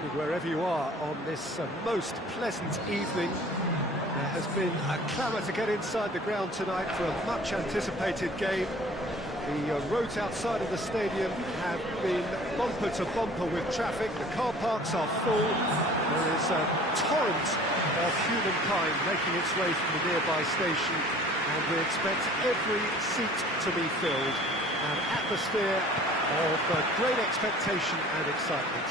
Wherever you are on this most pleasant evening, there has been a clamour to get inside the ground tonight for a much-anticipated game. The roads outside of the stadium have been bumper to bumper with traffic. The car parks are full. There is a torrent of humankind making its way from the nearby station, and we expect every seat to be filled. An atmosphere of great expectation and excitement.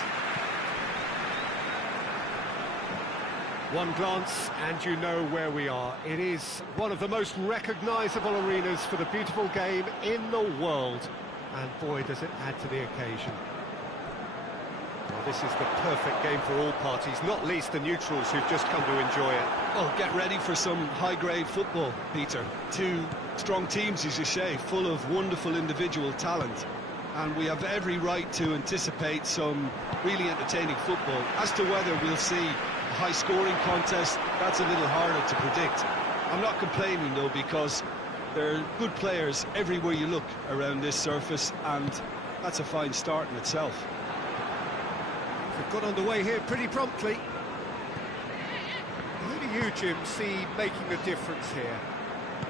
One glance and you know where we are. It is one of the most recognisable arenas for the beautiful game in the world. And boy, does it add to the occasion. Well, this is the perfect game for all parties, not least the neutrals who've just come to enjoy it. Well, get ready for some high-grade football, Peter. Two strong teams, as you say, full of wonderful individual talent. And we have every right to anticipate some really entertaining football. As to whether we'll see a high-scoring contest, that's a little harder to predict. I'm not complaining, though, because there are good players everywhere you look around this surface, and that's a fine start in itself. They've got underway here pretty promptly. Who do you, Jim, see making a difference here?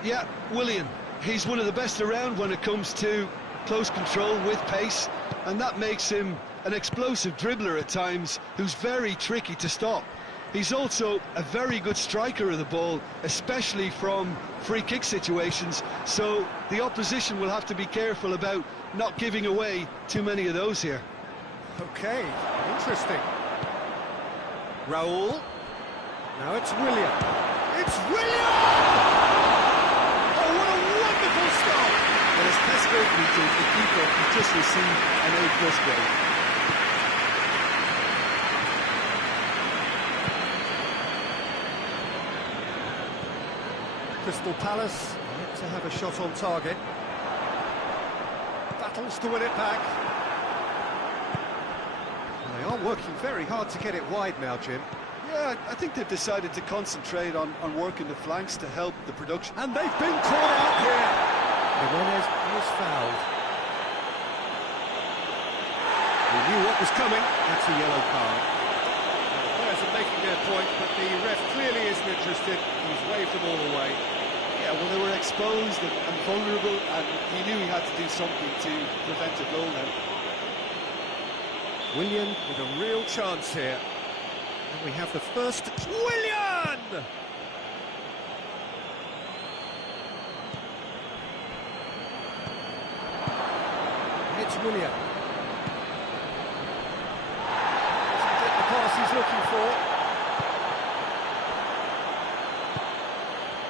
Yeah, Willian. He's one of the best around when it comes to close control with pace, and that makes him an explosive dribbler at times who's very tricky to stop. He's also a very good striker of the ball, especially from free kick situations, so the opposition will have to be careful about not giving away too many of those here. Okay, interesting. Raul. Now it's Willian. It's Willian! Oh, what a wonderful stop! Well, as Tesco features, the keeper has just received an A+ grade. Crystal Palace yet to have a shot on target. Battles to win it back. They are working very hard to get it wide now, Jim. Yeah, I think they've decided to concentrate on working the flanks to help the production. And they've been caught out here. Jimenez is fouled. He knew what was coming. That's a yellow card. The players are making their point, but the ref clearly isn't interested. He's waved them all away. Yeah, well, they were exposed and vulnerable, and he knew he had to do something to prevent a goal now. Willian with a real chance here. And we have the first... Willian! It's Willian. Doesn't get the pass he's looking for.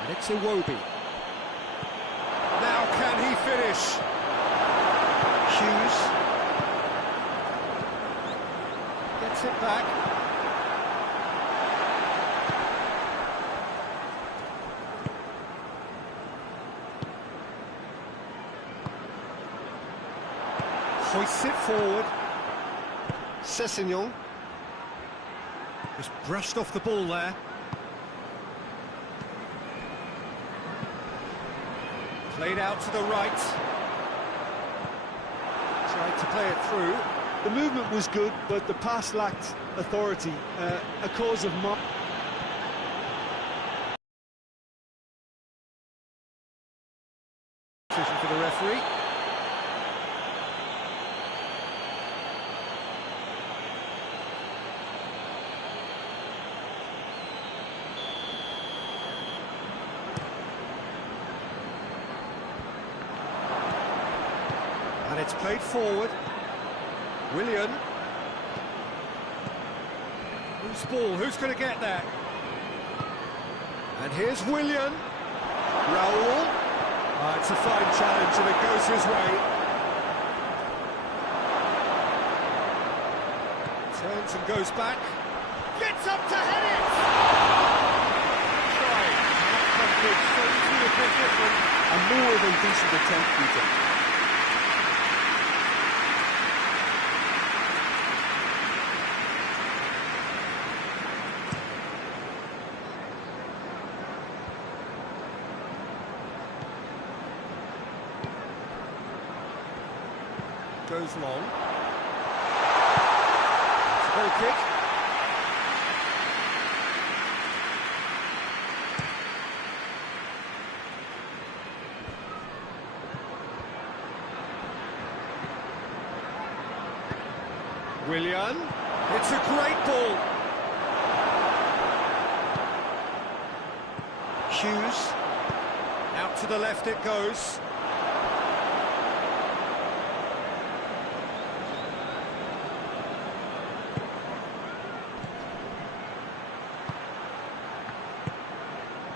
And it's Iwobi. Now can he finish? Hughes. Gets it back. Hoists it forward. Sessegnon. Just brushed off the ball there. Played out to the right. Tried to play it through. The movement was good, but the pass lacked authority, a cause of mark. Decision for the referee. And it's played forward. Willian. Who's ball? Who's going to get there? And here's Willian. Raul. It's a fine challenge and it goes his way. Turns and goes back. Gets up to head it! Try. Something so easily a bit different. A more than decent attempt, Peter. Goes long. It's a goal kick. Willian. It's a great ball. Hughes. Out to the left it goes.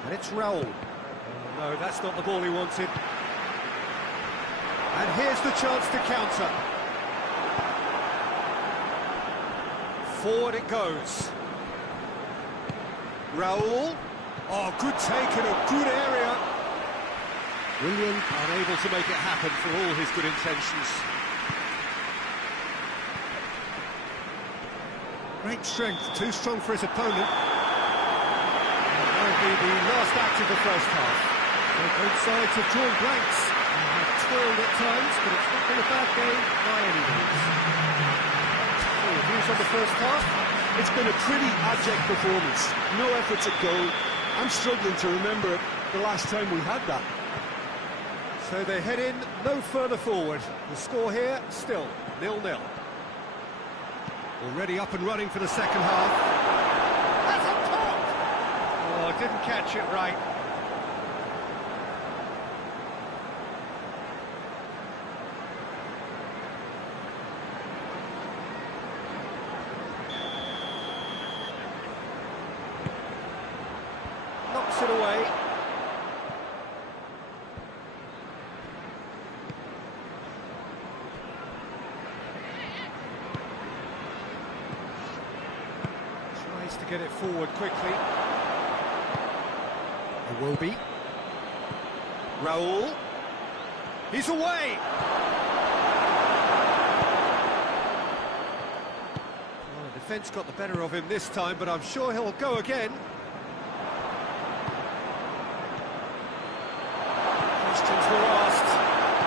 And it's Raul. Oh, no, that's not the ball he wanted. And here's the chance to counter. Forward it goes. Raul. Oh, good take in a good area. Willian unable to make it happen for all his good intentions. Great strength, too strong for his opponent. That will be the last act of the first half. So both sides have drawn blanks and have toiled at times, but it's not been a bad game by any means. So, views on the first half? It's been a pretty abject performance. No efforts at goal. I'm struggling to remember the last time we had that. So they head in no further forward. The score here, still 0-0. Already up and running for the second half. That's up top! Oh, didn't catch it right. Knocks it away. Tries to get it forward quickly. Iwobi. Raul. He's away! Well, the defence got the better of him this time, but I'm sure he'll go again. Questions were asked,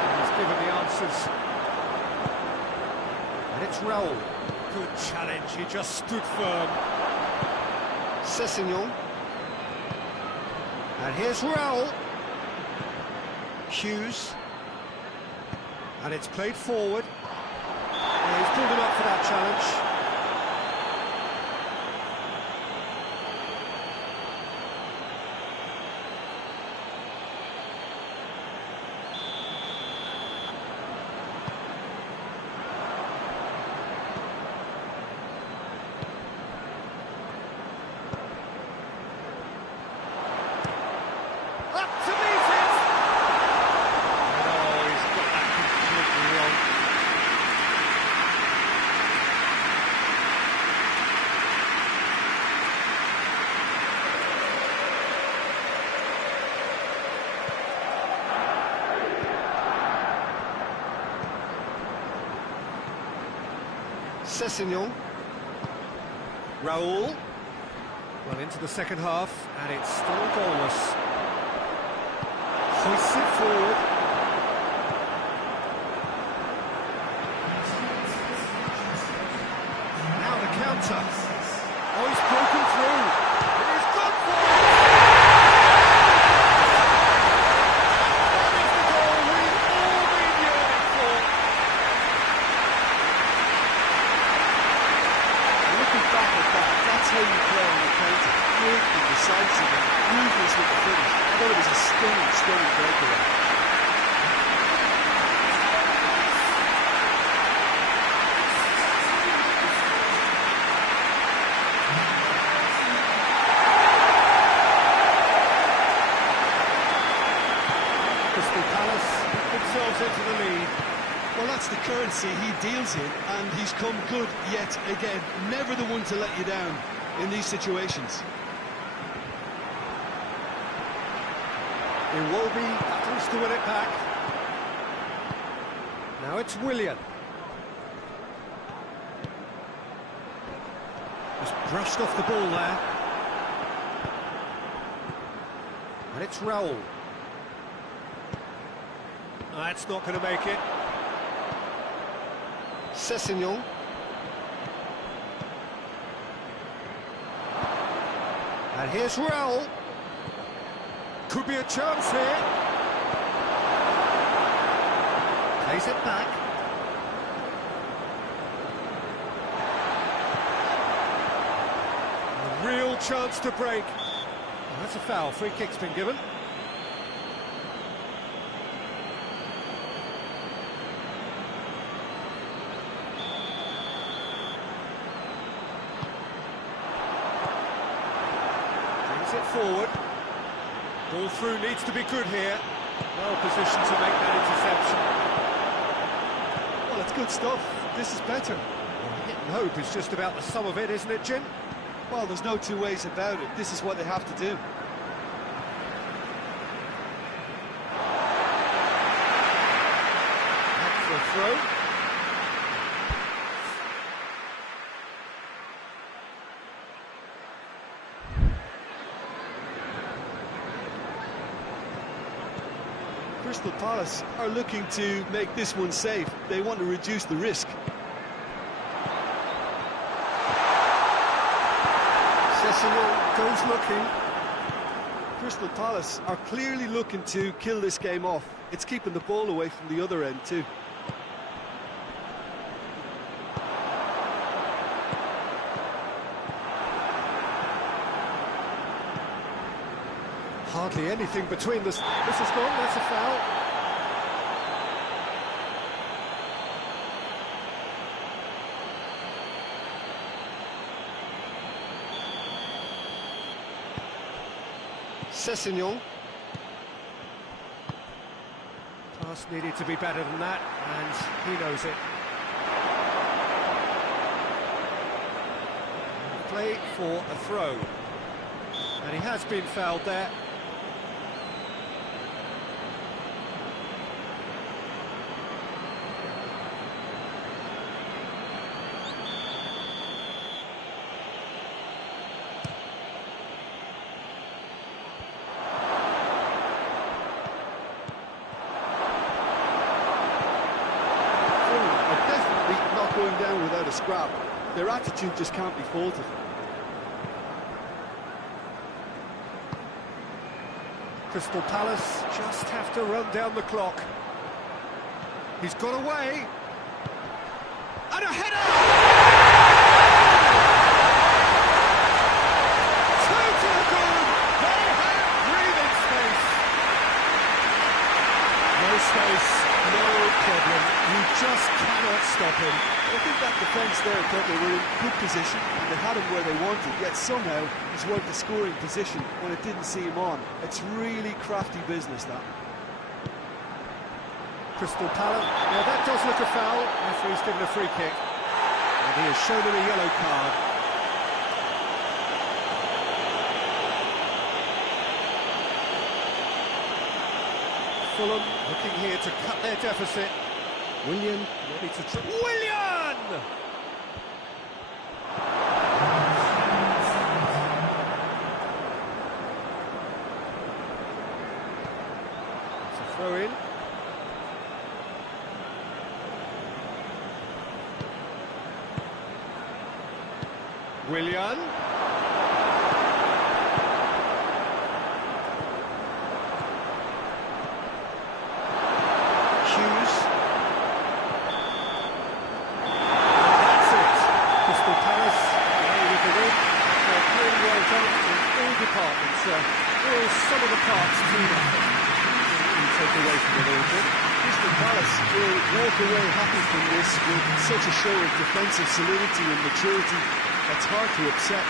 and he's given the answers. And it's Raul. Good challenge, he just stood firm. Sessegnon. And here's Raul. Hughes. And it's played forward. Yeah, he's pulled him up for that challenge. Up to meet it! Oh, he's got that completely wrong. Sessegnon. Raul. Well, into the second half, and it's still goalless. Hoists it forward. Now the counter. Oh, he's broken through. It is gone for it! That is the goal we've all been yearning for. Looking back at that, that's how you play on the counter. Quick and decisive and ruthless with the finish. I thought it was a stunning breakaway. Crystal Palace put themselves into the lead. Well, that's the currency he deals in, and he's come good yet again. Never the one to let you down in these situations. Iwobi battles to win it back. Now it's Willian. Just brushed off the ball there. And it's Raul. That's not going to make it. Sessegnon. And here's Raul. Could be a chance here. Plays it back. real chance to break. Oh, that's a foul. Free kick's been given. Brings it forward. Ball through needs to be good here. Well positioned to make that interception. Well, it's good stuff. This is better. Well, hit and hope is just about the sum of it, isn't it, Jim? Well, there's no two ways about it. This is what they have to do. Back for a throw. Crystal Palace are looking to make this one safe. They want to reduce the risk. Sessegnon goes looking. Crystal Palace are clearly looking to kill this game off. It's keeping the ball away from the other end too. Hardly anything between this. This is gone, that's a foul. Sessegnon. Pass needed to be better than that, and he knows it. Play for a throw. And he has been fouled there. Going down without a scrap. Their attitude just can't be faulted. Crystal Palace just have to run down the clock. He's got away. And a header! Two to the goal! They have breathing space. No space, no problem. You just cannot stop him. I think that defence there thought they were in good position and they had him where they wanted, yet somehow he's worked the scoring position when it didn't see him on. It's really crafty business, that. Crystal Palace. Now that does look a foul. Referee's given a free kick. And he has shown him a yellow card. Fulham looking here to cut their deficit. Willian ready to try. Willian! It's a throw in. Willian. Hughes. That's it. Crystal Palace away with the win. Really well done in all departments. All some of the parts to that. You take away from it all, Jim. Crystal Palace will walk away happy from this with such a show of defensive solidity and maturity. That's hard to upset.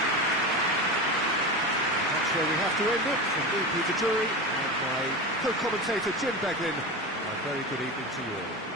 That's where we have to end it. From me, Peter Drury, and my co-commentator Jim Beglin. A very good evening to you all.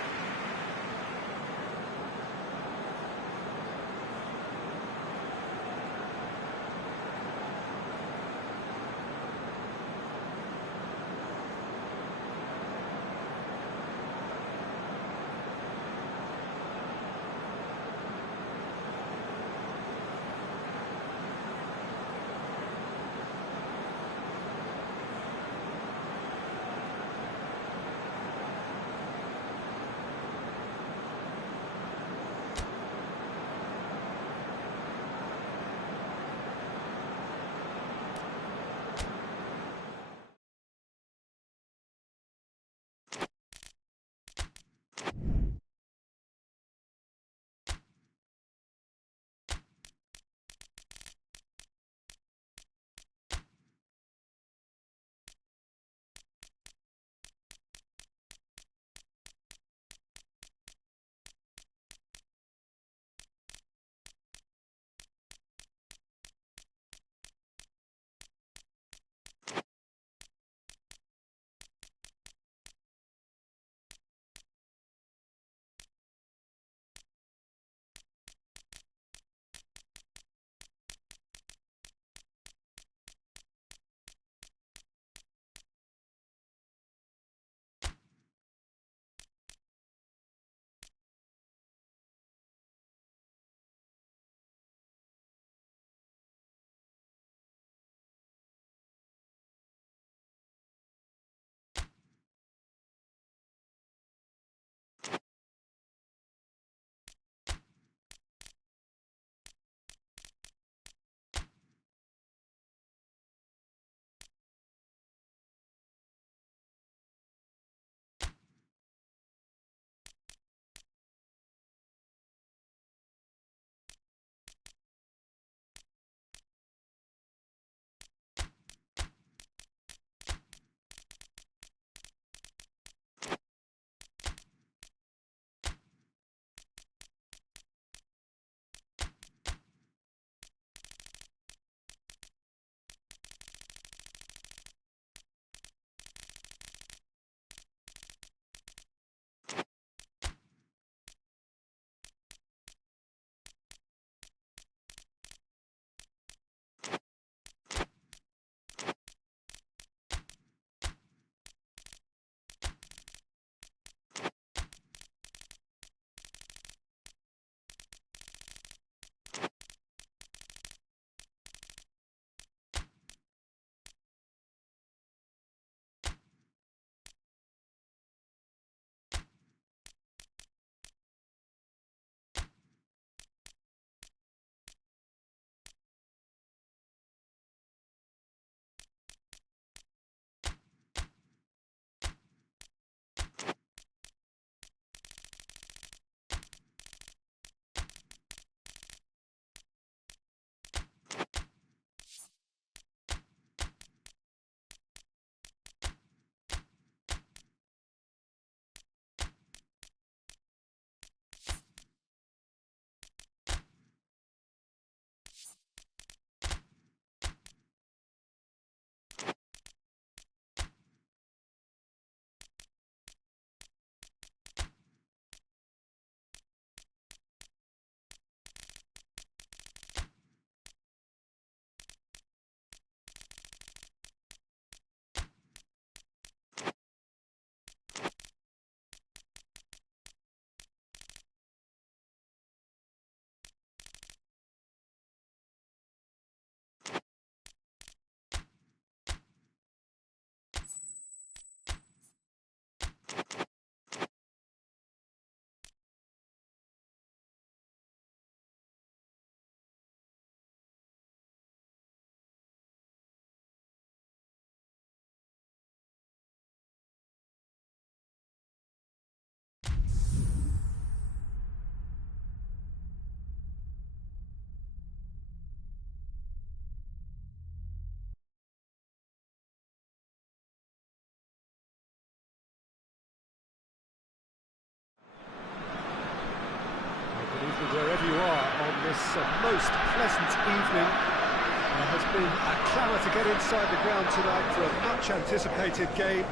wherever you are on this most pleasant evening. There has been a clamour to get inside the ground tonight for a much-anticipated game.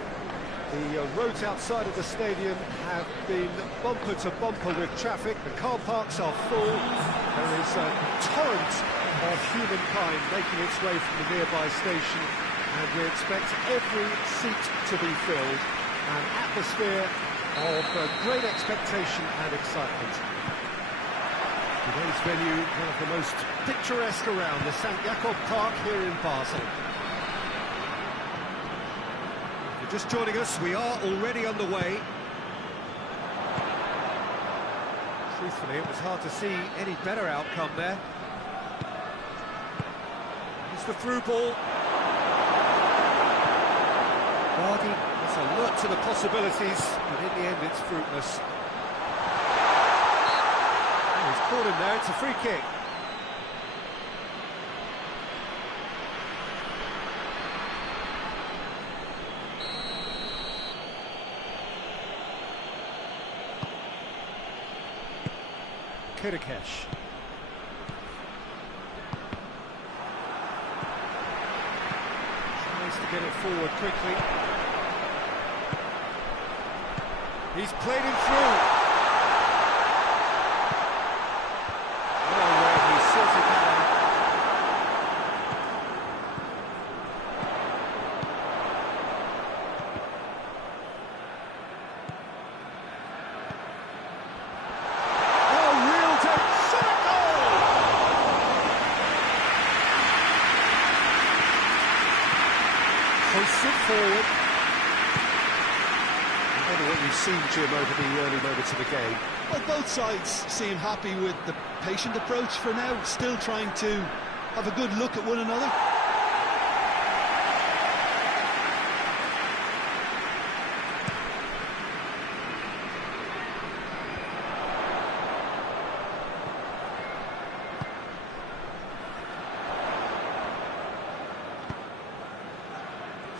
The roads outside of the stadium have been bumper to bumper with traffic. The car parks are full. There is a torrent of humankind making its way from the nearby station, and we expect every seat to be filled. An atmosphere of great expectation and excitement. Today's venue, one of the most picturesque around, the St. Jakob Park here in Basel. If you're just joining us, we are already underway. Truthfully, it was hard to see any better outcome there. It's the through ball. Vardy has alert to the possibilities, but in the end it's fruitless. Oh, he's caught him there, it's a free kick. Kirikesh. Tries to get it forward quickly. He's played him through. No way, he sorted that out. Oh, real danger! Shot a goal! Hoists it forward. I don't know what you've seen, Jim, over the early moments of the game. Well, both sides seem happy with the patient approach for now, still trying to have a good look at one another.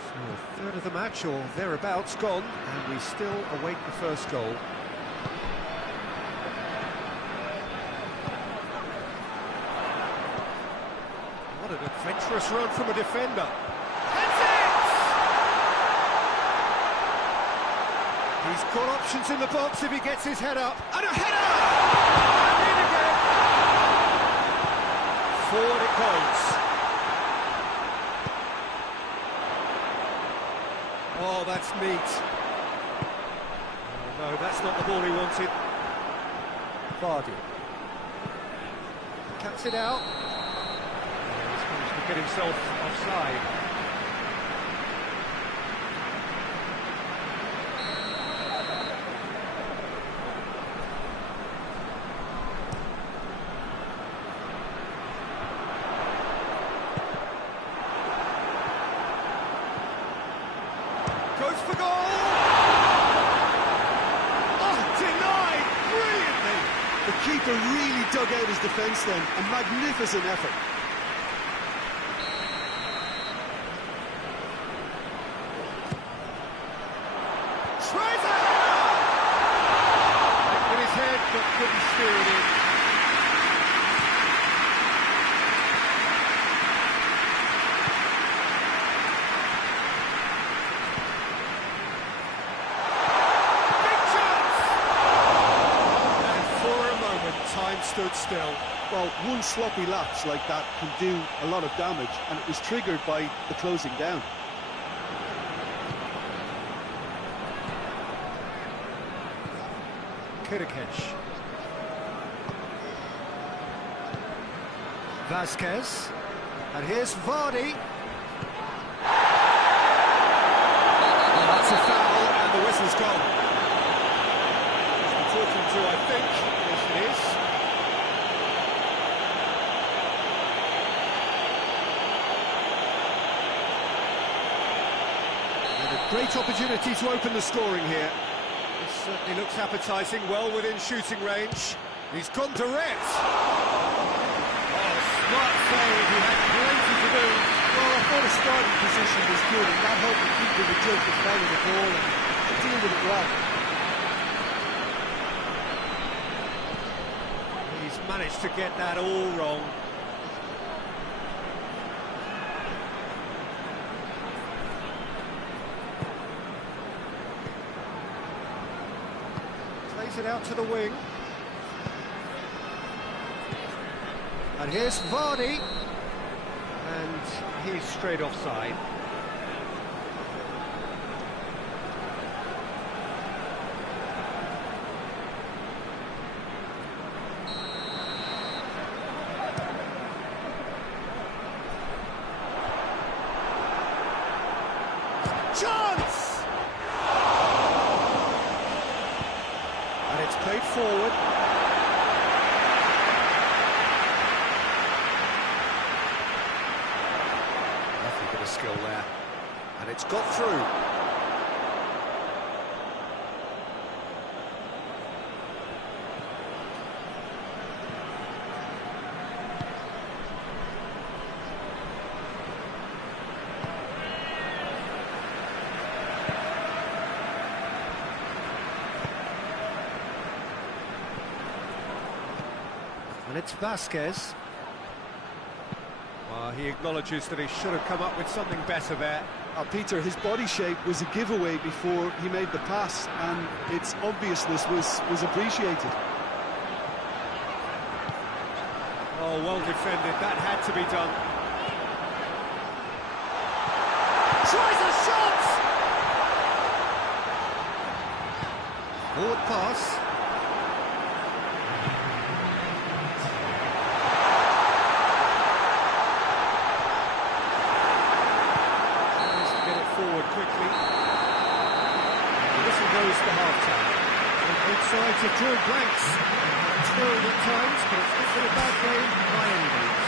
So a third of the match, or thereabouts, gone, and we still await the first goal. What an adventurous run from a defender. That's it! He's got options in the box if he gets his head up. And a header! And in again! Forward it goes. Oh, that's neat. Oh, no, that's not the ball he wanted. Vardy. Cuts it out. He's managed to get himself offside. Goes for goal! Oh, denied brilliantly! The keeper really dug out his defence then, a magnificent effort. Tries a header! With his head, but couldn't steer it in. Big chance! And for a moment, time stood still. Well, one sloppy lapse like that can do a lot of damage, and it was triggered by the closing down. Kirikesh. Vasquez. And here's Vardy. Well, that's a foul, and the whistle's gone. He's been talking to, I think. Yes, it is. And a great opportunity to open the scoring here. This certainly looks appetising, well within shooting range. He's gone direct. Oh, smart save, he had plenty to do. Well, I thought his starting position was good, and that helped the keeper to jump the foul of the ball and deal with it well. He managed to get that all wrong. Plays it out to the wing. And here's Vardy. And he's straight offside. Chance! And it's played forward. Lovely bit of skill there. And it's got through. And it's Vasquez. Well, he acknowledges that he should have come up with something better there. Peter, his body shape was a giveaway before he made the pass, and its obviousness was appreciated. Oh, well defended. That had to be done. Tries a shot! Forward pass. Forward quickly. The whistle goes to half-time. Both sides have drawn blanks. It's scoring at times, but it's not been a bad game by any means.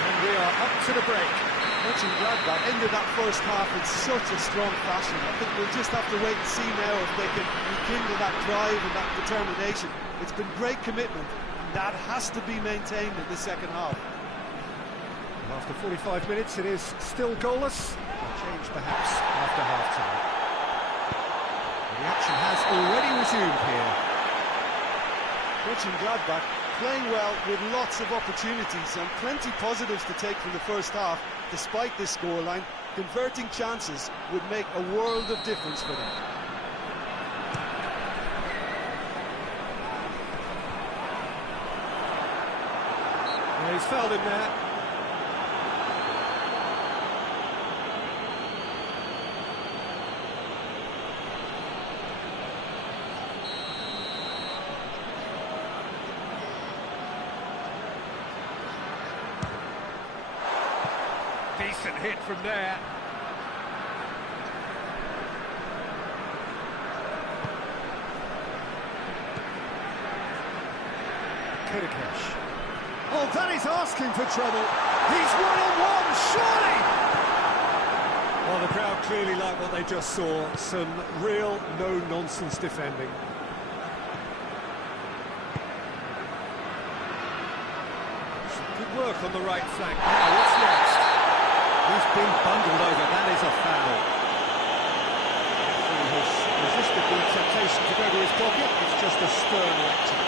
And we are up to the break. Mönchengladbach ended that first half in such a strong fashion. I think we'll just have to wait and see now if they can rekindle that drive and that determination. It's been great commitment, and that has to be maintained in the second half. After 45 minutes, it is still goalless. A change, perhaps, after half-time. The action has already resumed here. Mönchengladbach playing well with lots of opportunities and plenty positives to take from the first half. Despite this scoreline, converting chances would make a world of difference for them. Well, he's fouled him there. Decent hit from there. Kurdish. Oh, that is asking for trouble. He's 1-on-1, surely! Well, the crowd clearly like what they just saw. Some real no-nonsense defending. Some good work on the right flank. Now, what's next? He's been bundled over, that is a foul. He has resisted the temptation to go to his pocket, it's just a stern lecture.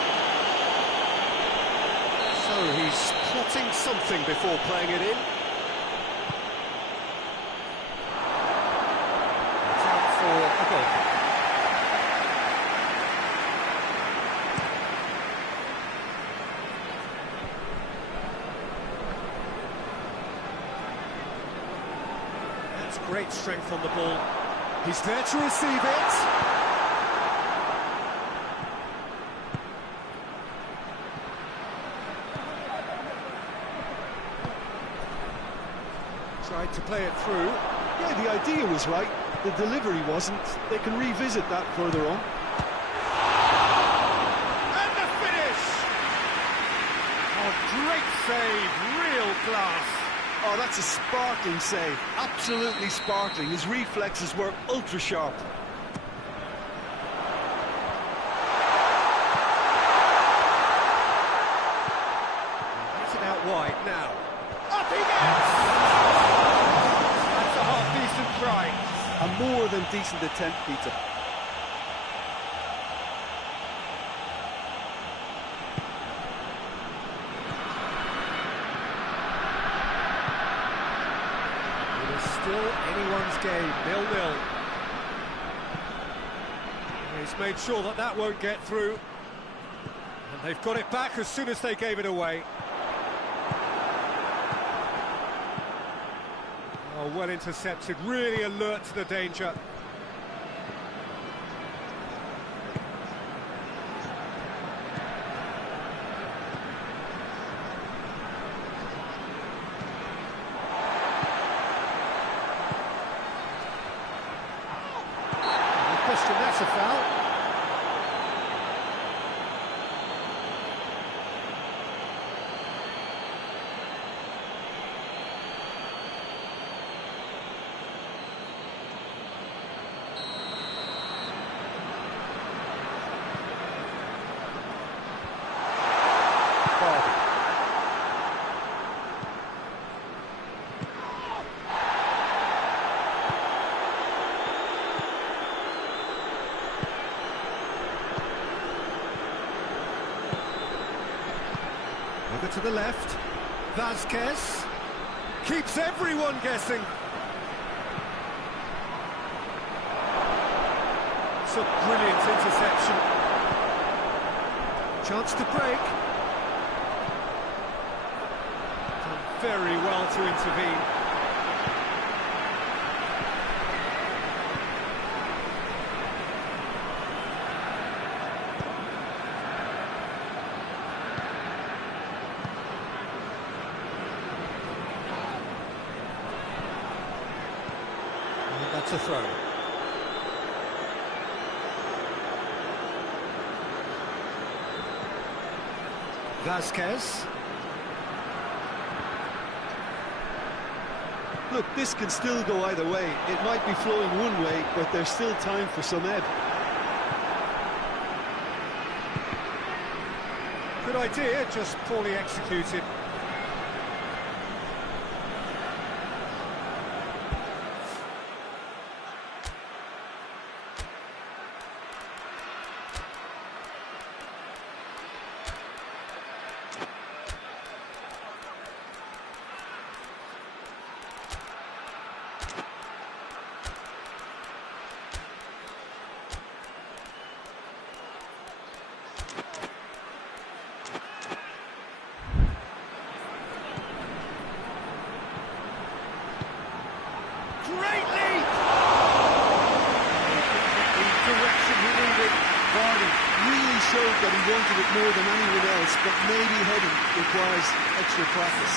So he's plotting something before playing it in. It's out for a goal. Great strength on the ball. He's there to receive it. Tried to play it through. Yeah, the idea was right. The delivery wasn't. They can revisit that further on. And the finish! Oh, great save, real class. Oh, that's a sparkling save. Absolutely sparkling. His reflexes were ultra sharp. Gets it out wide now. Up he gets! That's a half-decent try. A more than decent attempt, Peter. Still anyone's game, 0-0. He's made sure that that won't get through. And they've got it back as soon as they gave it away. Oh, well intercepted, really alert to the danger. Question, that's a foul. Over to the left, Vázquez keeps everyone guessing. It's a brilliant interception. Chance to break. Done very well to intervene. That's a throw. Vázquez. Look, this can still go either way. It might be flowing one way, but there's still time for some ebb. Good idea, just poorly executed. Great lead! The direction he needed. Vardy really showed that he wanted it more than anyone else, but maybe heading requires extra practice.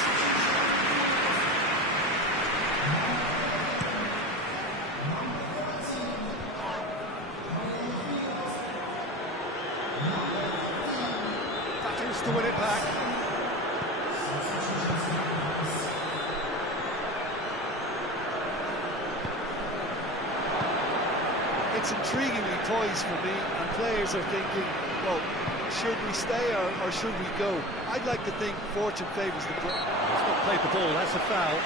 Battles to win it back. It's intriguingly poised for me, and players are thinking, well, should we stay or should we go? I'd like to think fortune favours the player. He's not played the ball, that's a foul.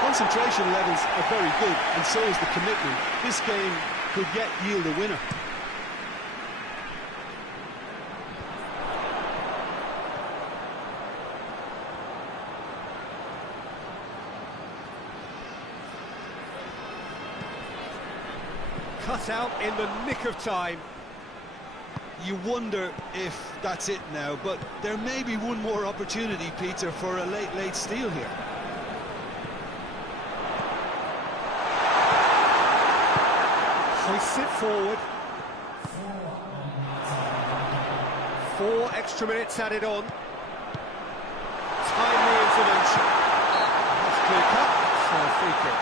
Concentration levels are very good, and so is the commitment. This game could yet yield a winner. Cut out in the nick of time. You wonder if that's it now, but there may be one more opportunity, Peter, for a late steal here. Hoists it forward. 4 extra minutes added on. Timely intervention. That's clear cut. So a free kick.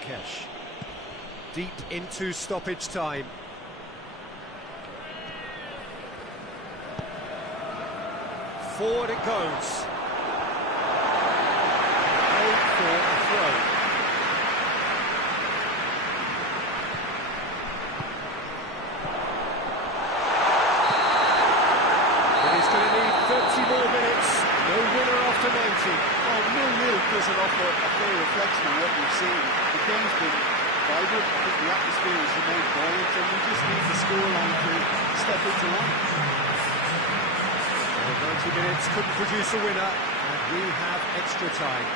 Kirikesh. Deep into stoppage time. Forward it goes. Paid for a throw. It is going to need 30 more minutes. No winner after 90. Well, 0-0 doesn't offer a fair reflection of what we've seen. The game's been vibrant. I think the atmosphere has remained buoyant, and we just need the scoreline to step into line. 90 minutes couldn't produce a winner, and we have extra time.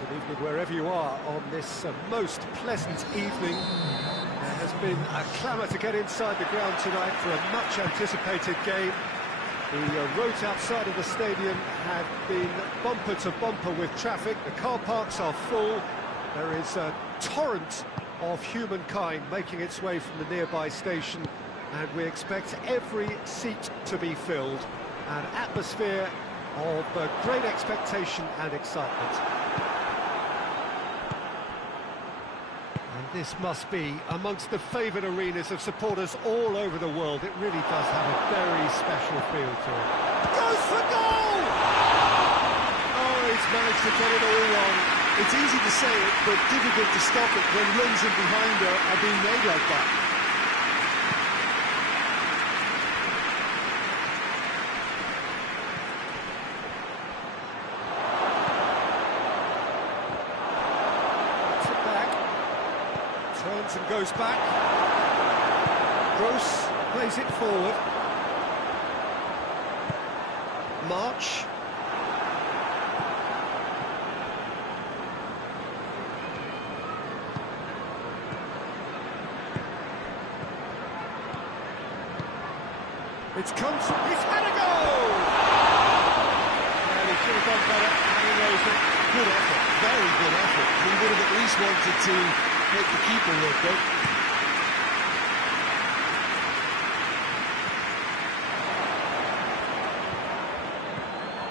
Good evening wherever you are on this most pleasant evening. There has been a clamour to get inside the ground tonight for a much anticipated game. The roads outside of the stadium have been bumper to bumper with traffic. The car parks are full. There is a torrent of humankind making its way from the nearby station, and we expect every seat to be filled. An atmosphere of great expectation and excitement. This must be amongst the favoured arenas of supporters all over the world. It really does have a very special feel to it. Goes for goal! Oh, he's managed to get it all wrong. It's easy to say it, but difficult to stop it when runs in behind are being made like that. Turns and goes back. Gross plays it forward. March. It's come to... He's had a goal! And he could have done better, and he knows it. Good effort, very good effort. He would have at least wanted to make the keeper look though.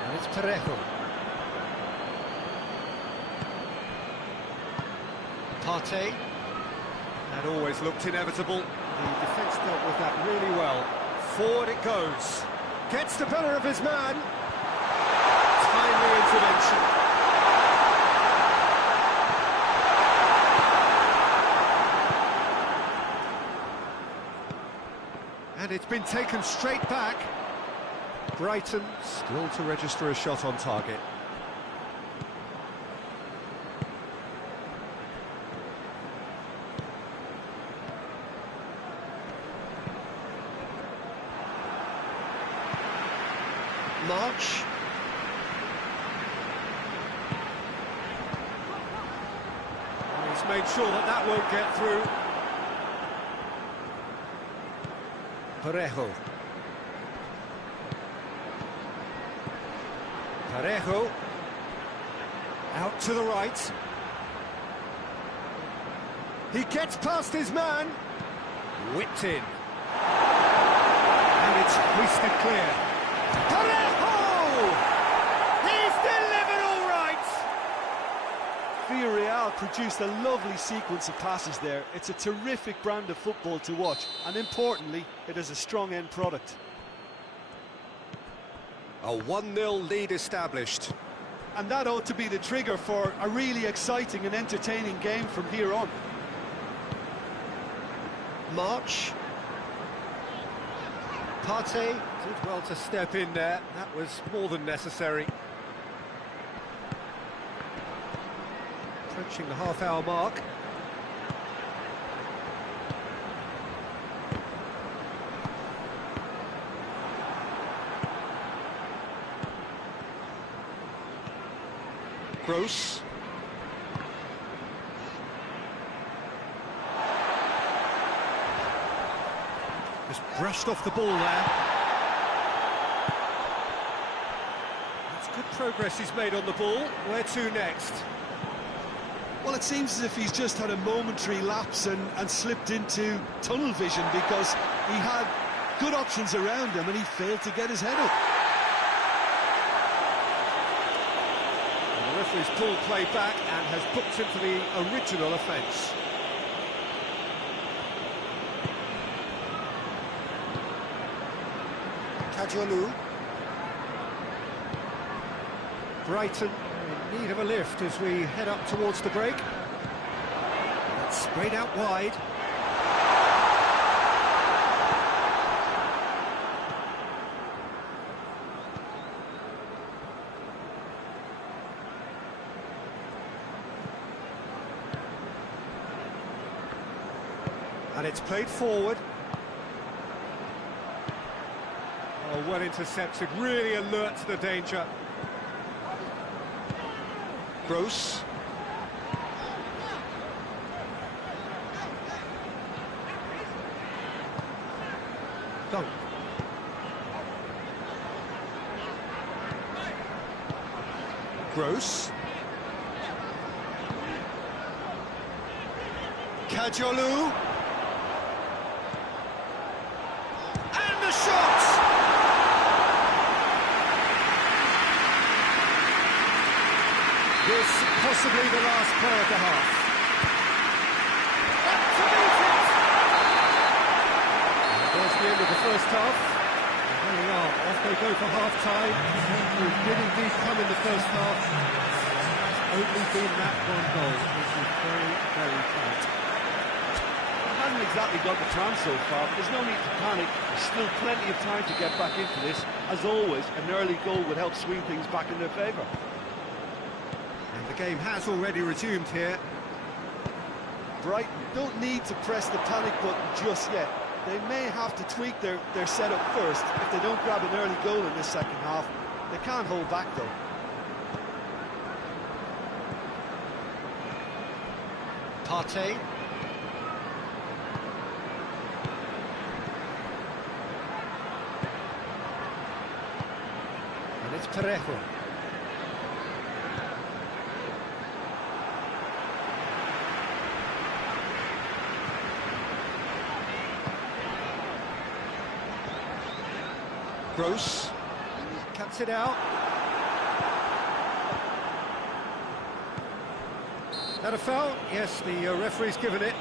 And it's Parejo. Partey. That always looked inevitable. The defence dealt with that really well. Forward it goes. Gets the better of his man. Timely intervention. And it's been taken straight back. Brighton still to register a shot on target. March. And he's made sure that that won't get through. Parejo. Parejo. Out to the right. He gets past his man. Whipped in. And it's hoisted clear. Parejo! He's delivered all right! Villarreal produced a lovely sequence of passes there. It's a terrific brand of football to watch, and importantly, it is a strong end product. A 1-0 lead established. And that ought to be the trigger for a really exciting and entertaining game from here on. March. Partey did well to step in there. That was more than necessary. Approaching the half-hour mark. Gross. Just brushed off the ball there. That's good progress he's made on the ball. Where to next? Well, it seems as if he's just had a momentary lapse and slipped into tunnel vision, because he had good options around him and he failed to get his head up. And the referee's pulled play back and has booked him for the original offence. Caggiolu. Brighton in need of a lift as we head up towards the break. It's sprayed out wide. And it's played forward. Oh, well intercepted, really alert to the danger. Gross. Dunk. Gross. Caggiolu. And the shot! This possibly the last play of the half. Back to meet it! And there's the end of the first half. And there we are, off they go for half-time. It did indeed come in the first half. It's only been that one goal, which is very, very tight. Hasn't exactly got the tram so far, but there's no need to panic. There's still plenty of time to get back into this. As always, an early goal would help swing things back in their favour. And the game has already resumed here. Brighton don't need to press the panic button just yet. They may have to tweak their setup first if they don't grab an early goal in this second half. They can't hold back though. Partey. And it's Parejo. Gross cuts it out. That a foul? Yes, the referee's given it.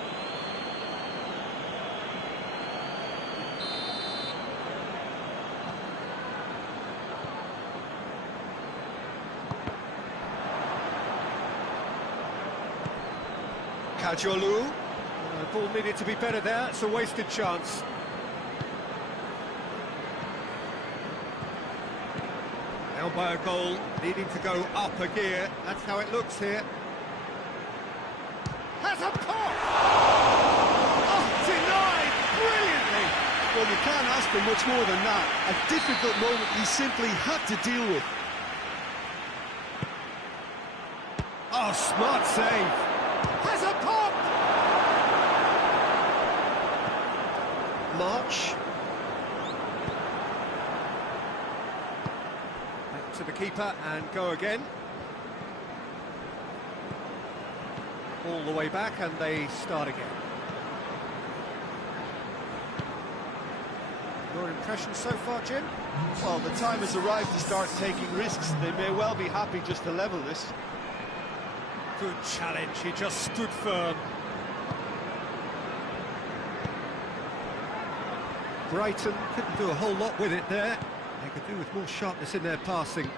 Kajolu. The ball needed to be better there. It's a wasted chance. Down by a goal, needing to go up a gear. That's how it looks here. Has a pop! Oh, denied brilliantly! Well, you can't ask for much more than that. A difficult moment he simply had to deal with. Oh, smart save! Has a pop! March. Back to the keeper and go again. All the way back and they start again. Your impression so far, Jim? Well, the time has arrived to start taking risks. They may well be happy just to level this. Good challenge, he just stood firm. Brighton couldn't do a whole lot with it there. They could do with more sharpness in their passing.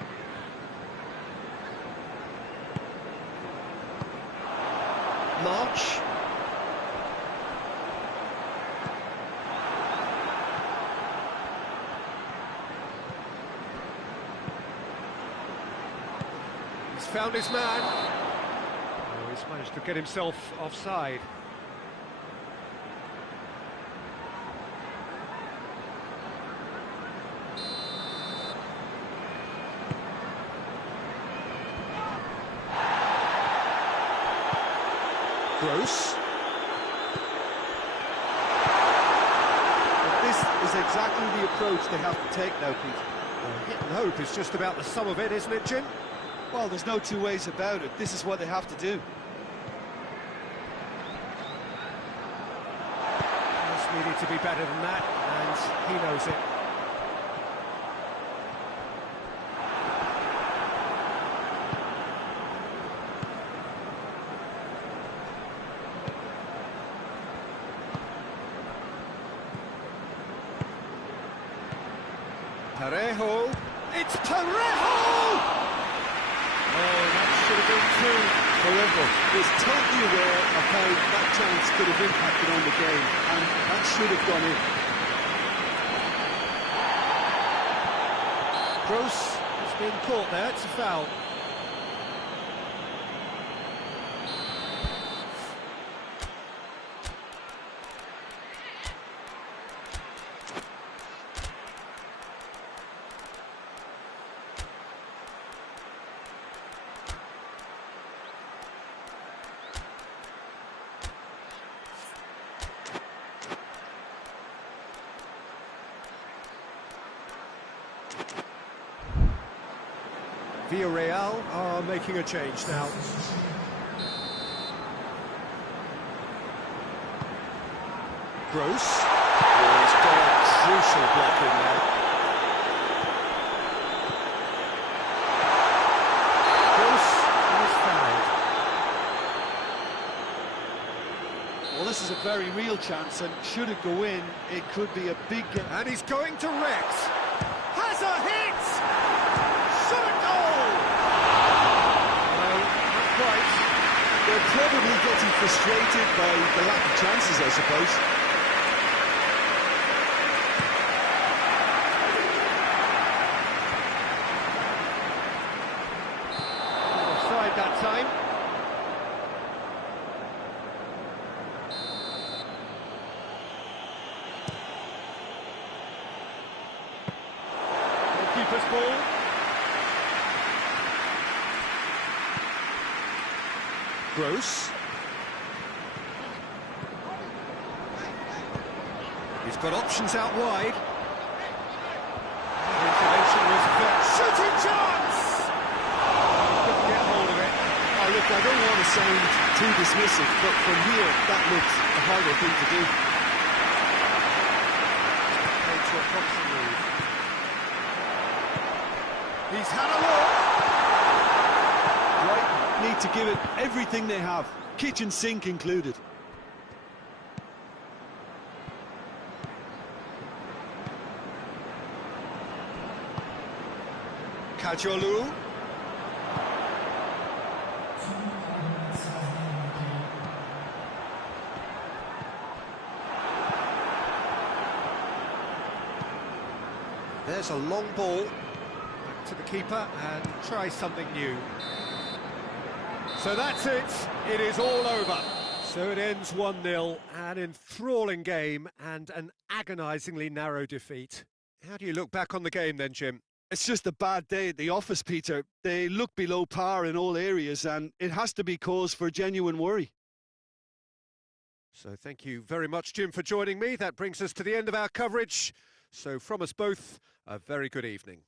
March. He's found his man. Oh, he's managed to get himself offside. Gross. But this is exactly the approach they have to take now, Pete. Well, hit and hope is just about the sum of it, isn't it, Jim? Well, there's no two ways about it. This is what they have to do. Just needed to be better than that, and he knows it. Parejo. It's Parejo! Oh, that should have been two. However, was totally aware of how that chance could have impacted on the game, and that should have gone in. Gross has been caught there, it's a foul. Villarreal are making a change now. Gross. Oh, he's got a crucial block in there. Gross is fouled. Well, this is a very real chance, and should it go in, it could be a big game. And he's going to Rex. Has a hit! Shot goal! No, not quite. They're probably getting frustrated by the lack of chances, I suppose. Offside that time. Keeper's ball. Gross. He's got options out wide. The intervention was good. Shooting chance! Couldn't get hold of it. Oh, look, I don't want to sound too dismissive, but from here, that looks a harder thing to do. Made to a promising move. He's had a look. Right, need to give it everything they have, kitchen sink included. Kajolu. There's a long ball. Back to the keeper and try something new. So that's it. It is all over. So it ends 1-0, an enthralling game and an agonisingly narrow defeat. How do you look back on the game then, Jim? It's just a bad day at the office, Peter. They look below par in all areas, and it has to be cause for genuine worry. So thank you very much, Jim, for joining me. That brings us to the end of our coverage. So from us both, a very good evening.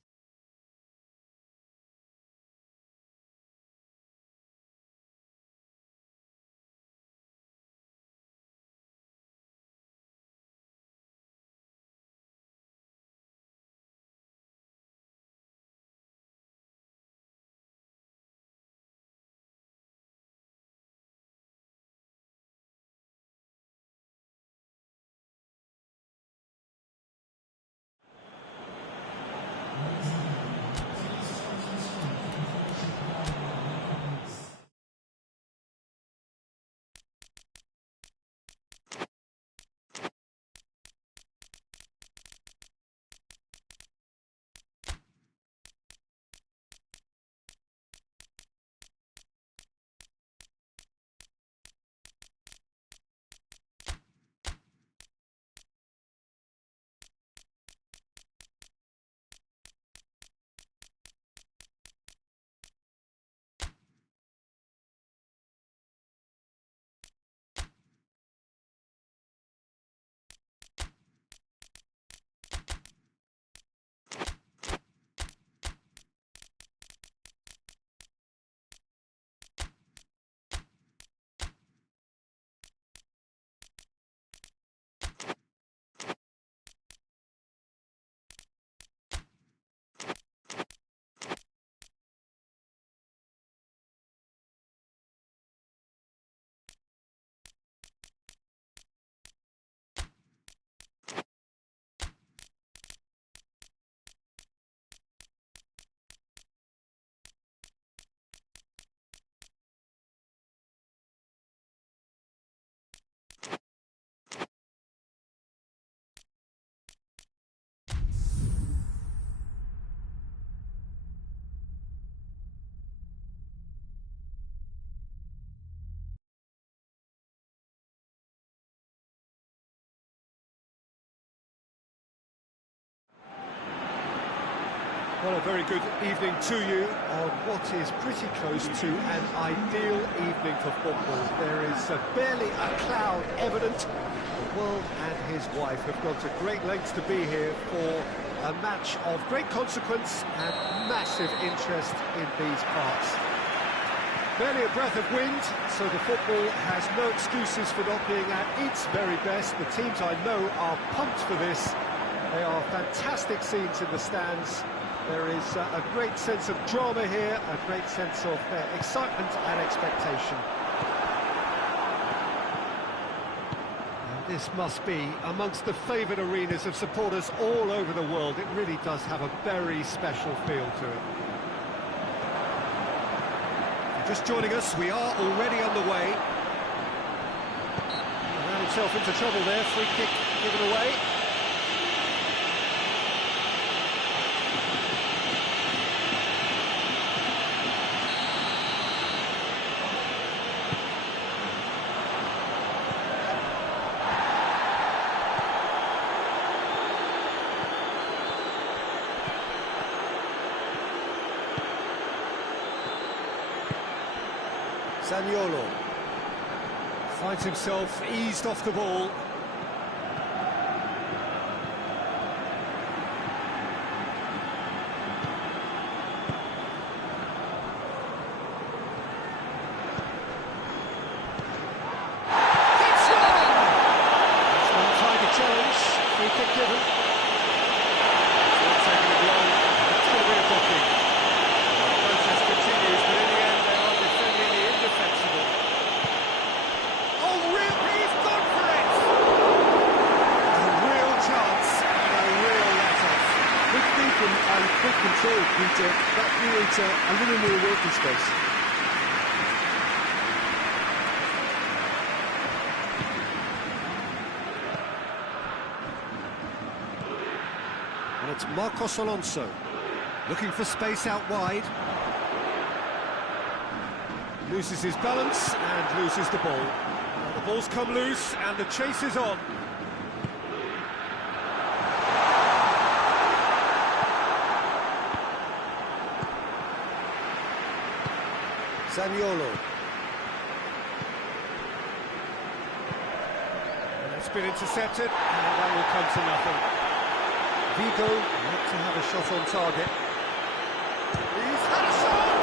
Well, a very good evening to you on what is pretty close to an ideal evening for football. There is barely a cloud evident. The world and his wife have gone to great lengths to be here for a match of great consequence and massive interest in these parts. Barely a breath of wind, so the football has no excuses for not being at its very best. The teams I know are pumped for this. They are fantastic scenes in the stands. There is a great sense of drama here, a great sense of excitement and expectation. And this must be amongst the favoured arenas of supporters all over the world. It really does have a very special feel to it. Just joining us, we are already underway. Ran himself into trouble there, free kick given away. Zaniolo finds himself eased off the ball. Hits one! That's not time to challenge. Free kick given. It's not taking it long. It's going to be a booking. open and quick control, Peter, that creates a little more working space. And it's Marcos Alonso, looking for space out wide. Loses his balance and loses the ball. Now the ball's come loose and the chase is on. Zaniolo. And it's been intercepted, and that will come to nothing. Vigo not to have a shot on target. He's had a shot!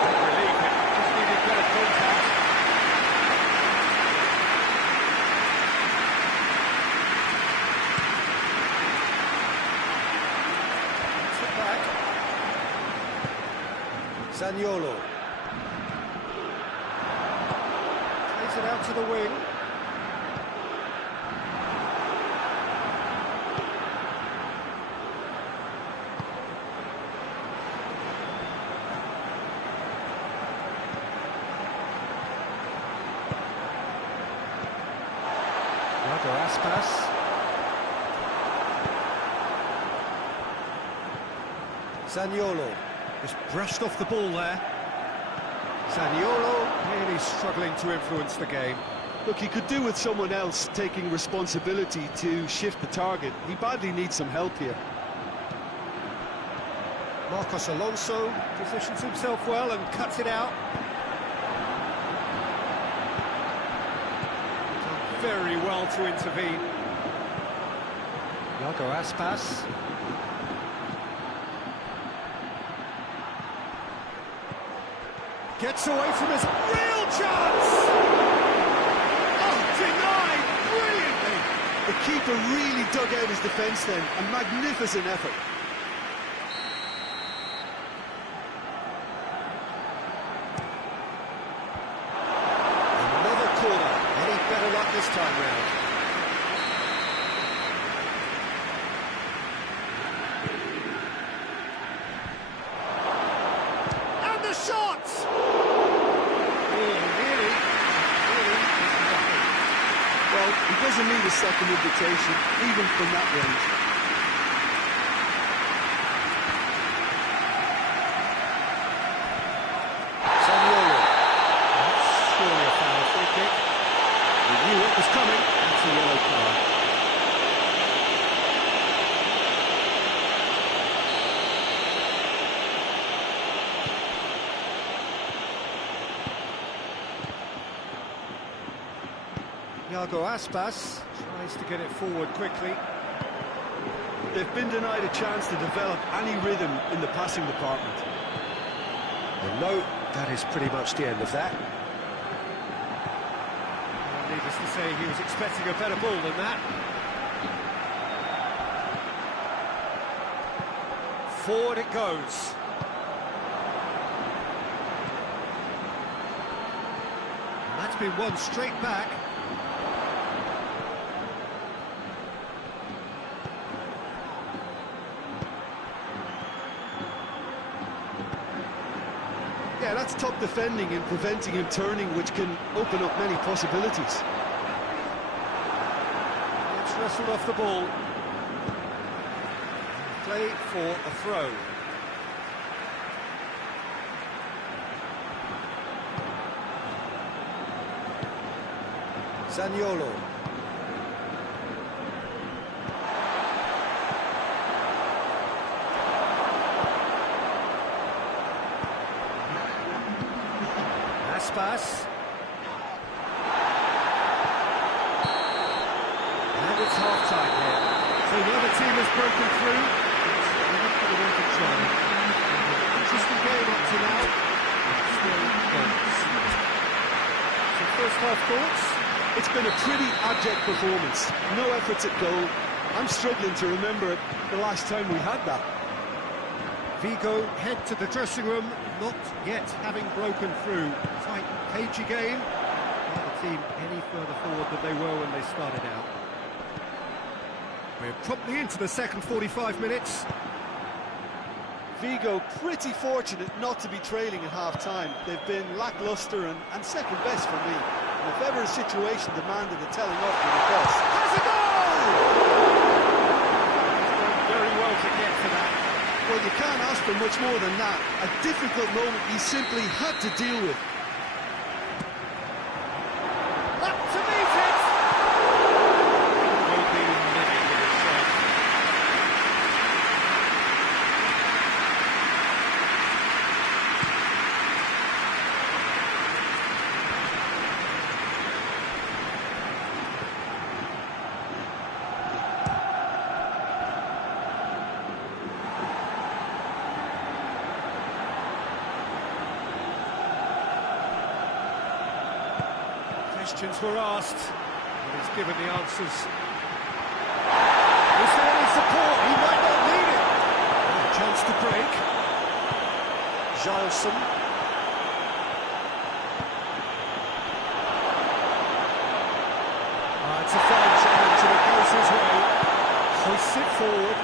Don't believe it, just needed better contact. It's it back. Zaniolo. Plays it out to the wing. Iago Aspas. Zaniolo. Just brushed off the ball there. Zaniolo really struggling to influence the game. Look, he could do with someone else taking responsibility to shift the target. He badly needs some help here. Marcos Alonso positions himself well and cuts it out. Done very well to intervene. Iago Aspas. Gets away from his real chance! Oh, denied brilliantly! The keeper really dug out his defence then. A magnificent effort. Another corner. Any better luck this time round? And the shot! Well, he doesn't need a second invitation, even from that range. Zaniolo. That's surely a foul free kick. He knew what was coming. That's a yellow card. Iago Aspas tries to get it forward quickly. They've been denied a chance to develop any rhythm in the passing department. And no, that is pretty much the end of that. Needless to say, he was expecting a better ball than that. Forward it goes. And that's been won straight back. Yeah, that's top defending and preventing him turning, which can open up many possibilities. It's wrestled off the ball. Play for a throw. Zaniolo. Aspas. And it's half-time here. So the other team has broken through. They're not going to want to try. Interesting game up to now. Still goals. So first half thoughts? It's been a pretty abject performance. No efforts at goal. I'm struggling to remember the last time we had that. Vigo head to the dressing room, not yet having broken through. Tight, cagey game. Not the team any further forward than they were when they started out. We're promptly into the second 45 minutes. Vigo pretty fortunate not to be trailing at half-time. They've been lacklustre and second best for me. And if ever a situation demanded a telling off from the press... Has a goal! He's done very well to get to that. Well, you can't ask for much more than that. A difficult moment he simply had to deal with. Up to meet it! Will be living with himself. Questions were asked, and he's given the answers. Is there any support? He might not need it. Oh, chance to break. Giles. It's a fine challenge and it goes his way. Hoists it forward.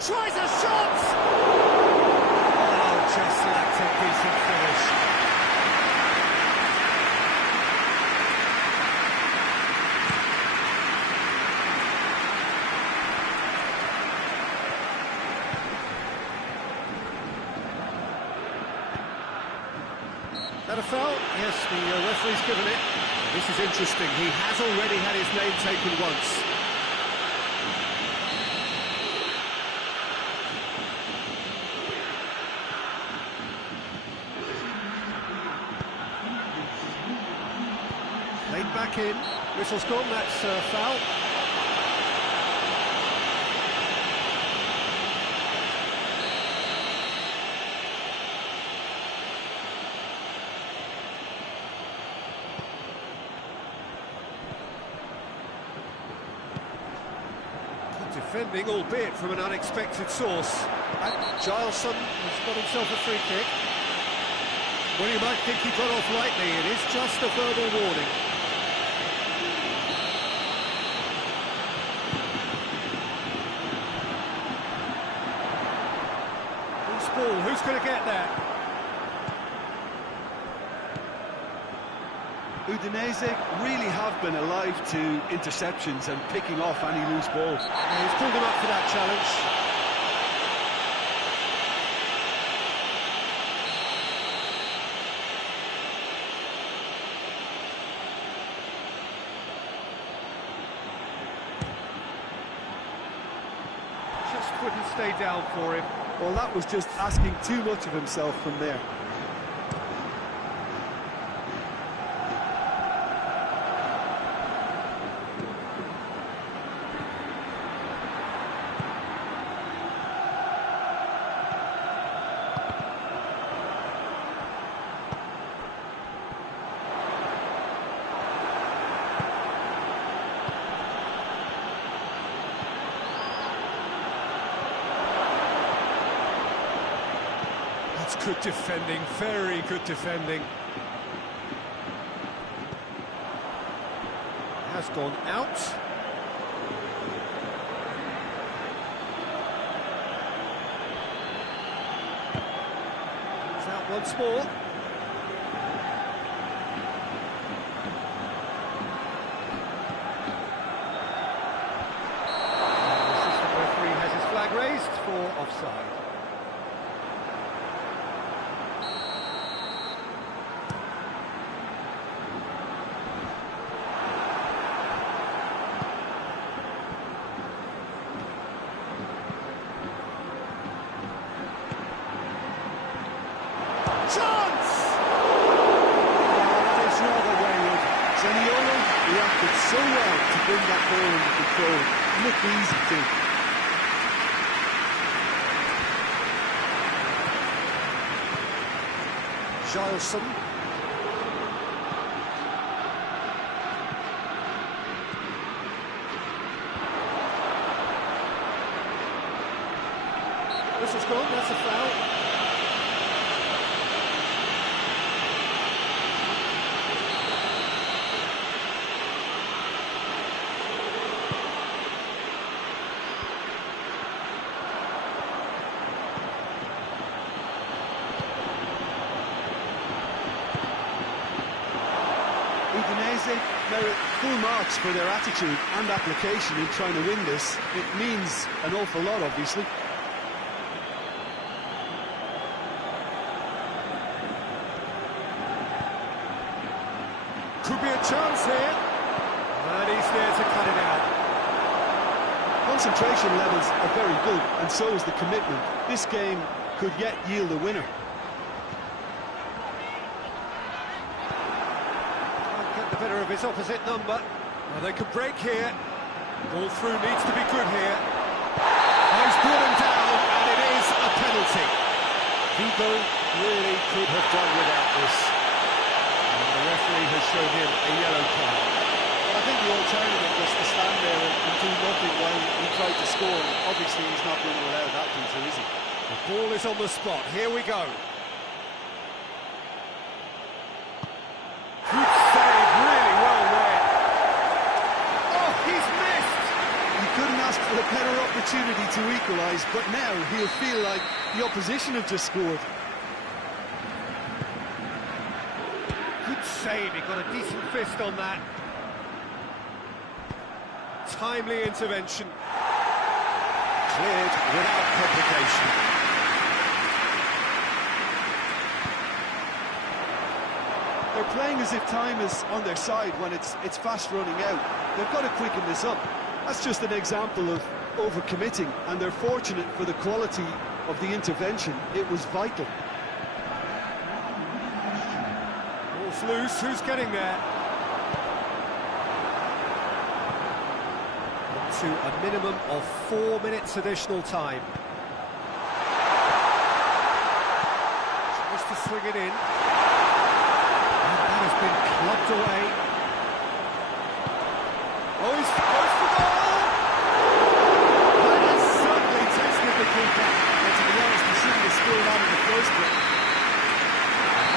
Tries a shot! Just lacked a decent finish. That a foul? Yes, the referee's given it. This is interesting. He has already had his name taken once. Laid back in, whistle's gone, that's foul. Good defending, albeit from an unexpected source. And Gileson has got himself a free kick. Well, you might think he got off lightly, it is just a verbal warning. Ball. Who's going to get that? Udinese really have been alive to interceptions and picking off any loose balls. Yeah, he's pulled him up for that challenge. Just wouldn't stay down for him. Well, that was just asking too much of himself from there. Good defending, very good defending. Has gone out. It's out once more. The assistant referee has his flag raised for offside. Chance! That is rather wayward. Zaniolo reacted so well to bring that ball under control. Looked easy too. Gileson. This is gone, that's a foul. merit full marks for their attitude and application in trying to win this. It means an awful lot, obviously. Could be a chance here. And he's there to cut it out. Concentration levels are very good, and so is the commitment. This game could yet yield a winner. Can't get the better of his opposite number. Well, they could break here. Ball through needs to be good here. Oh, he's brought him down, and it is a penalty. Vigo really could have done without this. And the referee has shown him a yellow card. Well, I think the alternative was to stand there and do nothing while he tried to score. Obviously, he's not going to allow that to, so is he? The ball is on the spot. Here we go. Good save, really well there. Oh, he's missed! He couldn't ask for a better opportunity to equalise, but now he'll feel like the opposition have just scored. Good save, he got a decent fist on that. Timely intervention. Cleared without complication. They're playing as if time is on their side when it's fast running out. They've got to quicken this up. That's just an example of overcommitting, and they're fortunate for the quality of the intervention. It was vital. Ball's loose, who's getting there? Up to a minimum of 4 minutes additional time. Tries to swing it in. And that has been clubbed away. Oh, he's close to goal! That has certainly tested the keeper. And to be honest, he shouldn't have scored out in the first place.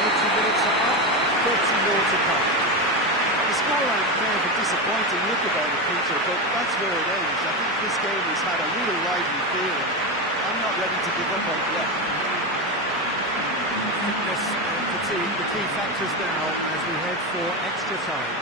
80 minutes are up, 30 more to come. The scoreline may have been disappointing look about it, Peter, but that's where it ends. I think this game has had a real lively feel, and I'm not ready to give up on it yet. Fitness and fatigue, the key factors now as we head for extra time.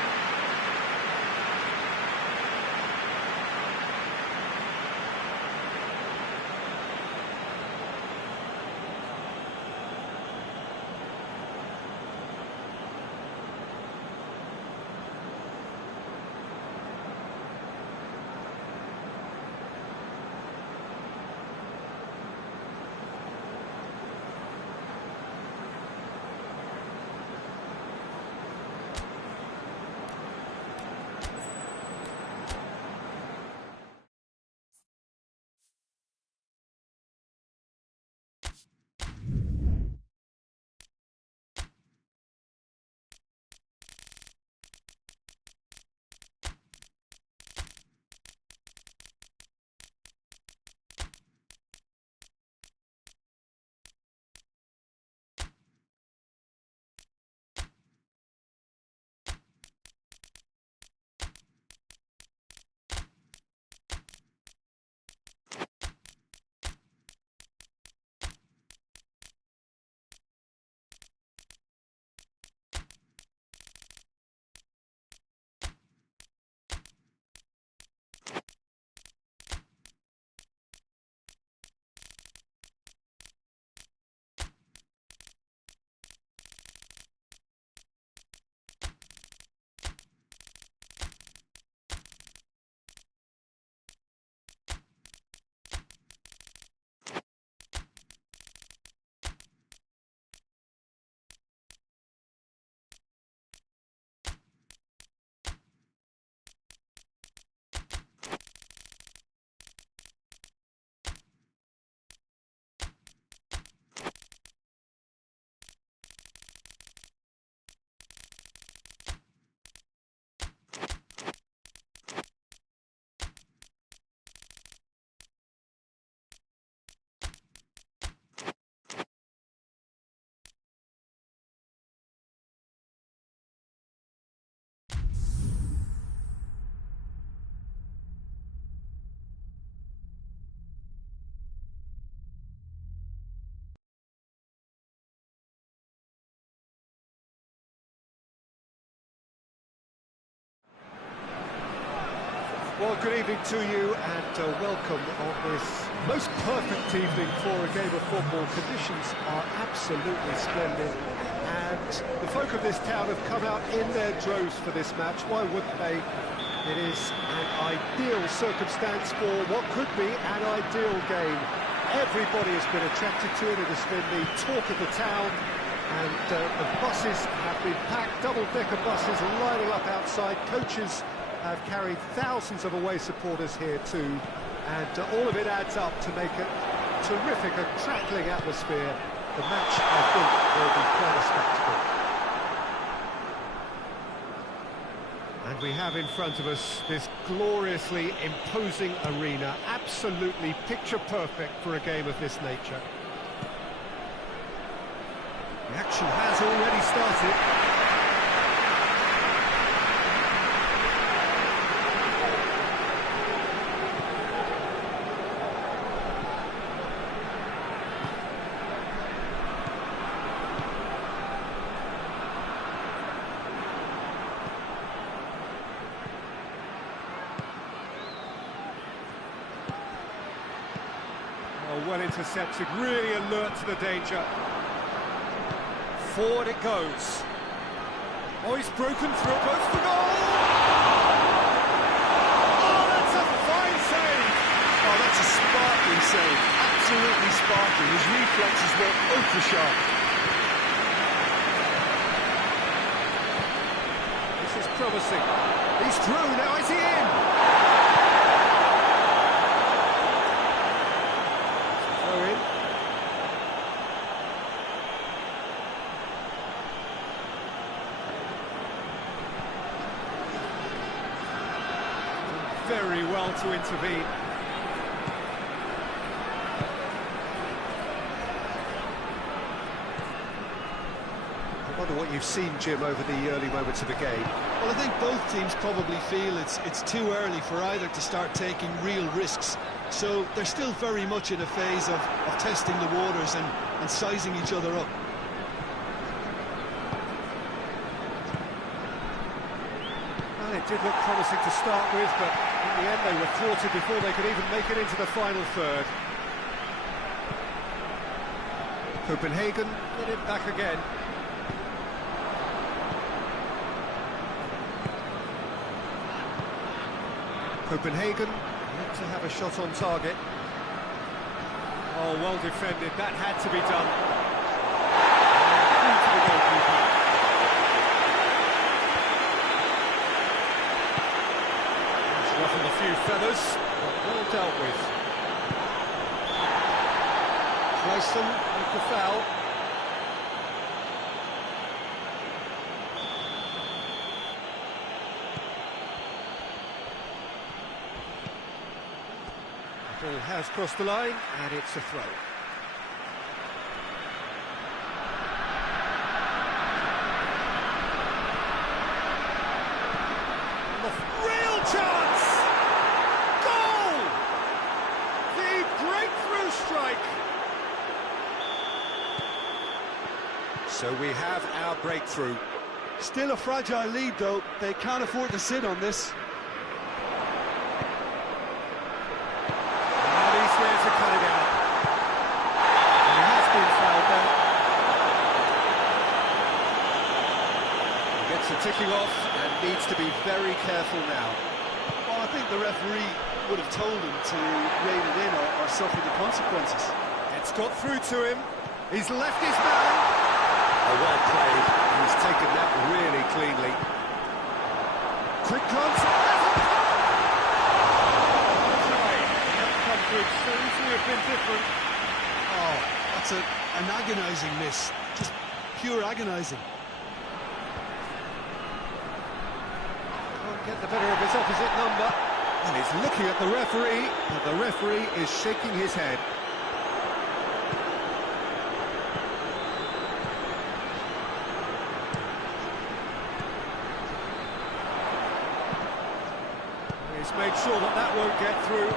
Well, good evening to you and welcome on this most perfect evening for a game of football. Conditions are absolutely splendid and the folk of this town have come out in their droves for this match. Why wouldn't they? It is an ideal circumstance for what could be an ideal game. Everybody has been attracted to it. It has been the talk of the town, and the buses have been packed, double-decker buses lining up outside. Coaches have carried thousands of away supporters here too, and all of it adds up to make a terrific, a crackling atmosphere. The match, I think, will be quite a spectacle. And we have in front of us this gloriously imposing arena, absolutely picture-perfect for a game of this nature. The action has already started. Well intercepted, really alert to the danger. Forward it goes. Oh, he's broken through, goes for goal! Oh, that's a fine save! Oh, that's a sparkling save, absolutely sparkling. His reflexes were ultra sharp. This is promising. He's through, now is he in? Very well to intervene. I wonder what you've seen, Jim, over the early moments of the game. Well, I think both teams probably feel it's too early for either to start taking real risks. So they're still very much in a phase of testing the waters and sizing each other up. Well, it did look promising to start with, but in the end they were thwarted before they could even make it into the final third. Copenhagen get it back again. Copenhagen need to have a shot on target. Oh, well defended, that had to be done. Through to the goalkeeper. It's ruffled a few feathers, but well dealt with. Clayson with the foul. Ball has crossed the line, and it's a throw. Real chance! Goal! The breakthrough strike! So we have our breakthrough. Still a fragile lead, though. They can't afford to sit on this. To cut it out. And he has been fouled there. He gets the ticking off and needs to be very careful now. Well, I think the referee would have told him to rein it in or suffer the consequences. It's got through to him. He's left his man. Oh, well played. He's taken that really cleanly. Quick glance. Could seriously have been different. Oh, that's an agonising miss. Just pure agonising. Can't get the better of his opposite number. And he's looking at the referee, but the referee is shaking his head. He's made sure that that won't get through.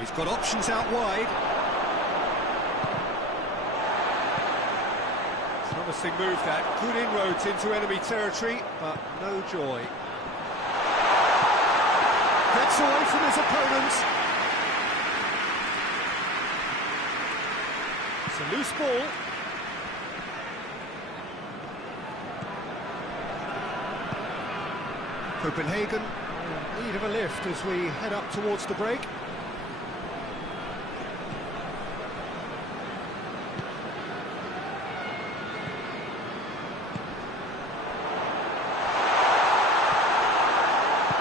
He's got options out wide. Promising move that. Good inroads into enemy territory, but no joy. Gets away from his opponents. It's a loose ball. Copenhagen in need of a lift as we head up towards the break.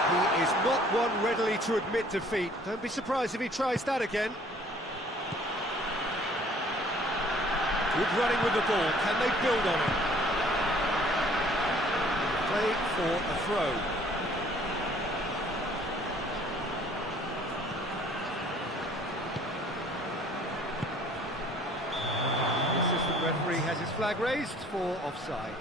He is not one readily to admit defeat. Don't be surprised if he tries that again. Good running with the ball. Can they build on it? Play for a throw. The assistant referee has his flag raised for offside.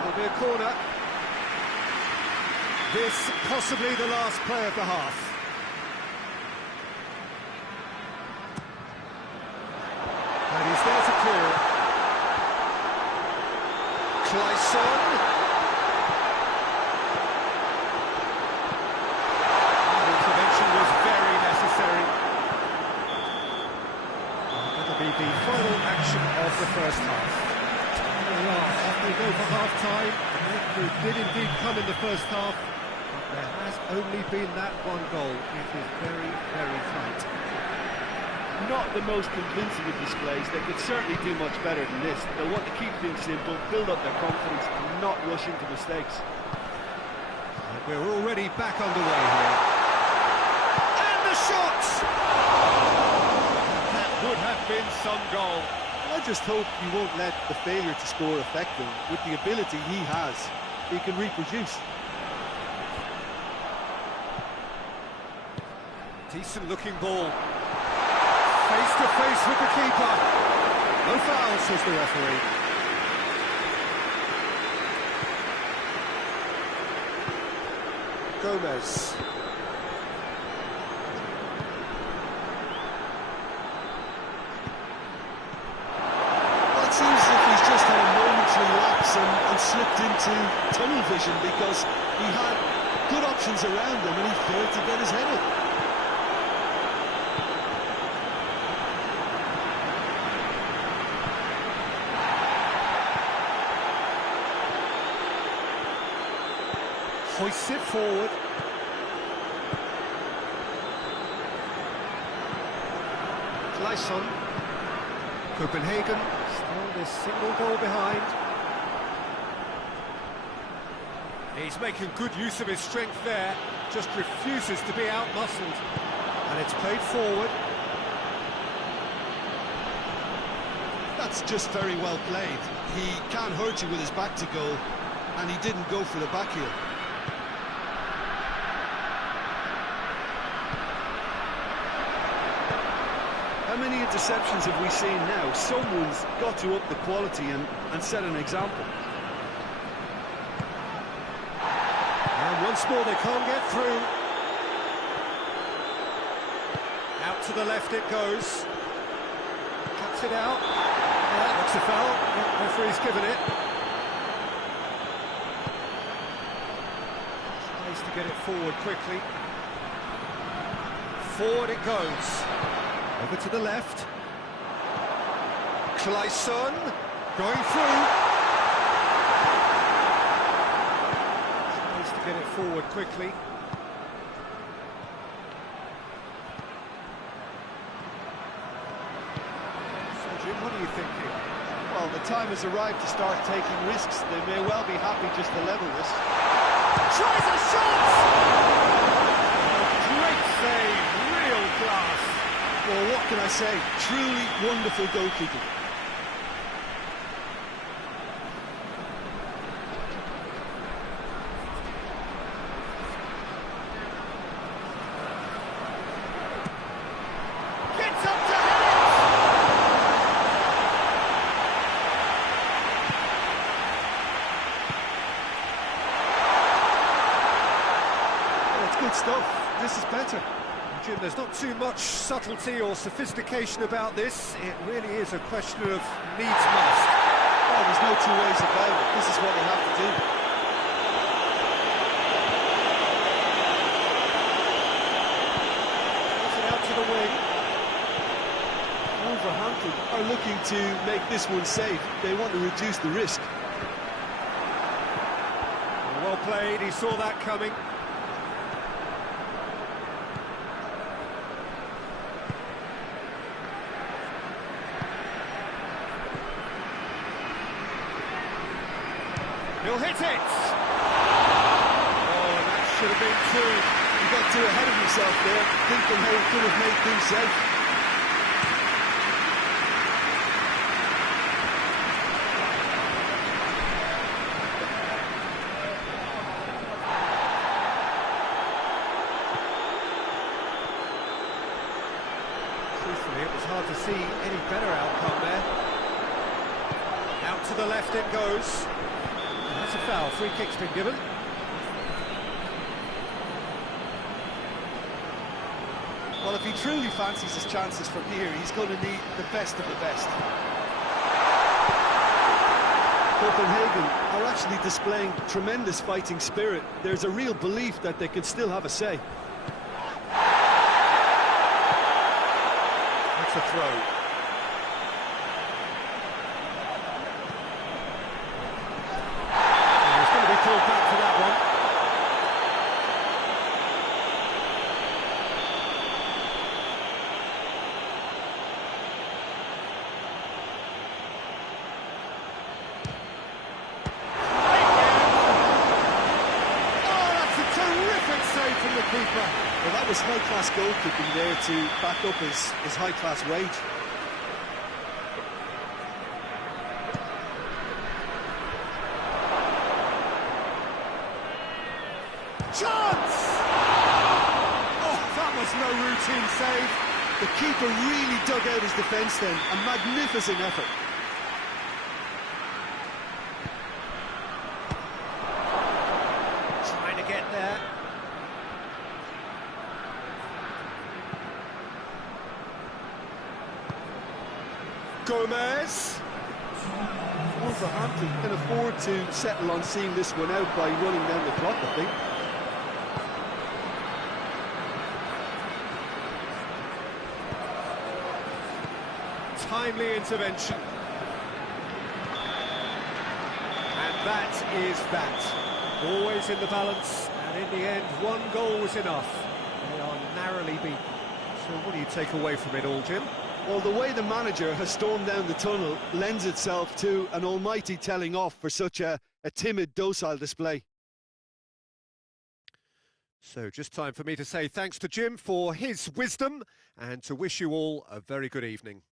It'll be a corner. This possibly the last play of the half. And he's there to clear it. Clayson. The intervention was very necessary. That'll be the final action of the first half. There we are, off they go for half-time. The breakthrough did indeed come in the first half. There has only been that one goal. It is very, very tight. Not the most convincing of displays. They could certainly do much better than this. They'll want to keep things simple, build up their confidence and not rush into mistakes. And we're already back underway here. And the shot! That would have been some goal. I just hope he won't let the failure to score affect him. With the ability he has, he can reproduce. Decent looking ball. Face to face with the keeper. No foul, says the referee. Gomez. Well, it seems as if he's just had a momentary lapse and slipped into tunnel vision because he had good options around him and he failed to get his head up. Hoists it forward. Gleison. Copenhagen still this single goal behind. He's making good use of his strength there, just refuses to be out-muscled. And it's played forward. That's just very well played. He can't hurt you with his back to goal, and he didn't go for the back heel. How many interceptions have we seen now? Someone's got to up the quality and set an example. And once more they can't get through. Out to the left it goes. Cuts it out. Yeah, looks a foul. The referee's given it. Space to get it forward quickly. Forward it goes. Over to the left. Clayson going through. Space to get it forward quickly. So Jim, what are you thinking? Well, the time has arrived to start taking risks. They may well be happy just to level this. Tries a shot! Great save, real class. Well, what can I say? Truly wonderful goalkeeping. Gets up to head it! Good stuff. This is better. Jim, there's not too much subtlety or sophistication about this. It really is a question of needs must. Oh, there's no two ways about it. This is what they have to do. Puts it out to the wing. Wolverhampton are looking to make this one safe. They want to reduce the risk. Well played, he saw that coming. He'll hit it! Oh, and that should have been two. He got too ahead of himself there, thinking how he could have made things safe. Truthfully, it was hard to see any better outcome there. Out to the left it goes. That's a foul, free kick's been given. Well, if he truly fancies his chances from here, he's going to need the best of the best. Copenhagen are actually displaying tremendous fighting spirit. There's a real belief that they can still have a say. That's a throw. Called back for that one. Oh, that's a terrific save from the keeper. Well, that was high-class goalkeeping there to back up his high-class wage. Chance! Oh, that was no routine save. The keeper really dug out his defence then. A magnificent effort. Trying to get there. Gomez. Wolverhampton can afford to settle on seeing this one out by running down the clock, I think. Timely intervention. And that is that. Always in the balance, and in the end, one goal was enough. They are narrowly beaten. So what do you take away from it all, Jim? Well, the way the manager has stormed down the tunnel lends itself to an almighty telling off for such a timid, docile display. So just time for me to say thanks to Jim for his wisdom and to wish you all a very good evening.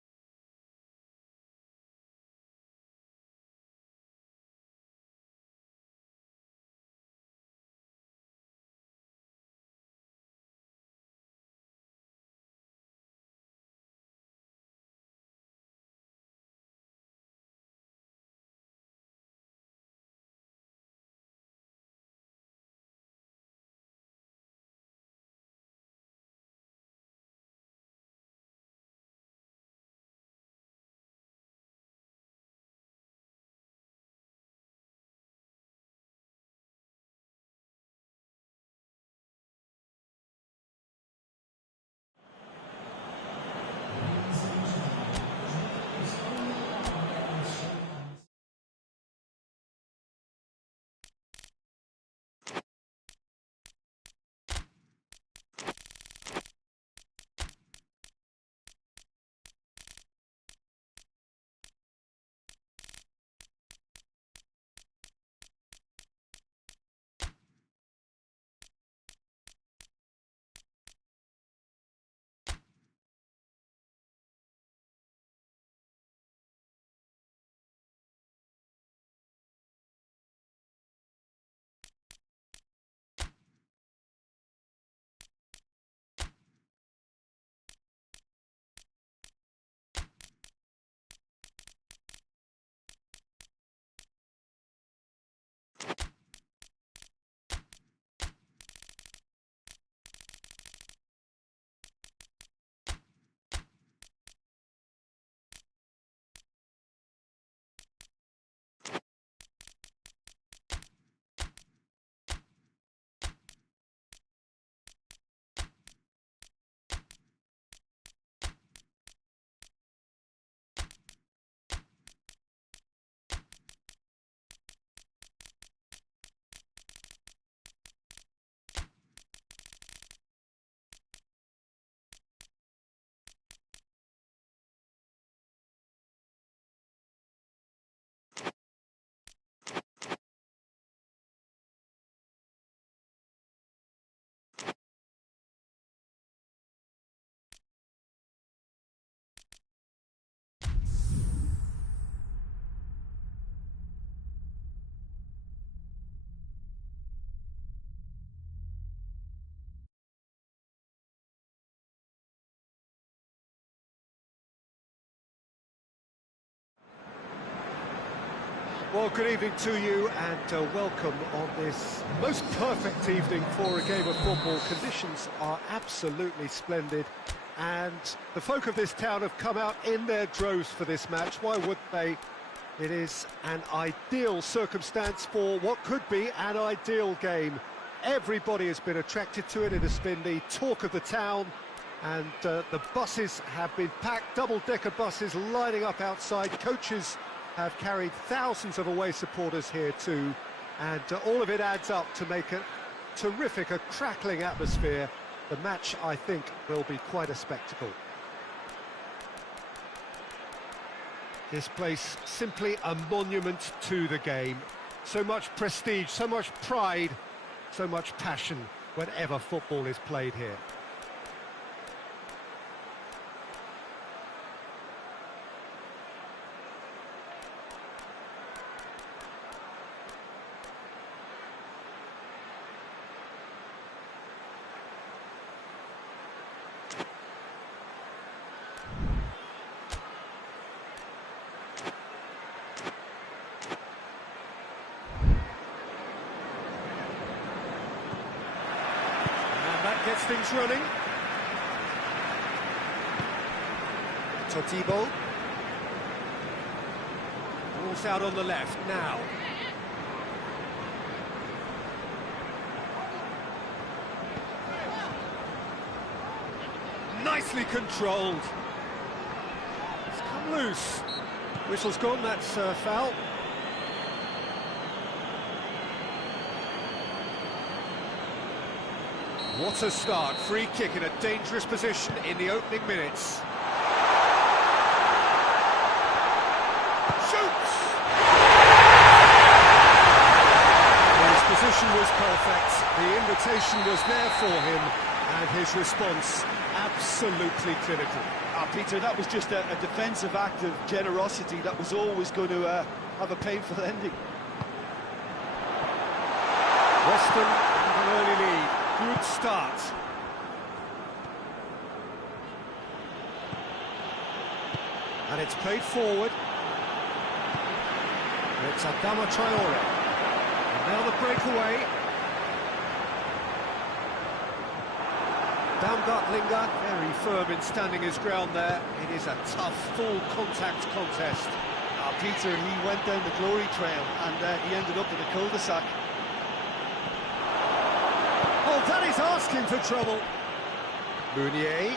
Well, good evening to you and welcome on this most perfect evening for a game of football. Conditions are absolutely splendid and the folk of this town have come out in their droves for this match. Why would they? It is an ideal circumstance for what could be an ideal game. Everybody has been attracted to it. It has been the talk of the town, and the buses have been packed, double-decker buses lining up outside. Coaches have carried thousands of away supporters here too, and all of it adds up to make a terrific, a crackling atmosphere. The match, I think, will be quite a spectacle. This place, simply a monument to the game. So much prestige, so much pride, so much passion whenever football is played here. Gets things running. Todibo. Ball's out on the left now. Nicely controlled. It's come loose. Whistle's gone, that's foul. What a start, free kick in a dangerous position in the opening minutes. Shoots! His position was perfect, the invitation was there for him, and his response absolutely clinical. Peter, that was just a defensive act of generosity that was always going to have a painful ending. Weston with an early lead. Good start. And it's played forward. It's Adama Traore. And now the breakaway. Damgat Linga, very firm in standing his ground there. It is a tough, full contact contest. Peter, he went down the glory trail and he ended up in a cul-de-sac. Oh, that is asking for trouble. Meunier.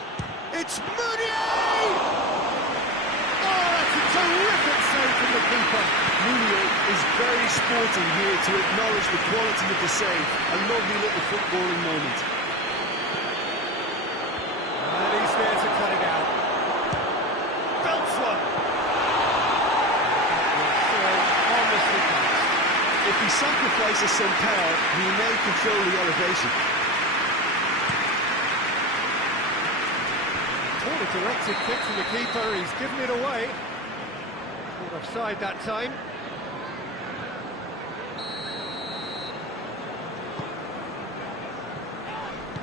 It's Meunier! Oh, that's a terrific save from the keeper. Meunier is very sporting here to acknowledge the quality of the save. A lovely little footballing moment. And he's there to cut it out. Belts one. Harmlessly passed. If he sacrifices some power, he may control the elevation. Caught a directed kick from the keeper, he's given it away. Caught offside that time.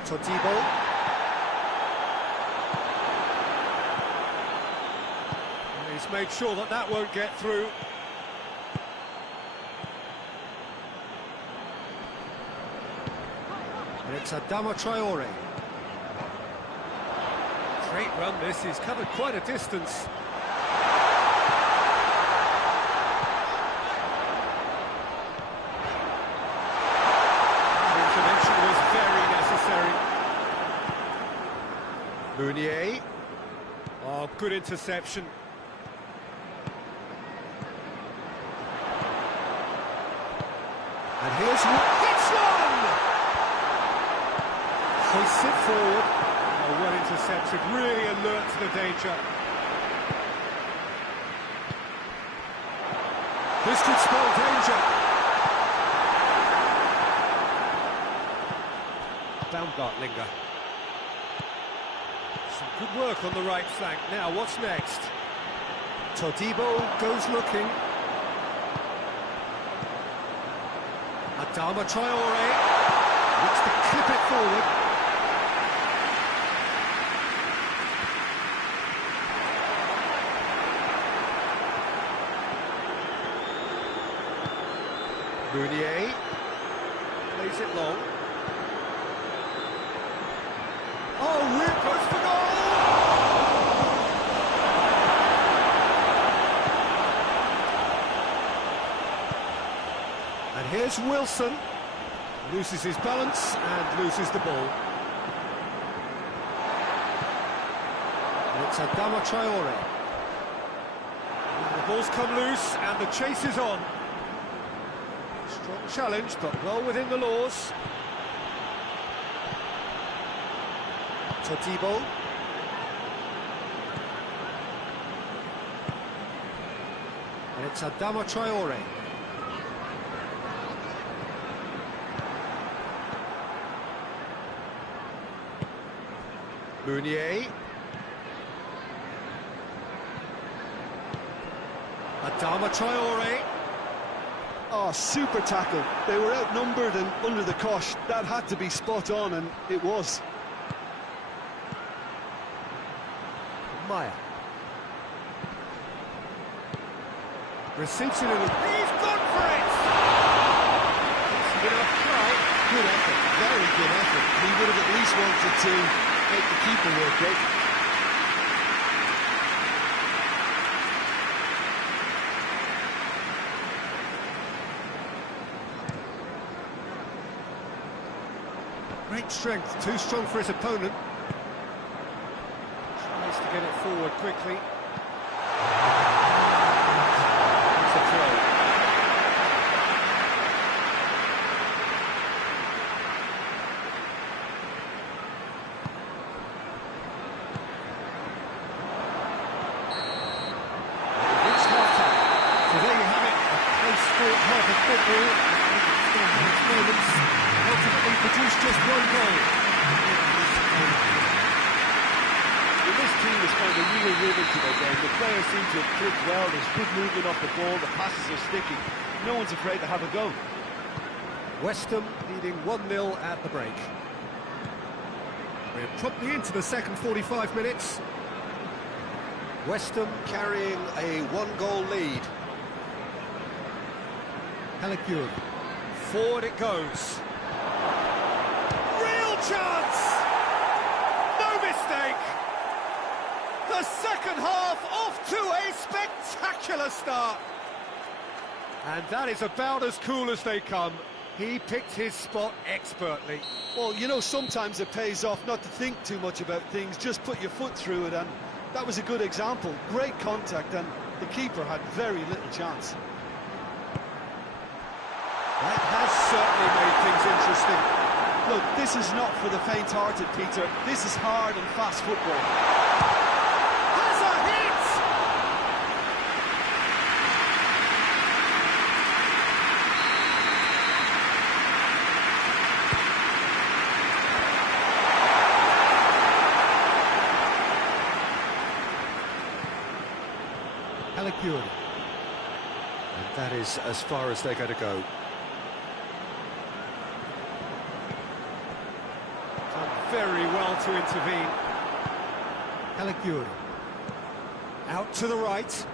Todibo. And he's made sure that that won't get through. And it's Adama Traore. Great run this, he's covered quite a distance. The intervention was very necessary. Meunier. Oh, good interception. And here's hits one! Hoists it forward. Oh, well intercepted, really alert to the danger. This could spell danger. Damgat Linga. Some good work on the right flank. Now, what's next? Todibo goes looking. Adama Traore looks to clip it forward. Meunier plays it long. Oh, Root goes for goal! And here's Wilson. Loses his balance and loses the ball. And it's Adama Traore. And the ball's come loose and the chase is on. Strong challenge, but well within the laws. Todibo. And it's Adama Traore. Meunier. Adama Traore. Oh, super tackle. They were outnumbered and under the cosh. That had to be spot on, and it was. Maya. Receives it in a... He's gone for it! It's been a try. Good effort, very good effort. He would have at least wanted to make the keeper work it. Great strength, too strong for his opponent. Tries to get it forward quickly. It's a throw. It's half-time. So there you have it, a close-fought half of football. It's going to have its moments. Ultimately produced just one goal. Well, this team has found a real rhythm to their game. The players seem to have clicked well. There's good movement off the ball. The passes are sticking. No one's afraid to have a go. West Ham leading 1-0 at the break. We're promptly into the second 45 minutes. West Ham carrying a one-goal lead. Caligiuri. Forward it goes. Real chance! No mistake! The second half off to a spectacular start. And that is about as cool as they come. He picked his spot expertly. Well, you know, sometimes it pays off not to think too much about things, just put your foot through it, and that was a good example. Great contact, and the keeper had very little chance. That has certainly made things interesting. Look, this is not for the faint-hearted, Peter. This is hard and fast football. Has a hit! Caligiuri. And that is as far as they're going to go. Very well to intervene. Caligiuri. Out to the right.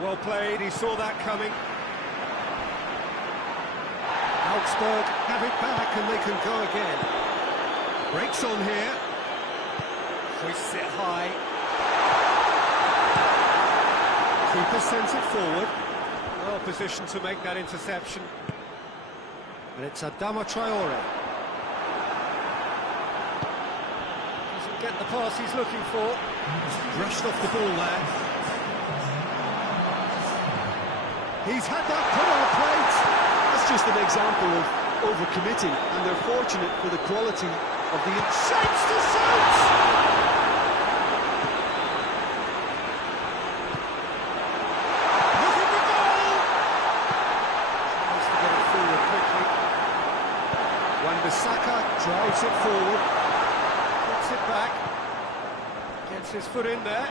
Well played, he saw that coming. Augsburg have it back and they can go again. Breaks on here. Hoists it high. Keeper sends it forward. Well positioned to make that interception. And it's Adama Traore. Get the pass he's looking for. Just brushed off the ball there. He's had that put on a plate. That's just an example of overcommitting, and they're fortunate for the quality of the... Shapes to shoot! Looking for goal! Tries to get it forward quickly. Wan-Bissaka drives it forward. It back, gets his foot in there,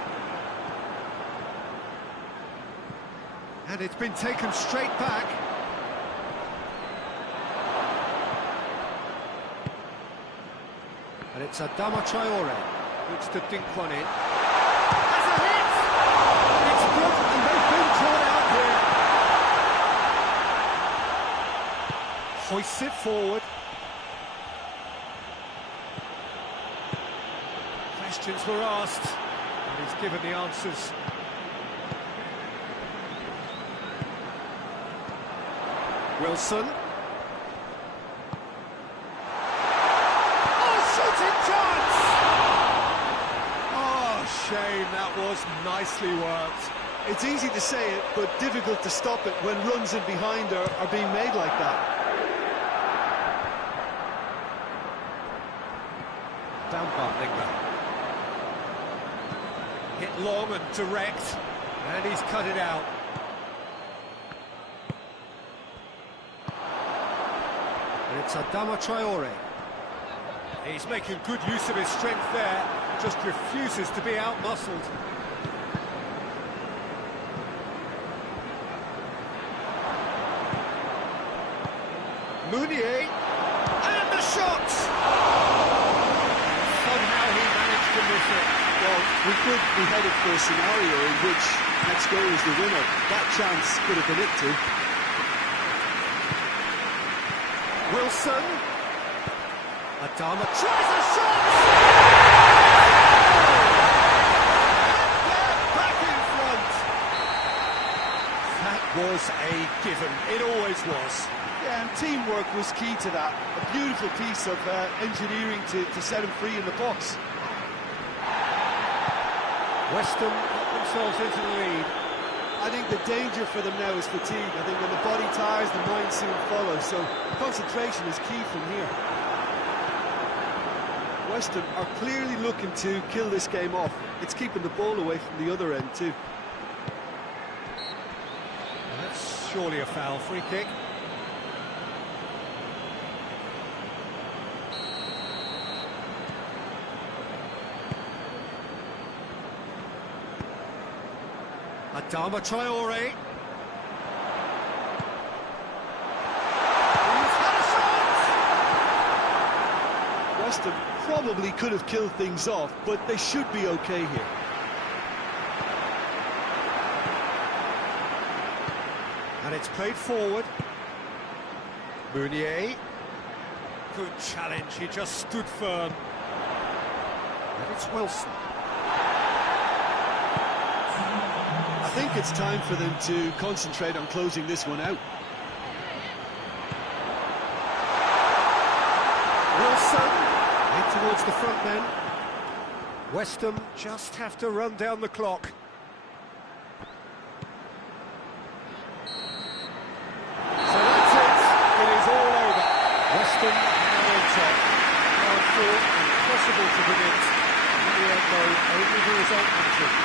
and it's been taken straight back. And it's Adama Traore, looks to dink one in. Has a hit! It's good, and they've been caught out here. hoists it forward. Questions were asked, and he's given the answers. Wilson. Oh, shooting chance! Oh, shame, that was nicely worked. It's easy to say it, but difficult to stop it when runs in behind are being made like that. Baumgartlinger. Hit long and direct, and he's cut it out. And it's Adama Traore. He's making good use of his strength there, just refuses to be out-muscled. Meunier, and the shot! Somehow he managed to miss it. Well, we could be headed for a scenario in which next goal is the winner. That chance could have been it too. Wilson. Adama tries a shot! And they're back in front! That was a given. It always was. Yeah, and teamwork was key to that. A beautiful piece of engineering to set him free in the box. West Ham got themselves into the lead. I think the danger for them now is fatigue. I think when the body tires, the mind soon follows. So concentration is key from here. West Ham are clearly looking to kill this game off. It's keeping the ball away from the other end too. And that's surely a foul. Free kick. Adama Traore. He's had a shot! West Ham probably could have killed things off, but they should be okay here. And it's played forward. Meunier. Good challenge, he just stood firm. And it's Wilson. I think it's time for them to concentrate on closing this one out. Wilson, in towards the front men. West Ham just have to run down the clock. So that's it, it is all over. West Ham now on top. Hard fought, impossible to predict. In the end though, only the result mattered.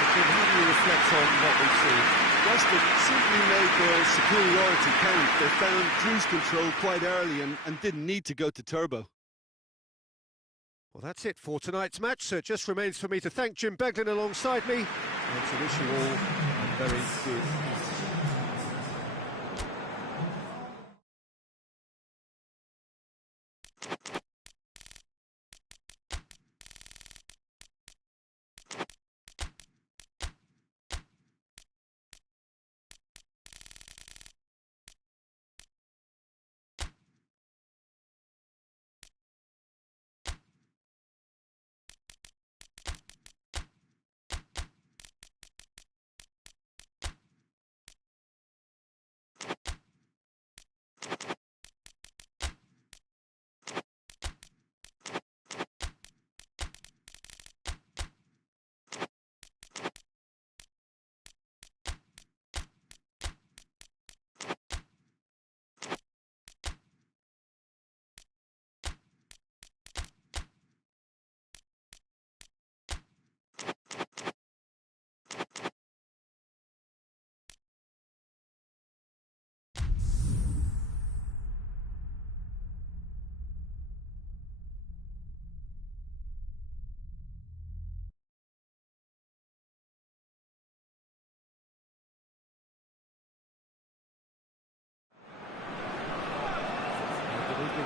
How do you reflect on what we've seen? West Ham simply made their superiority count. They found cruise control quite early and didn't need to go to turbo. Well, that's it for tonight's match, so it just remains for me to thank Jim Beglin alongside me and to wish you all a very good evening.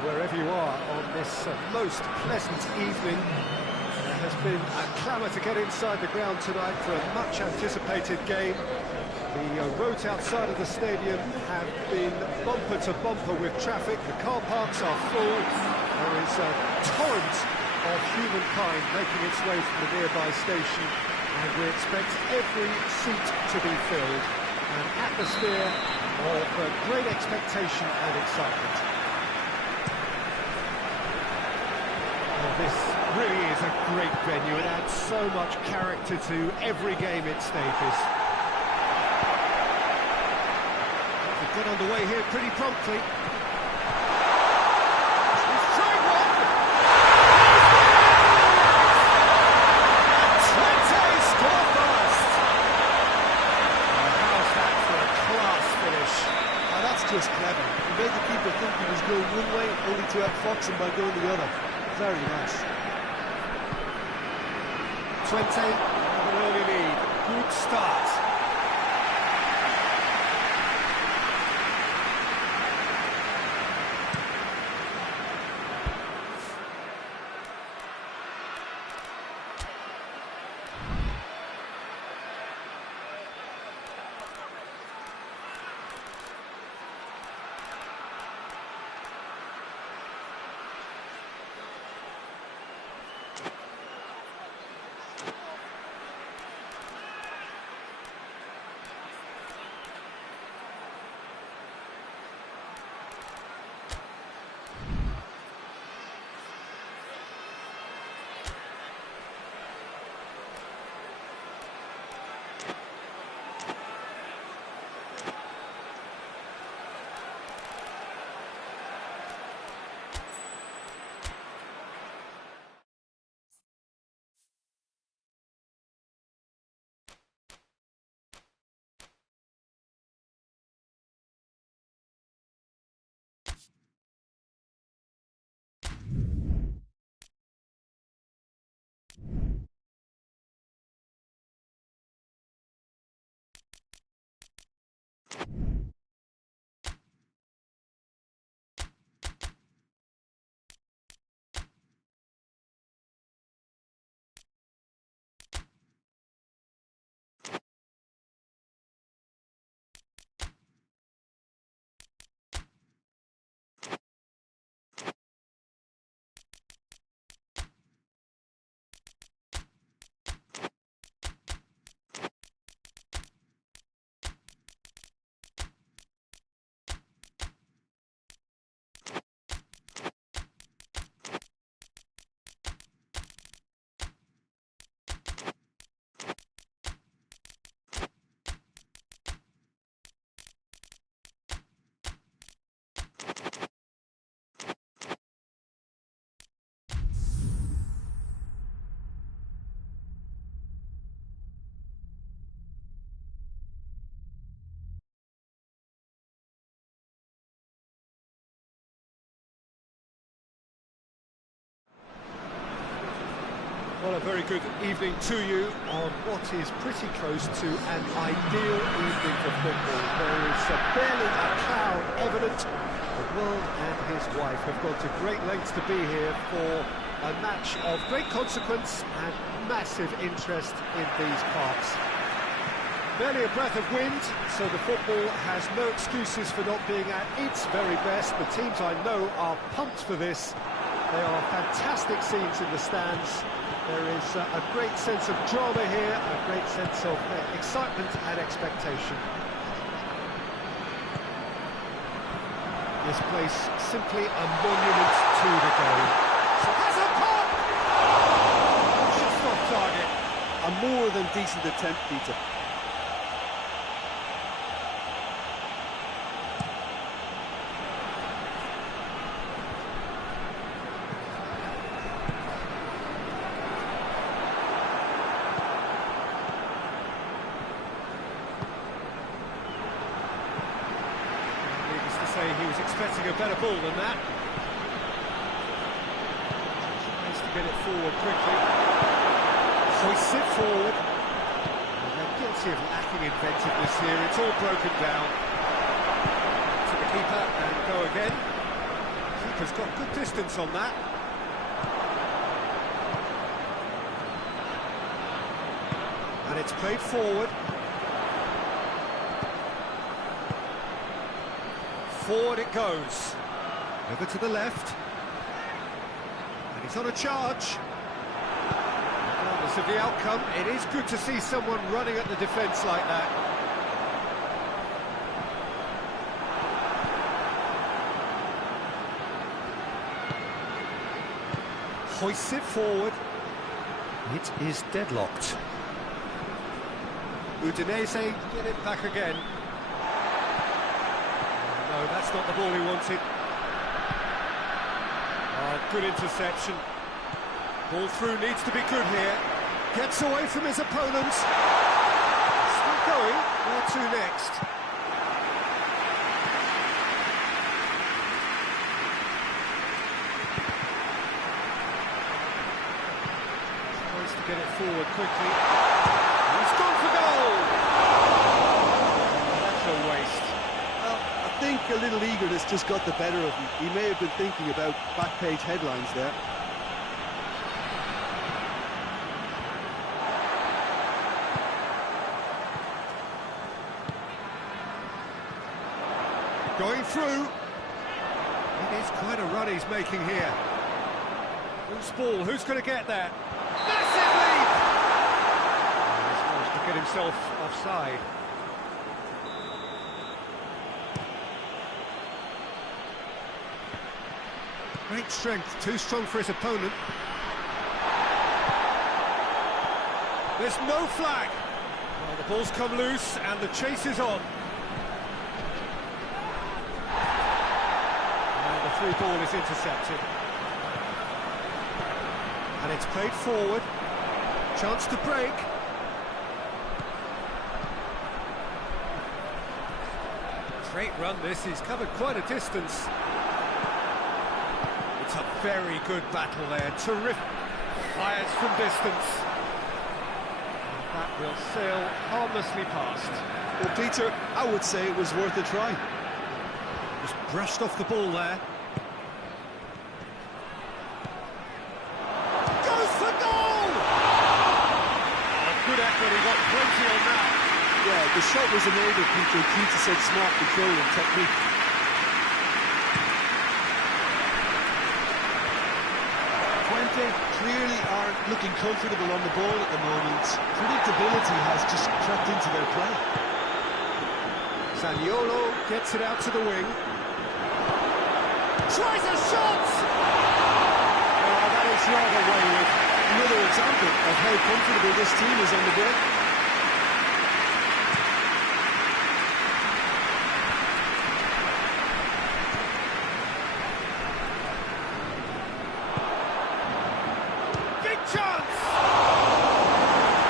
Wherever you are on this most pleasant evening, there has been a clamour to get inside the ground tonight for a much-anticipated game. The roads outside of the stadium have been bumper to bumper with traffic. The car parks are full. There is a torrent of humankind making its way from the nearby station, and we expect every seat to be filled. An atmosphere of great expectation and excitement. This really is a great venue. It adds so much character to every game it stages. They've got underway here pretty promptly. He's tried one! Twente score first! How's that for a class finish? Oh, that's just clever. He made the keeper think he was going one way, only to outfox him by going the other. Very nice. Twente, an early lead. Good start. Well, a very good evening to you on what is pretty close to an ideal evening for football. There is barely a cloud evident. The world and his wife have gone to great lengths to be here for a match of great consequence and massive interest in these parts. Barely a breath of wind, so the football has no excuses for not being at its very best. The teams I know are pumped for this. They are fantastic scenes in the stands. There is a great sense of drama here, a great sense of excitement and expectation. This place simply a monument to the game. Has a pop! Just off target. A more than decent attempt, Peter. He was expecting a better ball than that. Tries to get it forward quickly. Hoists it forward. And they're guilty of lacking inventiveness here. It's all broken down. To the keeper and go again. Keeper's got good distance on that. And it's played forward. Forward it goes. Over to the left. And he's on a charge. Regardless of the outcome, it is good to see someone running at the defence like that. Hoists it forward. It is deadlocked. Udinese get it back again. No, that's not the ball he wanted. Oh, good interception. Ball through needs to be good here. Gets away from his opponents. Still going. Where to next? Tries to get it forward quickly. He's gone for goal! That's a waste. Well, I think a little eagerness just got the better of him. He may have been thinking about back-page headlines there. Going through. It is quite a run he's making here. Loose ball, who's going to get that? Massive lead! He's managed to get himself offside. Great strength, too strong for his opponent. There's no flag. Well, the ball's come loose and the chase is on. And the through ball is intercepted. And it's played forward. Chance to break. Great run this, he's covered quite a distance. It's a very good battle there, terrific. Fires from distance. And that will sail harmlessly past. Well, Peter, I would say it was worth a try. Just brushed off the ball there. Goes for goal! Oh, good effort, he got plenty on that. Yeah, the shot was enabled, Peter, due to such smart control and technique. Twente clearly aren't looking comfortable on the ball at the moment. Predictability has just crept into their play. Zaniolo gets it out to the wing. Tries a shot! Oh, that is rather wayward. Another example of how comfortable this team is on the break. Big chance!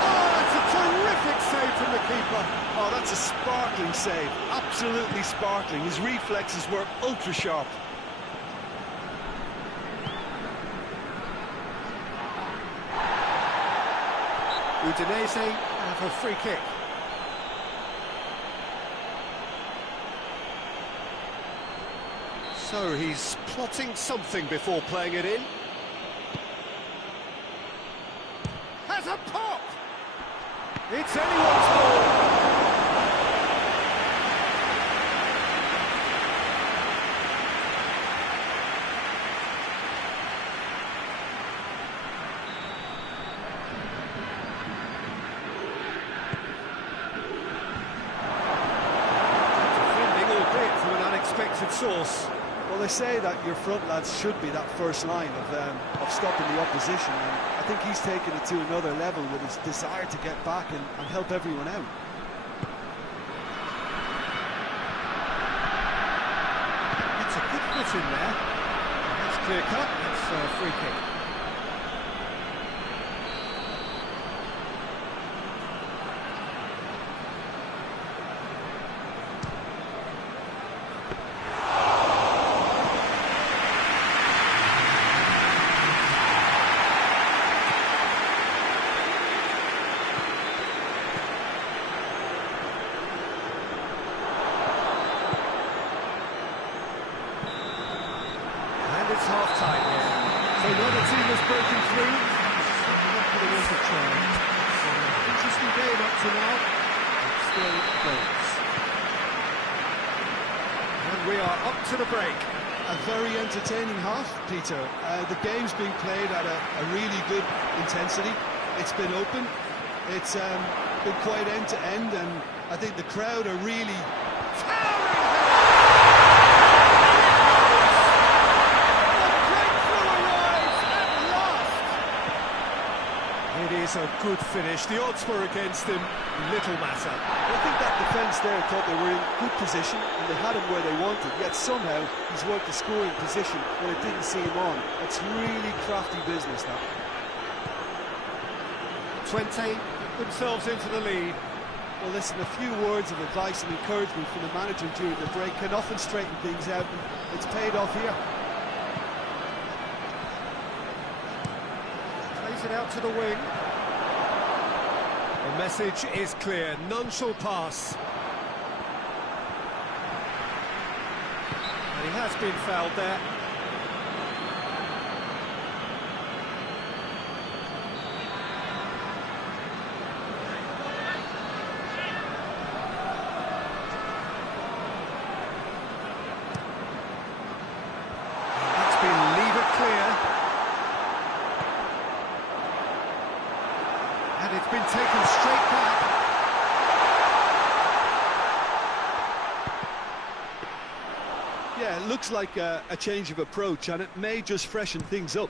Oh, that's a terrific save from the keeper. Oh, that's a sparkling save. Absolutely sparkling. His reflexes were ultra sharp. Udinese have a free kick. So he's plotting something before playing it in. Has a pop! It's anyone's ball! Defending, albeit from an unexpected source. Well, they say that your front lads should be that first line of stopping the opposition, and I think he's taken it to another level with his desire to get back and help everyone out. It's a good foot in there. That's clear cut, it's a free kick. And it's half-time here. So neither team has broken through. So not going to want to try. So interesting open game up to now. It's still goals. And we are up to the break. A very entertaining half, Peter. The game's being played at a really good intensity. It's been open. It's been quite end to end, and I think the crowd are really It is a good finish. The odds were against him. Little matter. I think that defence there thought they were in good position and they had him where they wanted, yet somehow he's worked the scoring position when it didn't see him on. It's really crafty business, that. 20 themselves into the lead. Well, listen, a few words of advice and encouragement from the manager during the break can often straighten things out, and it's paid off here. Plays it out to the wing. The message is clear, none shall pass. And he has been fouled there. That's been levered clear. And it's been taken straight back. Yeah, it looks like a change of approach, and it may just freshen things up.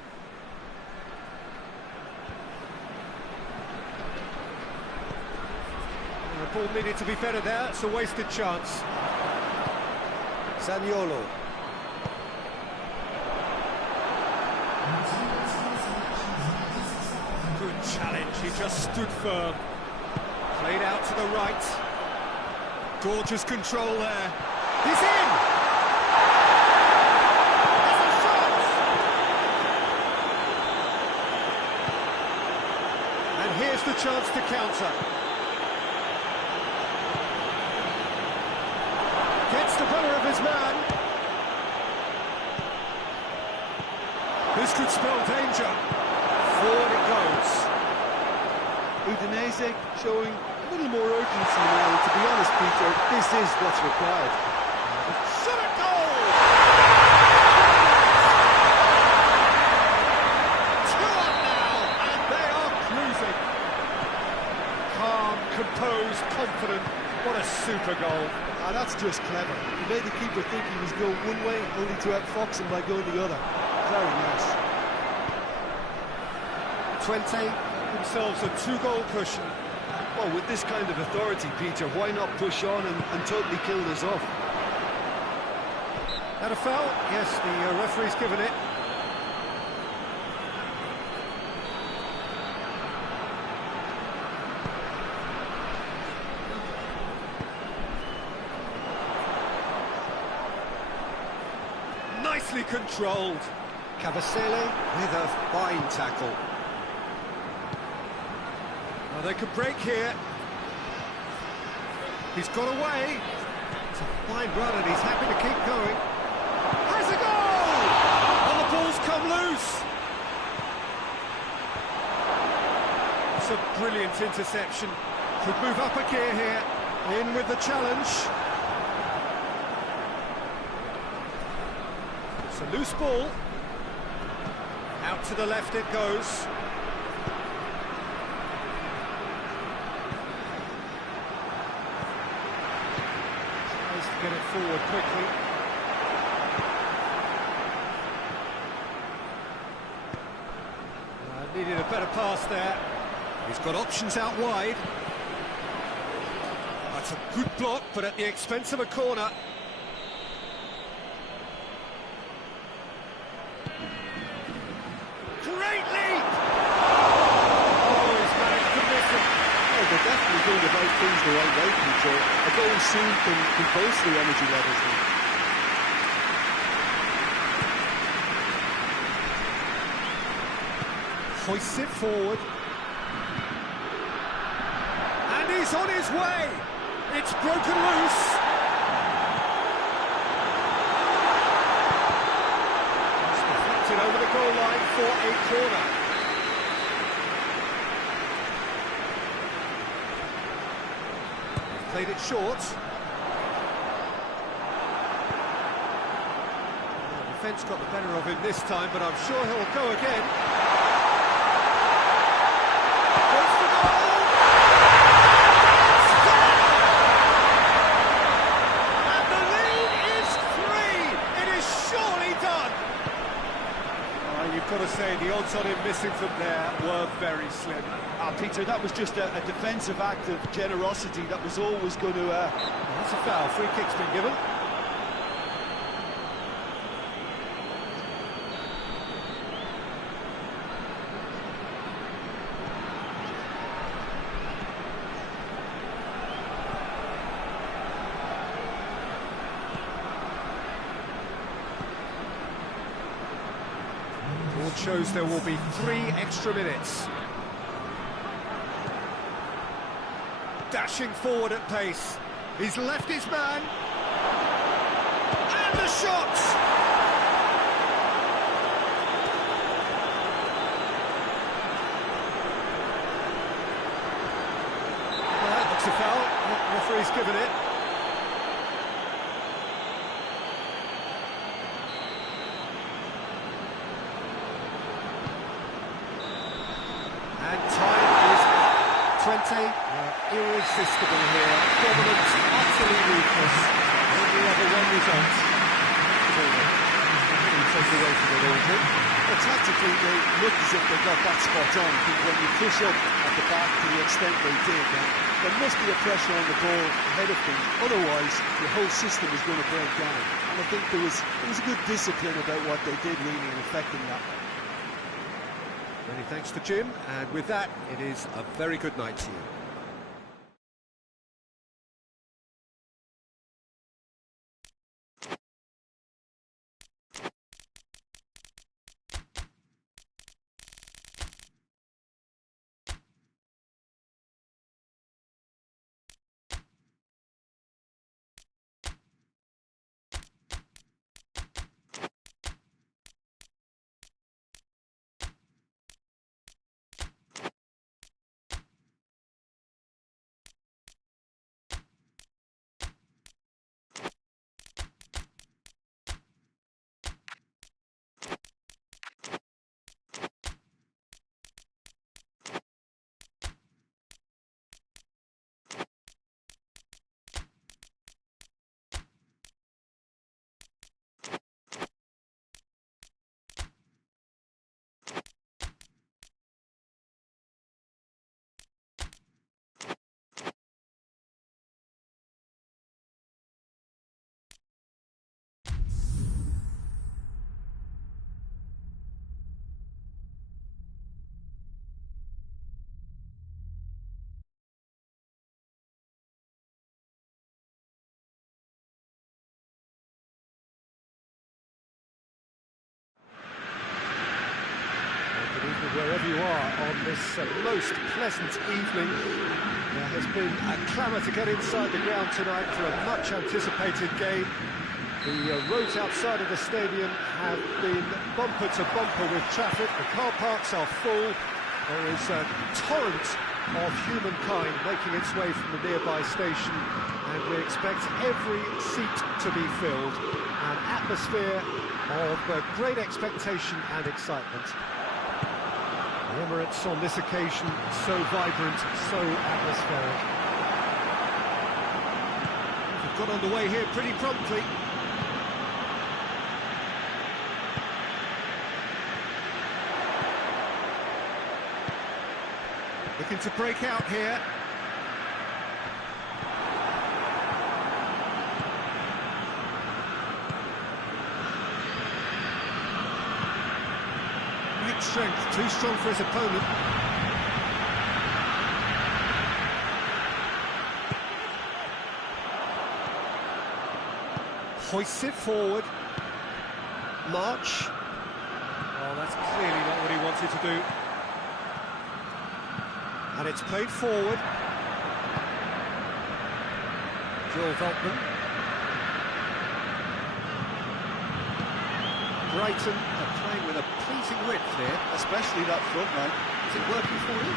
And the ball needed to be better there. It's a wasted chance. Zaniolo. Good challenge. He just stood firm. Played out to the right. Gorgeous control there. He's in! And here's the chance to counter. Gets the better of his man. This could spell danger. Forward it goes. Udinese showing a little more urgency now, and to be honest, Peter, this is what's required. Shot a goal! 2-up now, and they are cruising. Calm, composed, confident. What a super goal. Ah, that's just clever. He made the keeper think he was going one way, only to outfox him by going the other. Very nice. 20 themselves a 2-goal cushion. Well, with this kind of authority, Peter, why not push on and totally kill this off? Had a foul? Yes, the referee's given it. Nicely controlled. Cavasele with a fine tackle. Well, they could break here. He's got away. It's a fine run and he's happy to keep going. Has a goal! And the ball's come loose. It's a brilliant interception. Could move up a gear here. In with the challenge. It's a loose ball. Out to the left it goes. Tries to get it forward quickly. Needed a better pass there. He's got options out wide. That's a good block, but at the expense of a corner. Great leap! Oh, he's managed to miss it. Oh, they're definitely doing the right things the right way, Peter. A goal soon can boost the energy levels now. Hoists it forward. And he's on his way! It's broken loose! It's deflected over the goal line for a corner. Played it short. The defence got the better of him this time, but I'm sure he'll go again. Goes for goal! And the lead is 3! It is surely done! You've got to say, the odds on him missing from there were very slim. Peter, that was just a defensive act of generosity that was always going to... That's a foul. Free kick's been given. Board shows there will be 3 extra minutes. Dashing forward at pace. He's left his man. And the shot! Well, that looks a foul. The referee's given it. And time is Trente. Irresistible here, dominant, utterly ruthless. Only ever one result. Take away from it all, Jim. Well, tactically, they looked as if they got that spot on. I think when you push up at the back to the extent they did, then there must be a pressure on the ball ahead of things. Otherwise, your whole system is going to break down. And I think there was a good discipline about what they did, really, in affecting that. Many thanks to Jim, and with that, it is a very good night to you. Wherever you are on this most pleasant evening, there has been a clamour to get inside the ground tonight for a much-anticipated game. The roads outside of the stadium have been bumper to bumper with traffic. The car parks are full. There is a torrent of humankind making its way from the nearby station, and we expect every seat to be filled. An atmosphere of great expectation and excitement. The Emirates on this occasion, so vibrant, so atmospheric. We've got underway here pretty promptly. Looking to break out here. Great strength, too strong for his opponent. Hoists it forward. March. Oh, that's clearly not what he wanted to do. And it's played forward. Joel Veltman. Brighton are playing with a pleasing width here, Especially that front line. Is it working for you?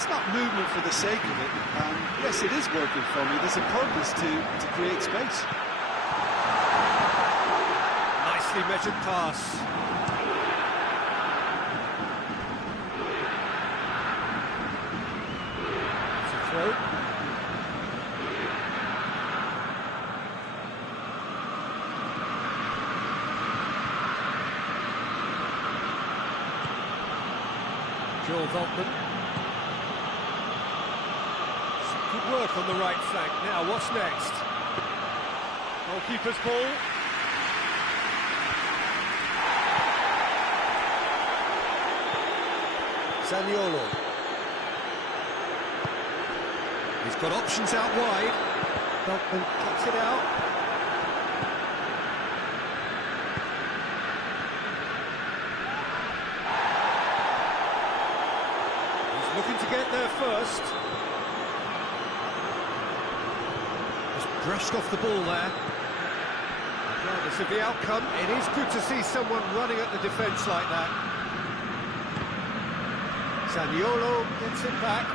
It's not movement for the sake of it. Yes, it is working for me. There's a purpose to create space. Nicely measured pass. It's a throw. Joel Veltman. Good work on the right flank. Now, what's next? Goalkeeper's ball. Zaniolo. He's got options out wide. Veltman cuts it out. He's looking to get there first. Just brushed off the ball there. Regardless of the outcome, it is good to see someone running at the defence like that. Zaniolo gets it back.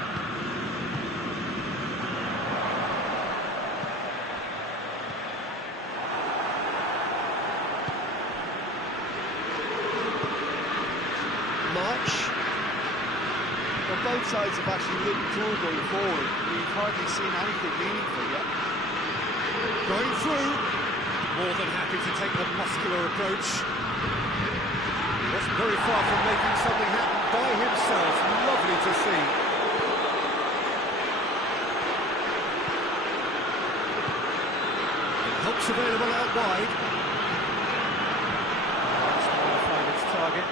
March. Well, both sides have actually looked cool going forward. We've hardly seen anything meaningful yet. Going through. More than happy to take the muscular approach. Wasn't very far from making something happen by himself. Lovely to see. And help's available out wide. That's not going to find its target.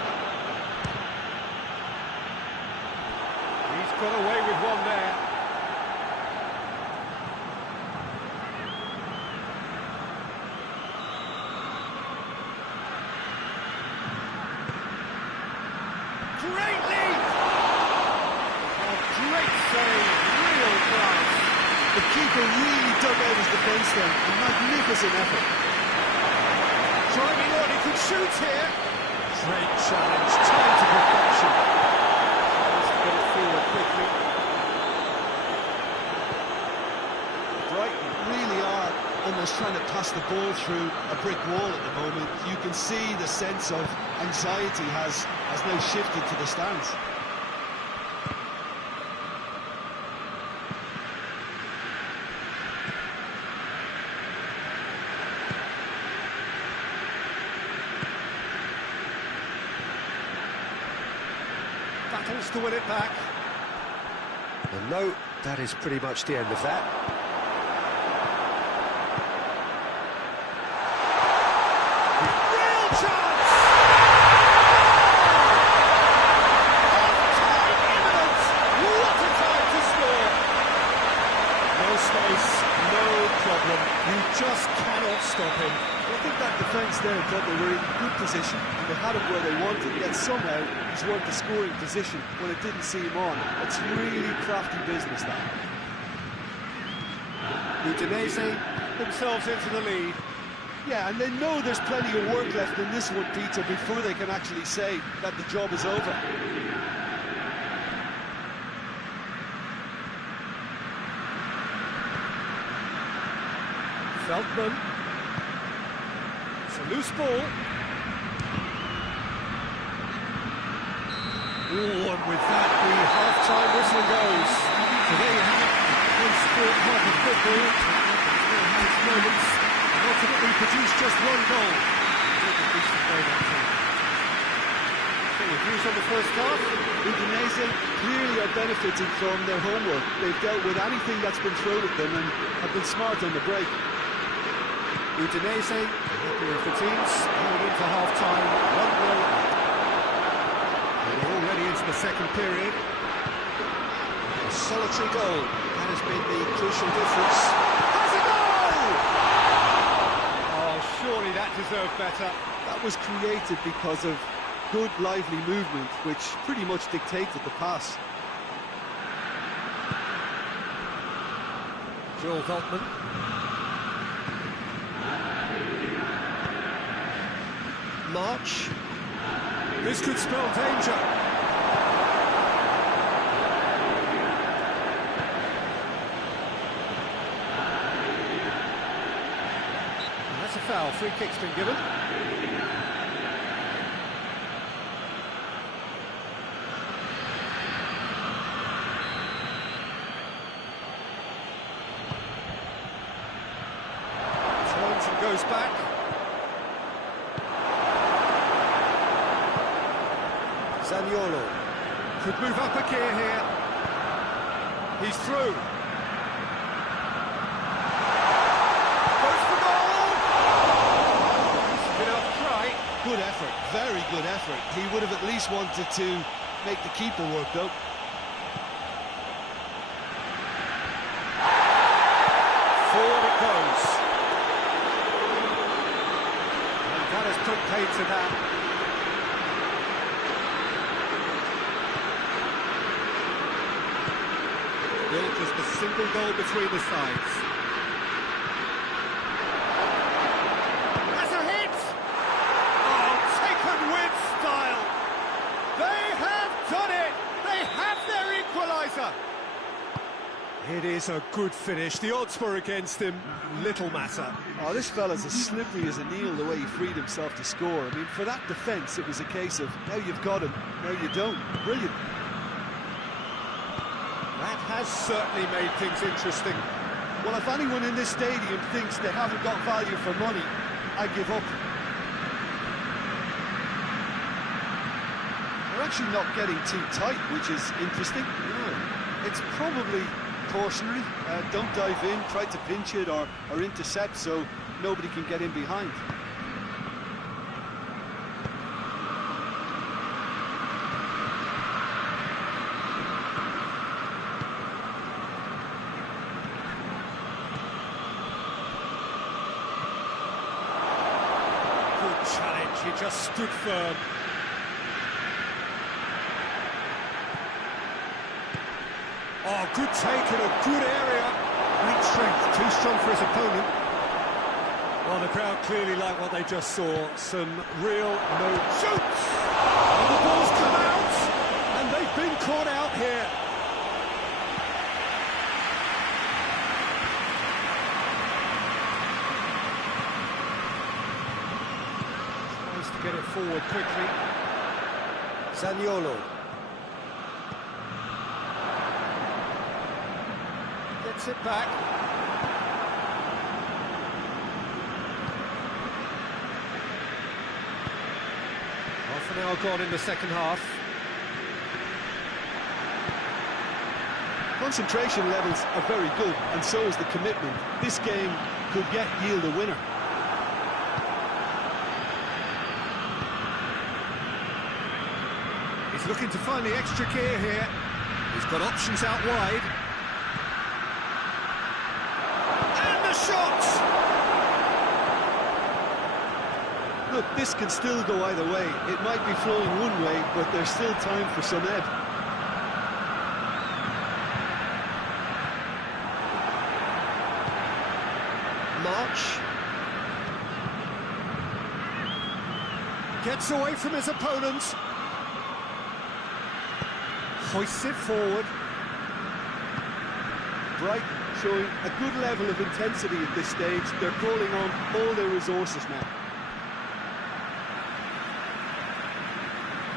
He's got away with one there. Great lead! Oh, great save, real class. The keeper really dug out his defence there. A magnificent effort. Driving on, he could shoot here. Great challenge, timed to perfection. Has to get it forward quickly. Brighton really are almost trying to pass the ball through a brick wall at the moment. You can see the sense of anxiety has now shifted to the stands. Battles to win it back. And no, that is pretty much the end of that. Real chance! Half-time imminent! What a time to score! No space, no problem. You just cannot stop him. I think that defence there thought they were in good position and they had him where they wanted, yet somehow he's worked the scoring position when it didn't see him on. It's really crafty business, that. Udinese themselves into the lead. Yeah, and they know there's plenty of work left in this one, Peter, before they can actually say that the job is over. Veltman. It's a loose ball. Oh, and with that, the half-time whistle goes. So there you have it, the sport half of football. Has moments, and ultimately produced just one goal. So, reviews on the first half. Udinese clearly are benefiting from their homework. They've dealt with anything that's been thrown at them and have been smart on the break. Udinese, happy with the teams, going into half-time, 1-0 up. And we're already into the second period. A solitary goal, that has been the crucial difference. Has a goal! Oh, surely that deserved better. That was created because of good, lively movement, which pretty much dictated the pass. Joel Veltman. March. This could spell danger. free kick's been given. Turns and goes back. Zaniolo could move up a gear here. He's through. Goes for goal! Bit of try. Good effort, very good effort. He would have at least wanted to make the keeper work, though. Forward it goes. And that has put paid to that. Still just a single goal between the sides. That's a hit! Oh, taken with style! They have done it! They have their equaliser! It is a good finish. The odds were against him. Little matter. Oh, this fella's as slippery as an eel the way he freed himself to score. I mean, for that defence, it was a case of now you've got him, now you don't. Brilliant. That has certainly made things interesting. Well, if anyone in this stadium thinks they haven't got value for money, I give up. They're actually not getting too tight, which is interesting. It's probably cautionary. Don't dive in, try to pinch it or intercept so nobody can get in behind. Challenge, he just stood firm. Oh, good take in a good area. Great strength, too strong for his opponent. Well, the crowd clearly like what they just saw. Some real shoots! And the ball's come out! And they've been caught out here. To get it forward quickly. Zaniolo gets it back. Half an hour gone in the second half. Concentration levels are very good, and so is the commitment. This game could yet yield a winner. He's looking to find the extra gear here. He's got options out wide. And the shot! Look, this can still go either way. It might be flowing one way, but there's still time for some ebb. March gets away from his opponent. Hoists it forward. Brighton showing a good level of intensity at this stage. They're calling on all their resources now.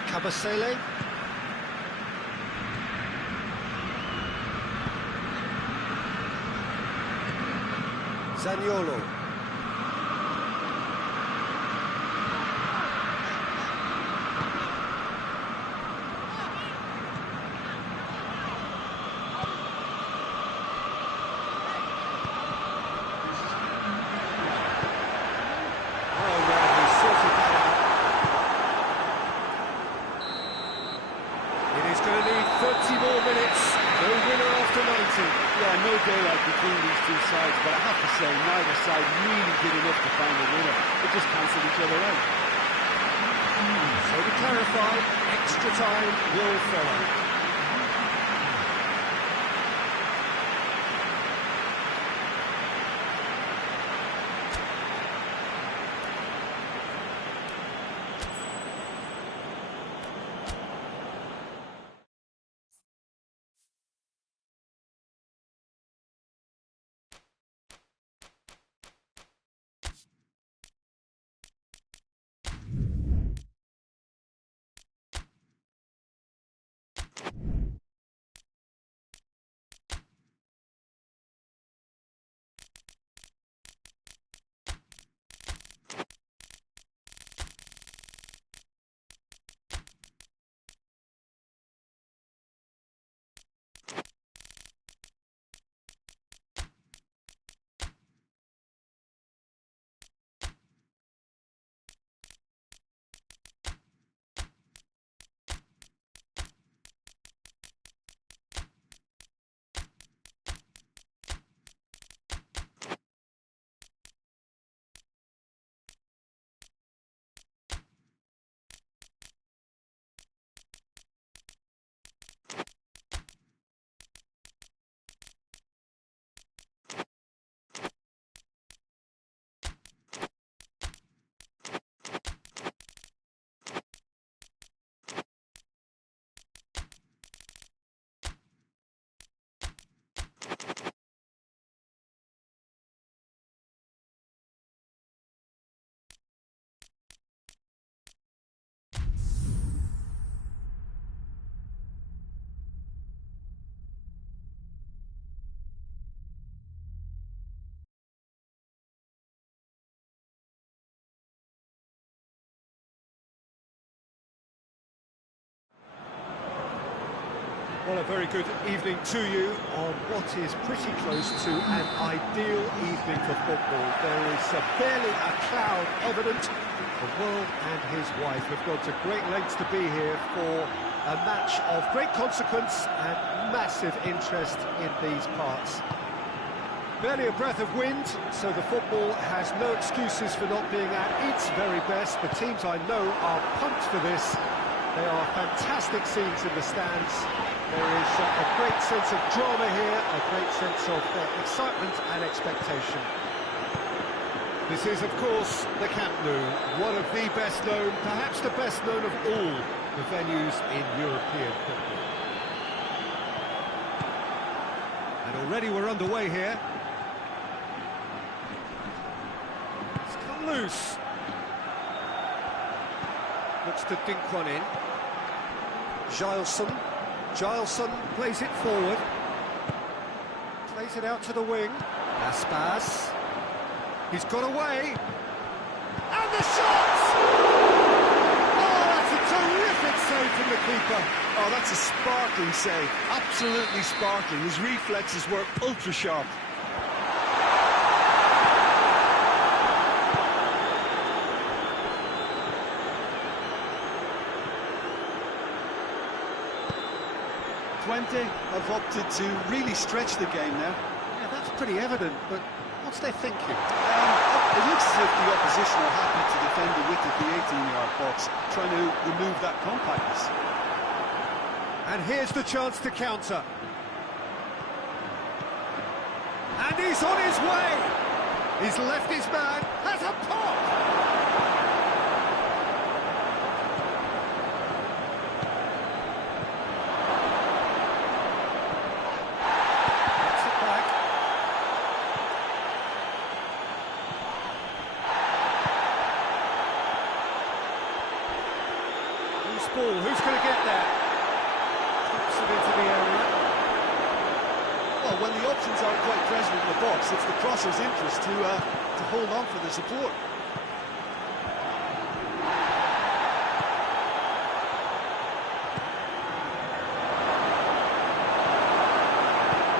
Kabasele. Zaniolo. Going to need 30 more minutes. No winner after 90. Yeah, no daylight between these two sides, but I have to say, neither side really did enough to find a winner. They just cancelled each other out. So to clarify, extra time will follow. Well, a very good evening to you on what is pretty close to an ideal evening for football. There is barely a cloud evident. The world and his wife have gone to great lengths to be here for a match of great consequence and massive interest in these parts. Barely a breath of wind, so the football has no excuses for not being at its very best. The teams I know are pumped for this. There are fantastic scenes in the stands. There is a great sense of drama here, a great sense of excitement and expectation. This is, of course, the Camp Nou, one of the best known, perhaps the best known of all the venues in European football. And already we're underway here. It's come loose. Looks to dink one in. Gileson plays it forward. Plays it out to the wing. Aspas. He's got away. And the shot! Oh, that's a terrific save from the keeper. Oh, that's a sparkling save. Absolutely sparkling. His reflexes were ultra sharp. Have opted to really stretch the game now. Yeah, that's pretty evident, but what's their thinking? It looks as if the opposition are happy to defend the width of the 18-yard box, trying to remove that compactness. And here's the chance to counter. And he's on his way! He's left his man, has a pop! Ball. Who's going to get there? Taps it into the area. Well, when the options aren't quite present in the box, it's the crosser's interest to hold on for the support.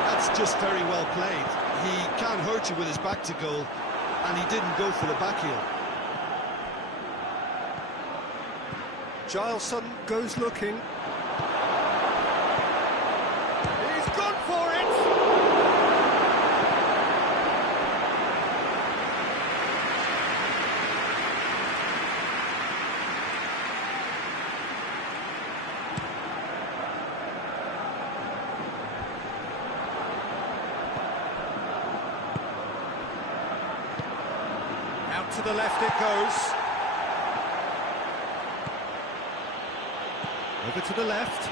That's just very well played. He can't hurt you with his back to goal, and he didn't go for the back heel. Gileson goes looking. He's gone for it! Out to the left it goes. Over to the left.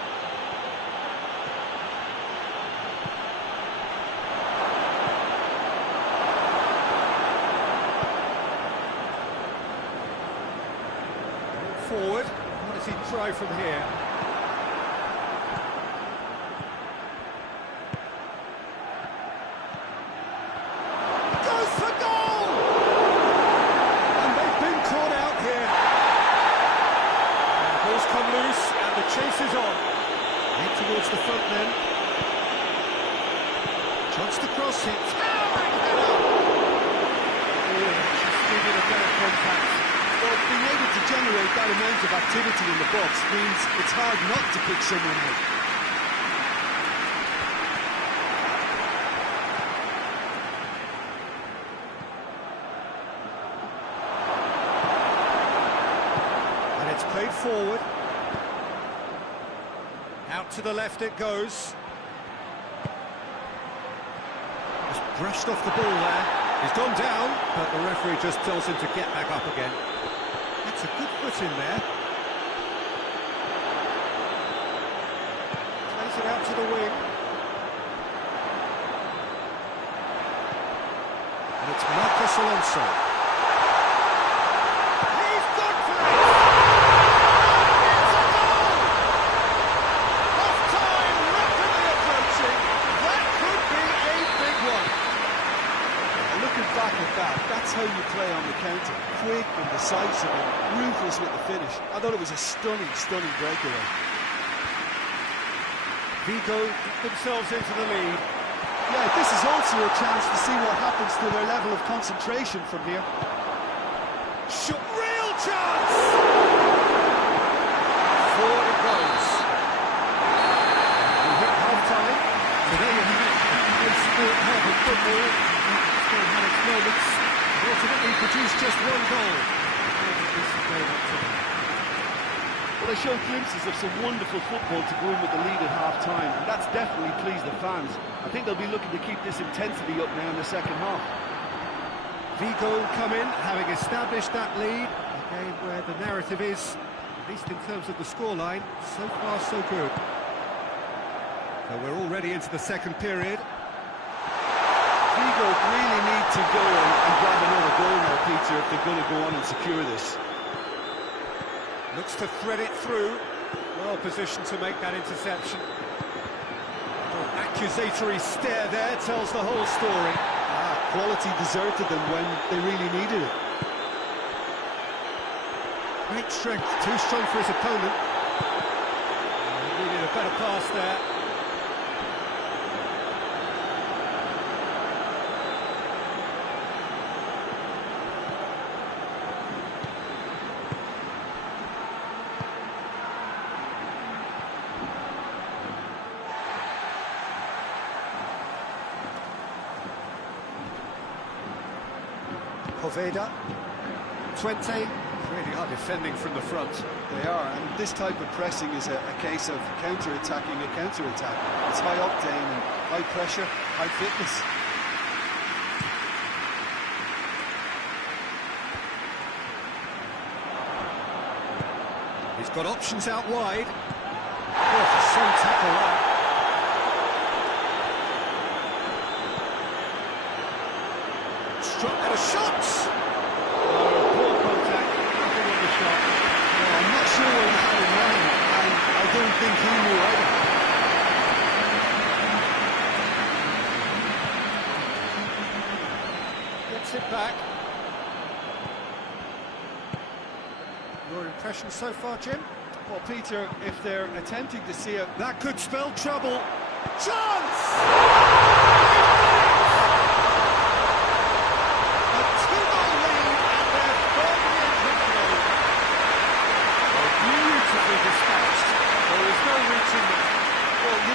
Forward. What does he try from here? Goes for goal! And they've been caught out here. And the ball's come loose. The chase is on. In towards the front then. Chance to cross it. Towering header! Oh, just needed a better contact. Well, being able to generate that amount of activity in the box means it's hard not to pick someone out. And it's played forward. Out to the left it goes. Just brushed off the ball there. He's gone down, but the referee just tells him to get back up again. That's a good foot in there. Plays it out to the wing. And it's Marcos Alonso. That's how you play on the counter. Quick and decisive and ruthless with the finish. I thought it was a stunning, stunning breakaway. Vigo get themselves into the lead. Yeah, this is also a chance to see what happens to their level of concentration from here. Real chance! Forward it goes. We hit half-time. So there you have it. Good sport, Herbert football. Still had its moments. Ultimately produced just one goal. Well, they showed glimpses of some wonderful football to go in with the lead at half-time, and that's definitely pleased the fans. I think they'll be looking to keep this intensity up now in the second half. Vigo come in, having established that lead. A game where the narrative is, at least in terms of the scoreline, so far so good. So we're already into the second period. Vigo really need to go and grab another goal now, Peter, if they're going to go on and secure this. Looks to thread it through. Well positioned to make that interception. Accusatory stare there tells the whole story. Quality deserted them when they really needed it. Great strength, too strong for his opponent. Needed a better pass there. Poveda, Twente, really are defending from the front. They are, and this type of pressing is a case of counter-attacking a counter-attack. It's high octane and high pressure, high fitness. He's got options out wide. What a strong tackle that. And a shot! Poor contact, nothing on the shot. Well, I'm not sure what he had in mind, and I don't think he knew either. Gets it back. Your impression so far, Jim? Well, Peter, if they're attempting to see it, That could spell trouble. Chance!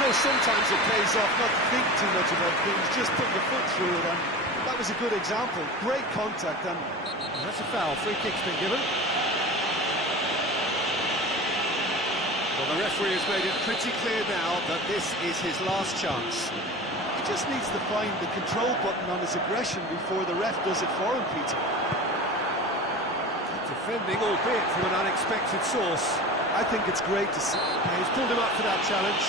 sometimes it pays off not to think too much about things, just put your foot through it, and that was a good example. Great contact, and that's a foul. Free kick's been given. Well, the referee has made it pretty clear now that this is his last chance. he just needs to find the control button on his aggression before the ref does it for him, Peter. Defending, albeit from an unexpected source. I think it's great to see. He's pulled him up for that challenge.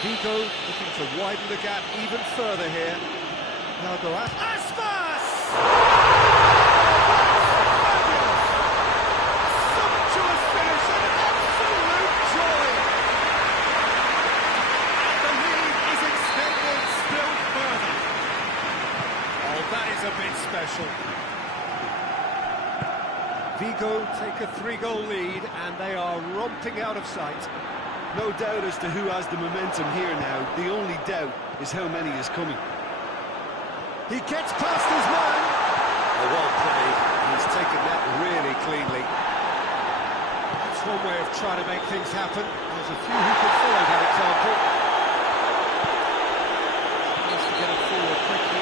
Vigo looking to widen the gap even further here. Now go out. Aspas! Fabulous! Sumptuous finish and absolute joy! And the lead is extended still further. Oh, that is a bit special. Vigo take a 3-goal lead and they are romping out of sight. No doubt as to who has the momentum here now. The only doubt is how many is coming. He gets past his man. Oh, well played. He's taken that really cleanly. That's one way of trying to make things happen. There's a few who could follow that example. Has to get it forward quickly.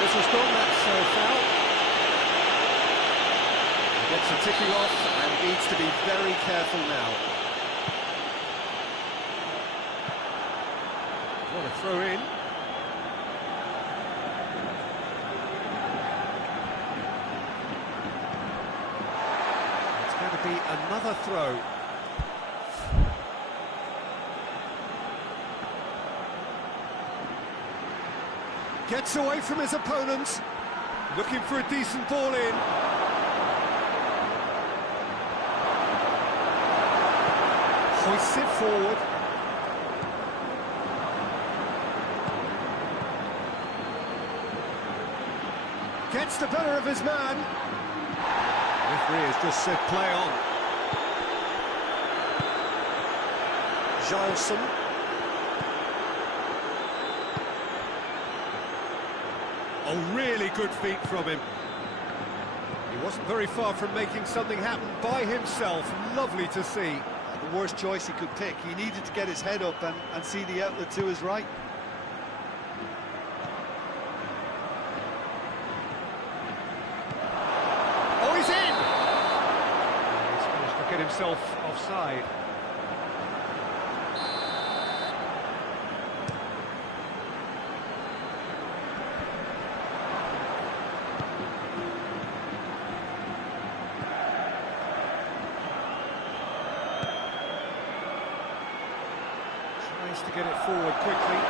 This has gone, that's foul. Gets a ticking off and needs to be very careful now. What a throw in. It's going to be another throw. Gets away from his opponents. Looking for a decent ball in. Hoists it forward. Gets the better of his man. Referee has just said play on. Giles. Oh, really good feet from him. He wasn't very far from making something happen by himself. Lovely to see. The worst choice he could pick. He needed to get his head up and see the outlet to his right. Oh, he's in! He's managed to get himself offside. Tries to get it forward quickly.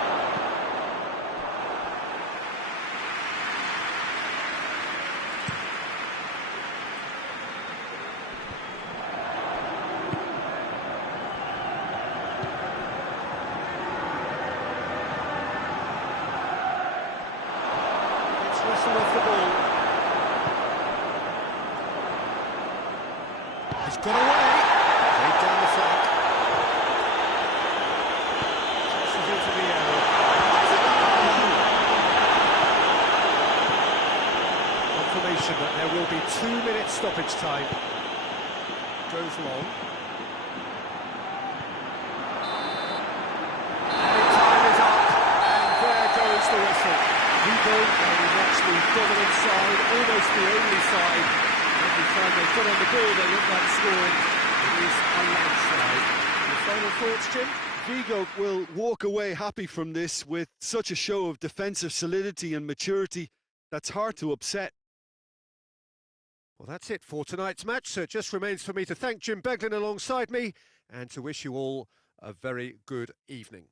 It's whistled off the ball. He's got away. Played down the flank. Into the area. Confirmation that there will be 2-minute stoppage time. Goes long. And time is up, and there goes the whistle. Vigo very much the dominant side, almost the only side. Every time they put on the ball, they look like scoring. It is a landslide. Your final thoughts, Jim? Vigo will walk away happy from this with such a show of defensive solidity and maturity that's hard to upset. Well, that's it for tonight's match, so it just remains for me to thank Jim Beglin alongside me and to wish you all a very good evening.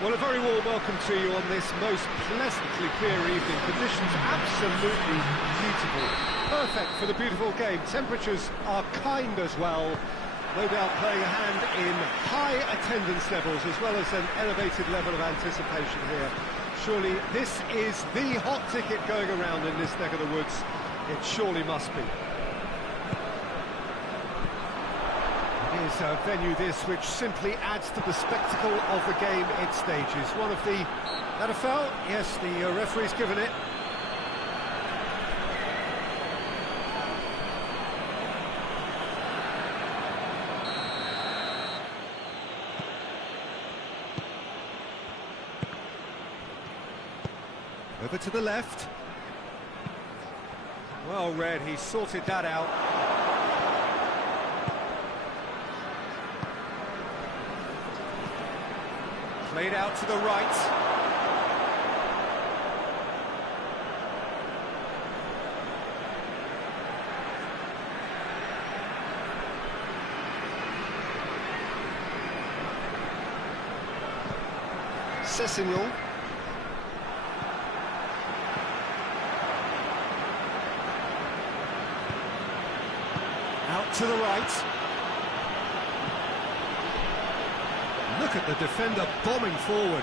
Well, a very warm welcome to you on this most pleasantly clear evening. Conditions absolutely beautiful. Perfect for the beautiful game. Temperatures are kind as well. No doubt playing a hand in high attendance levels as well as an elevated level of anticipation here. Surely this is the hot ticket going around in this neck of the woods. It surely must be. It is a venue this which simply adds to the spectacle of the game it stages. One of the... That a foul? Yes, the referee's given it. Over to the left. Well read, he sorted that out. Played out to the right. Sessegnon. Out to the right. Look at the defender bombing forward.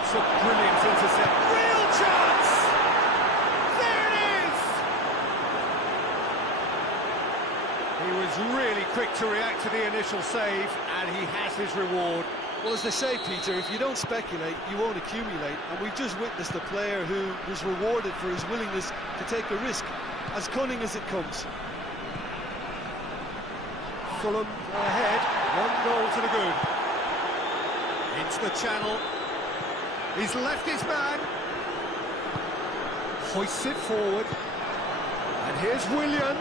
It's a brilliant intercept. Real chance! There it is! He was really quick to react to the initial save, and he has his reward. Well, as they say, Peter, if you don't speculate, you won't accumulate. And we've just witnessed a player who was rewarded for his willingness to take a risk, as cunning as it comes. Fulham go ahead, 1 goal to the good. Into the channel. He's left his man. Hoists it forward. And here's Willian.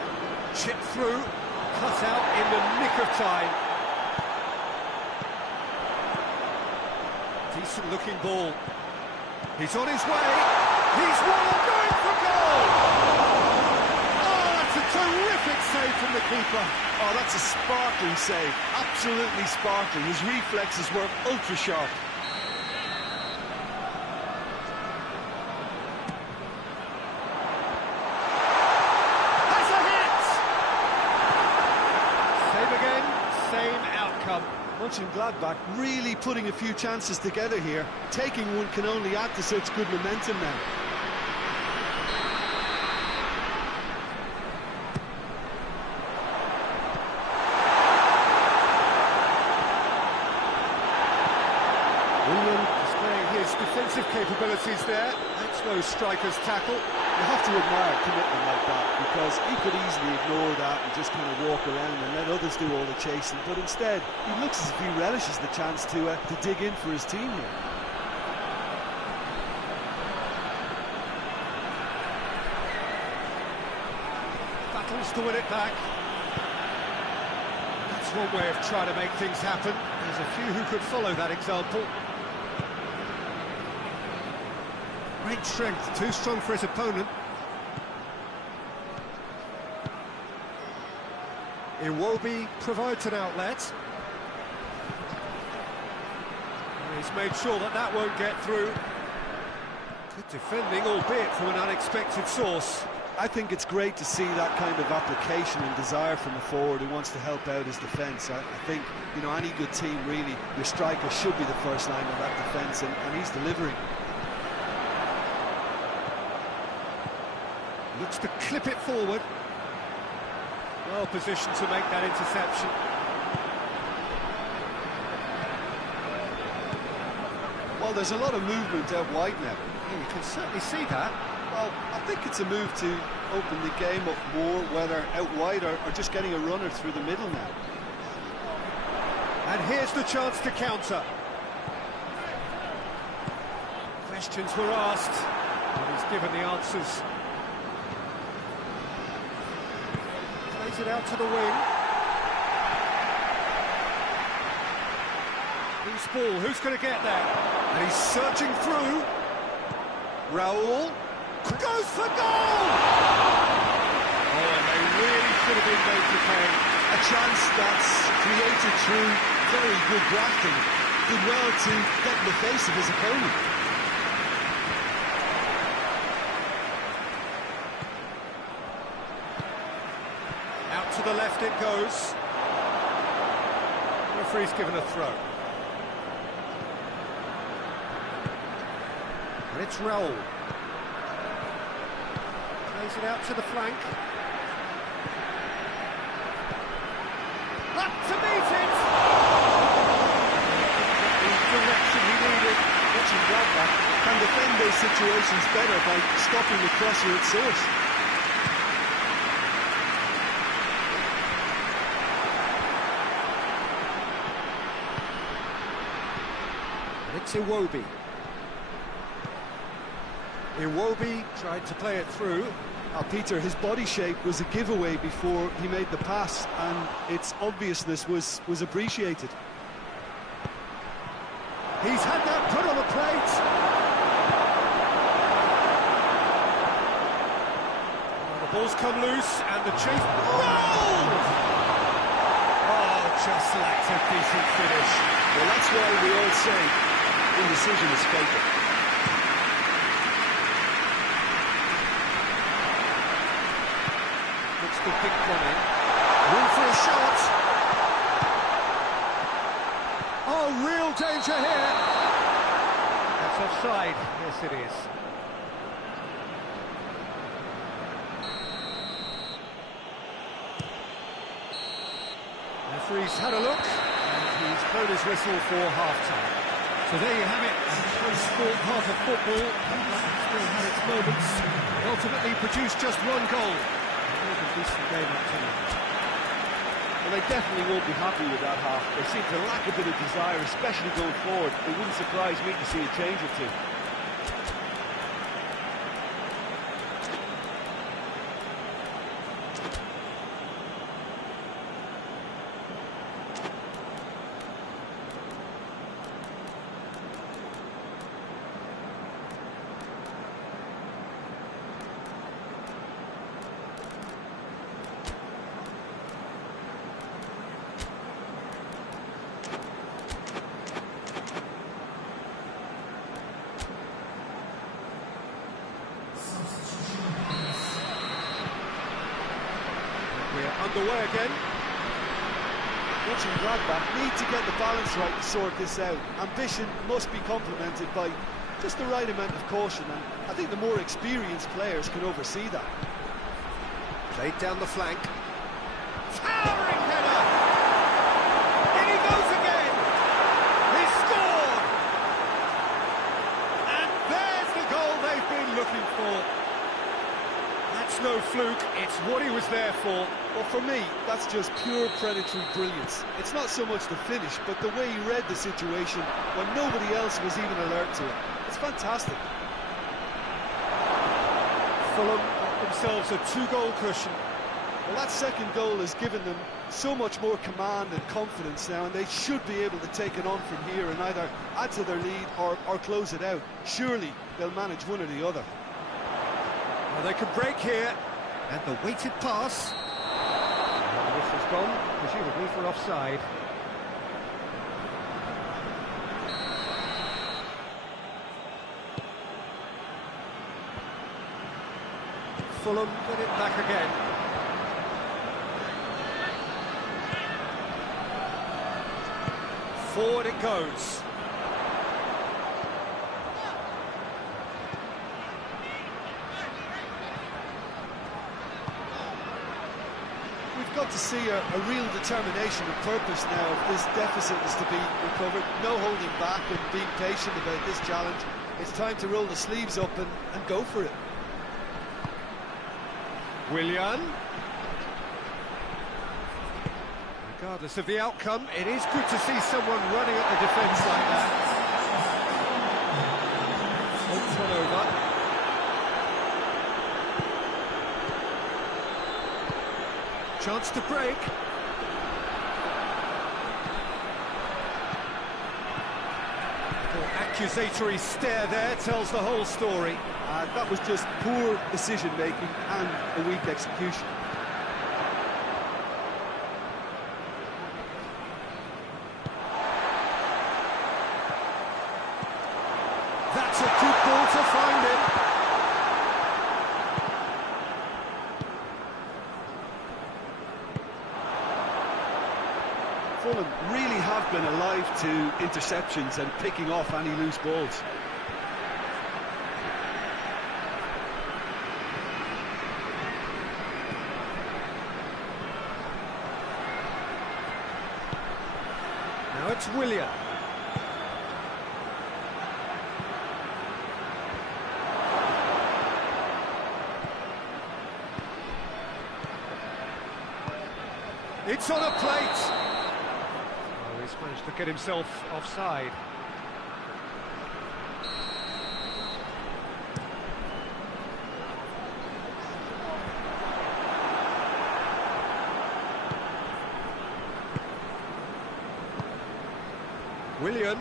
Chipped through. Cut out in the nick of time. Decent looking ball. He's on his way. He's going for goal! Oh, that's a terrific save from the keeper. Oh, that's a sparkling save. Absolutely sparkling. His reflexes were ultra sharp. That's a hit! Same again, same outcome. Mönchengladbach really putting a few chances together here. Taking one can only add to such good momentum now. Willian displaying his defensive capabilities there. That's no striker's tackle. You have to admire commitment like that, because he could easily ignore that and just kind of walk around and let others do all the chasing, but instead he looks as if he relishes the chance to dig in for his team here. Battles to win it back. That's one way of trying to make things happen. There's a few who could follow that example. Great strength, too strong for his opponent. Iwobi provides an outlet. And he's made sure that that won't get through. Good defending, albeit from an unexpected source. I think it's great to see that kind of application and desire from a forward who wants to help out his defence. I think, you know, any good team, really, your striker should be the first line of that defence, and he's delivering. Looks to clip it forward. Well positioned to make that interception. Well, there's a lot of movement out wide now. Yeah, you can certainly see that. Well, I think it's a move to open the game up more, whether out wide or just getting a runner through the middle now. And here's the chance to counter. Questions were asked, and he's given the answers. Plays it out to the wing. Loose ball, who's going to get there? And he's searching through. Raul goes for goal! Oh, and they really should have been made to pay. A chance that's created through very good grafting. Did well to get in the face of his opponent. Out to the left it goes. Referee's given a throw. And it's Raul. Plays it out to the flank. Up to meet it! The direction he needed. Watching Gladbach can defend those situations better by stopping the pressure at source. It's Iwobi. Iwobi tried to play it through. Peter, his body shape was a giveaway before he made the pass, and its obviousness was appreciated. He's had that put on the plate. The ball's come loose, and the chase... Roll! Oh, just lacked a decent finish. Well, that's why we all say indecision is fatal. Looks to pick one in. Room for a shot. Oh, real danger here. That's offside. Yes, it is. Referee's had a look, and he's blown his whistle for half-time. So there you have it, post-sport half of football. Still had its moments, ultimately produced just one goal. A decent game up to now. Well, they definitely won't be happy with that half. They seem to lack a bit of desire, especially going forward. It wouldn't surprise me to see a change or two. Underway again. Watching Gladbach need to get the balance right to sort this out. Ambition must be complemented by just the right amount of caution, and I think the more experienced players can oversee that. Played down the flank. Towering header! In he goes again! He scored! And there's the goal they've been looking for. That's no fluke, it's what he was there for. Well, for me, that's just pure predatory brilliance. It's not so much the finish, but the way he read the situation when nobody else was even alert to it. It's fantastic. Fulham got themselves a two-goal cushion. Well, that second goal has given them so much more command and confidence now, and they should be able to take it on from here and either add to their lead or close it out. Surely they'll manage one or the other. Well, they could break here, and the weighted pass. And this has gone, presumably for offside. Fulham get it back again. Forward it goes. We've got to see a real determination and purpose now if this deficit is to be recovered. No holding back and being patient about this challenge. It's time to roll the sleeves up and go for it. Willian. Regardless of the outcome, it is good to see someone running at the defence like that. Holds one over. Chance to break. Little accusatory stare there tells the whole story. That was just poor decision-making and a weak execution. That's a good ball to find him. Fulham really have been alive to interceptions and picking off any loose balls. Now it's Willian. It's on a plate. Oh, he's managed to get himself offside. Willian.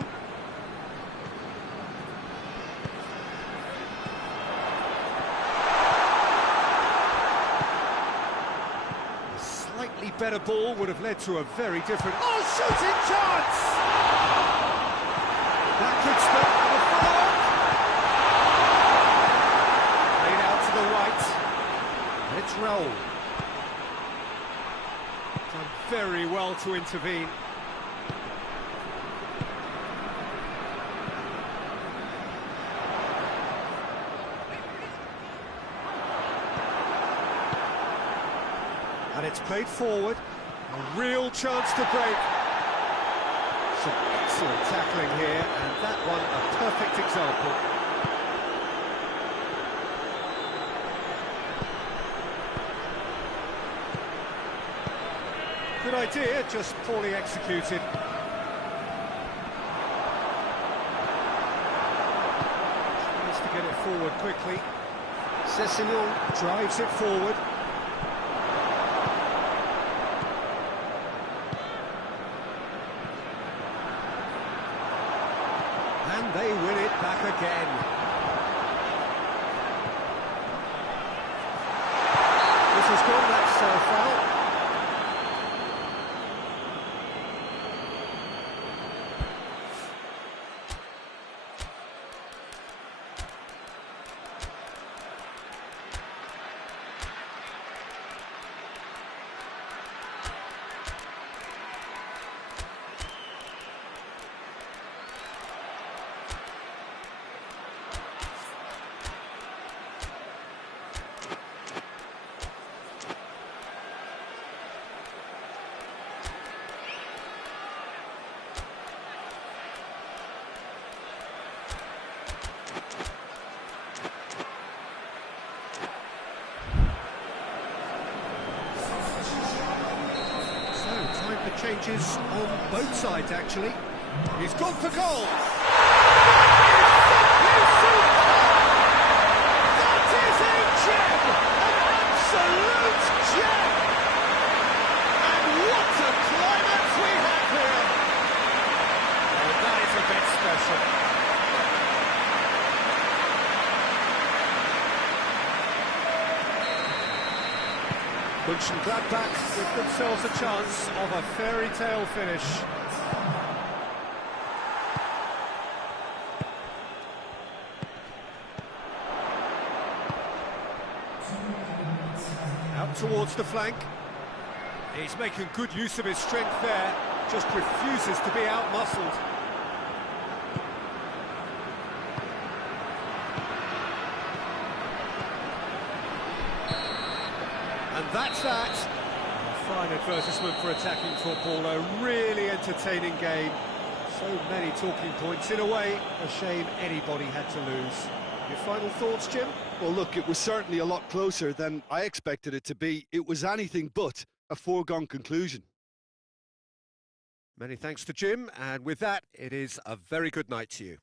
A slightly better ball would have led to a very different... Oh, shooting chance! That could stop the follow-up. Played out to the right. Let's roll. Done very well to intervene. And it's played forward, a real chance to break. Some excellent tackling here, and that one a perfect example. Good idea, just poorly executed. Tries to get it forward quickly. Sessegnon drives it forward. And they win it back again. This has gone, that's foul. Changes on both sides, actually. He's gone for goal. That is a gem, an absolute gem. And what a climax we have here. Oh, that is a bit special. Mönchengladbach give themselves a chance of a fairy tale finish. Out towards the flank. He's making good use of his strength there, just refuses to be out-muscled. And that's that. A fine advertisement for attacking football, a really entertaining game. So many talking points. In a way, a shame anybody had to lose. Your final thoughts, Jim? Well, look, it was certainly a lot closer than I expected it to be. It was anything but a foregone conclusion. Many thanks to Jim, and with that, it is a very good night to you.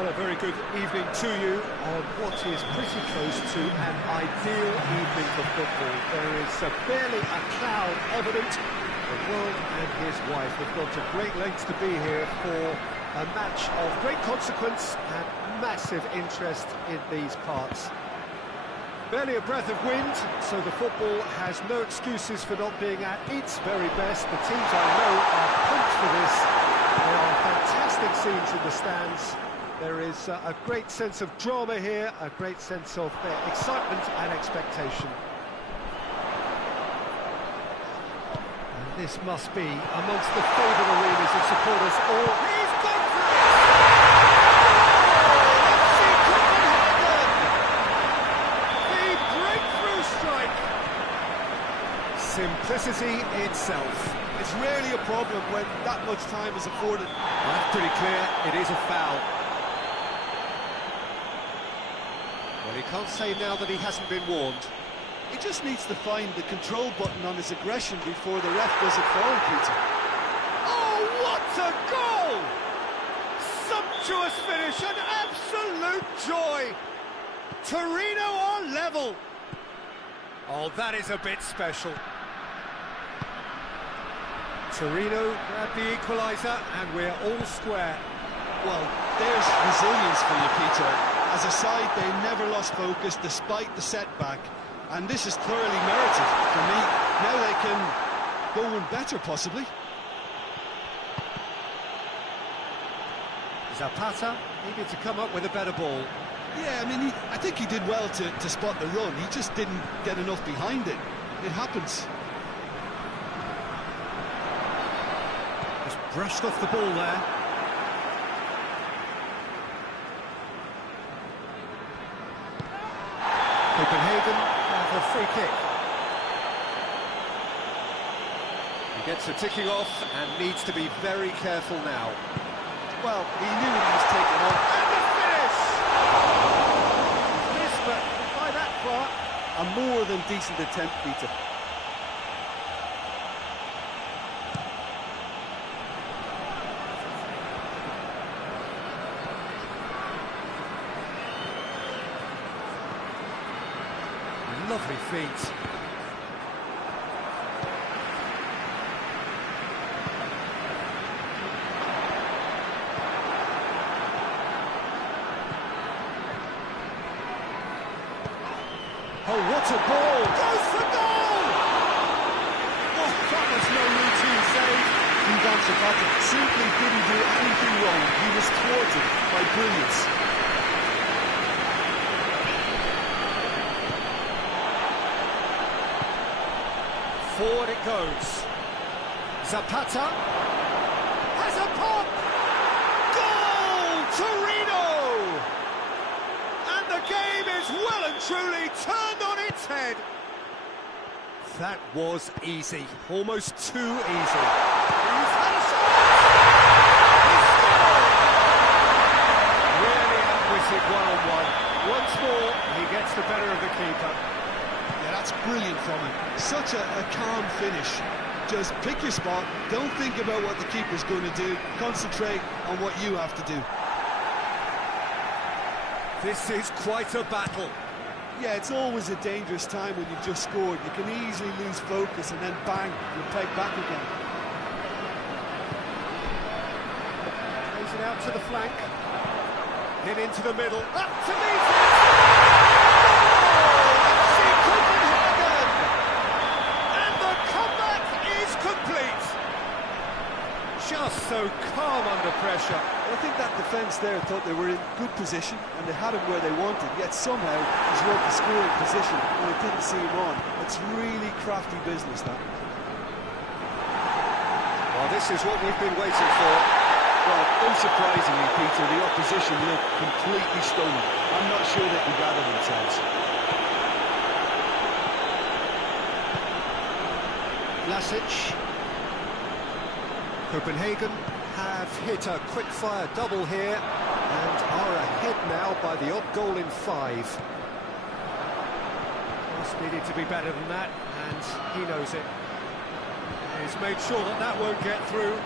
Well, a very good evening to you on what is pretty close to an ideal evening for football. There is barely a cloud evident. The world and his wife have gone to great lengths to be here for a match of great consequence and massive interest in these parts. Barely a breath of wind, so the football has no excuses for not being at its very best. The teams I know are pumped for this. There are fantastic scenes in the stands. There is a great sense of drama here, a great sense of excitement and expectation. And this must be amongst the favourite arenas of supporters. He's gone for it! FC Copenhagen! The breakthrough strike! Simplicity itself. It's rarely a problem when that much time is afforded. Well, that's pretty clear, it is a foul. Well, he can't say now that he hasn't been warned. He just needs to find the control button on his aggression before the ref does it for him, Peter. Oh, what a goal! Sumptuous finish, an absolute joy! Torino are level. Oh, that is a bit special. Torino grabbed the equaliser, and we're all square. Well, there's resilience for you, Peter. As a side, they never lost focus despite the setback, and this is thoroughly merited for me. Now they can go one better, possibly. Zapata needed to come up with a better ball. Yeah, I mean, I think he did well to spot the run. He just didn't get enough behind it. It happens. Just brushed off the ball there. Copenhagen have a free kick. He gets a ticking off and needs to be very careful now. Well, he knew he was taken on. And the finish! Missed, but by that far. A more than decent attempt, Peter. Lovely feet. Oh, what a ball! Goes for goal! Oh, that was no routine save. Ivan Zapata simply didn't do anything wrong. He was thwarted by brilliance. Forward it goes. Zapata has a pop! Goal! Torino! And the game is well and truly turned on its head. That was easy, almost too easy. He's had a shot! He scored! Really outwitted one-on-one. Once more, he gets the better of the keeper. Yeah, that's brilliant from him. Such a calm finish. Just pick your spot, don't think about what the keeper's going to do, concentrate on what you have to do. This is quite a battle. Yeah, it's always a dangerous time when you've just scored. You can easily lose focus and then bang, you're pegged back again. Plays it out to the flank. Hit into the middle. Up to meet it! FC Copenhagen! And the comeback is complete. Just so calm under pressure. I think that defence there thought they were in good position and they had him where they wanted, yet somehow he's worked the scoring position and they didn't see him on. It's really crafty business, that. Well, this is what we've been waiting for. Well, unsurprisingly, Peter, the opposition look completely stunned. I'm not sure they can gather themselves. Vlasic. Copenhagen have hit a quick-fire double here and are ahead now by the odd goal in 5. Just needed to be better than that, and he knows it. He's made sure that that won't get through.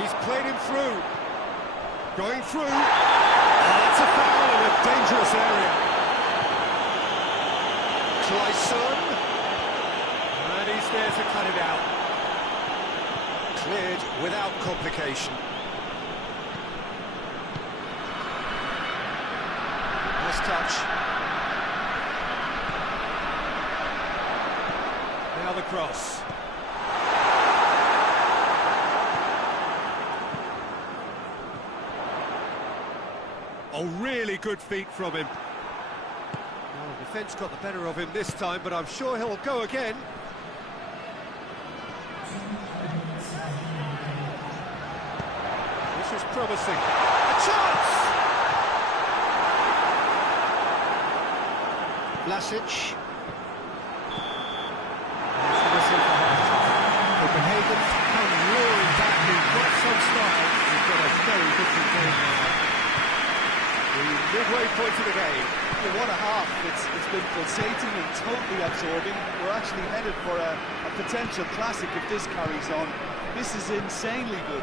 He's played him through. Going through. Oh, that's a foul in a dangerous area. Clayson. And he's there to cut it out. Cleared without complication. Nice touch. Now the cross. Oh, really good feet from him. Well, the defence got the better of him this time, but I'm sure he'll go again. This is promising. A chance! Vlasic. There's the whistle for half-time. Copenhagen come roaring back in quite some style. We've got a very different game now. The midway point of the game. Yeah, what a half. It's been pulsating and totally absorbing. We're actually headed for a potential classic if this carries on. This is insanely good.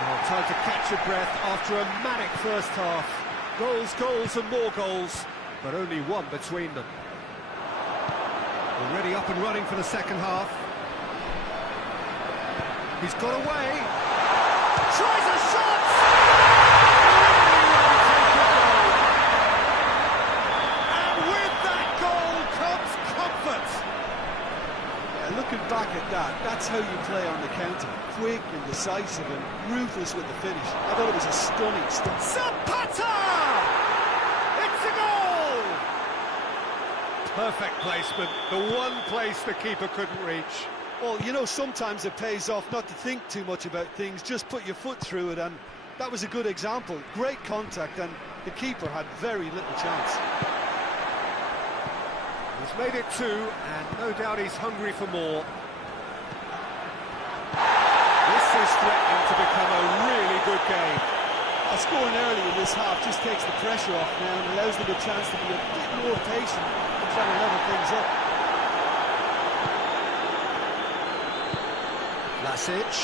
Well, time to catch your breath after a manic first half. Goals, goals and more goals, but only one between them. Already up and running for the second half. He's got away. Tries a shot! Looking back at that, that's how you play on the counter. Quick and decisive and ruthless with the finish. I thought it was a stunning stunt. Zapata! It's a goal! Perfect placement, the one place the keeper couldn't reach. Well, you know, sometimes it pays off not to think too much about things, just put your foot through it, and that was a good example. Great contact, and the keeper had very little chance. He's made it two, and no doubt he's hungry for more. This is threatening to become a really good game. Scoring early in this half just takes the pressure off now and allows them a chance to be a bit more patient and try to level things up. Vlasic.